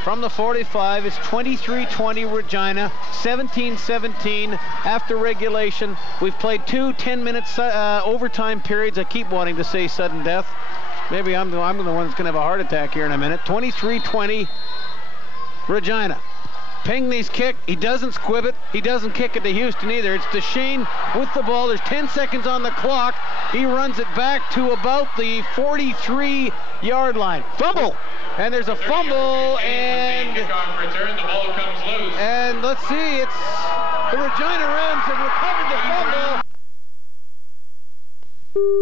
From the 45, it's 23-20 Regina, 17-17 after regulation. We've played 2 10-minute overtime periods. I keep wanting to say sudden death. Maybe I'm the one that's going to have a heart attack here in a minute. 23-20 Regina. Pinckney's kick, he doesn't squib it. He doesn't kick it to Houston either. It's Deshane with the ball. There's 10 seconds on the clock. He runs it back to about the 43-yard line. Fumble! And there's a fumble, and let's see, it's the Regina Rams have recovered the fumble.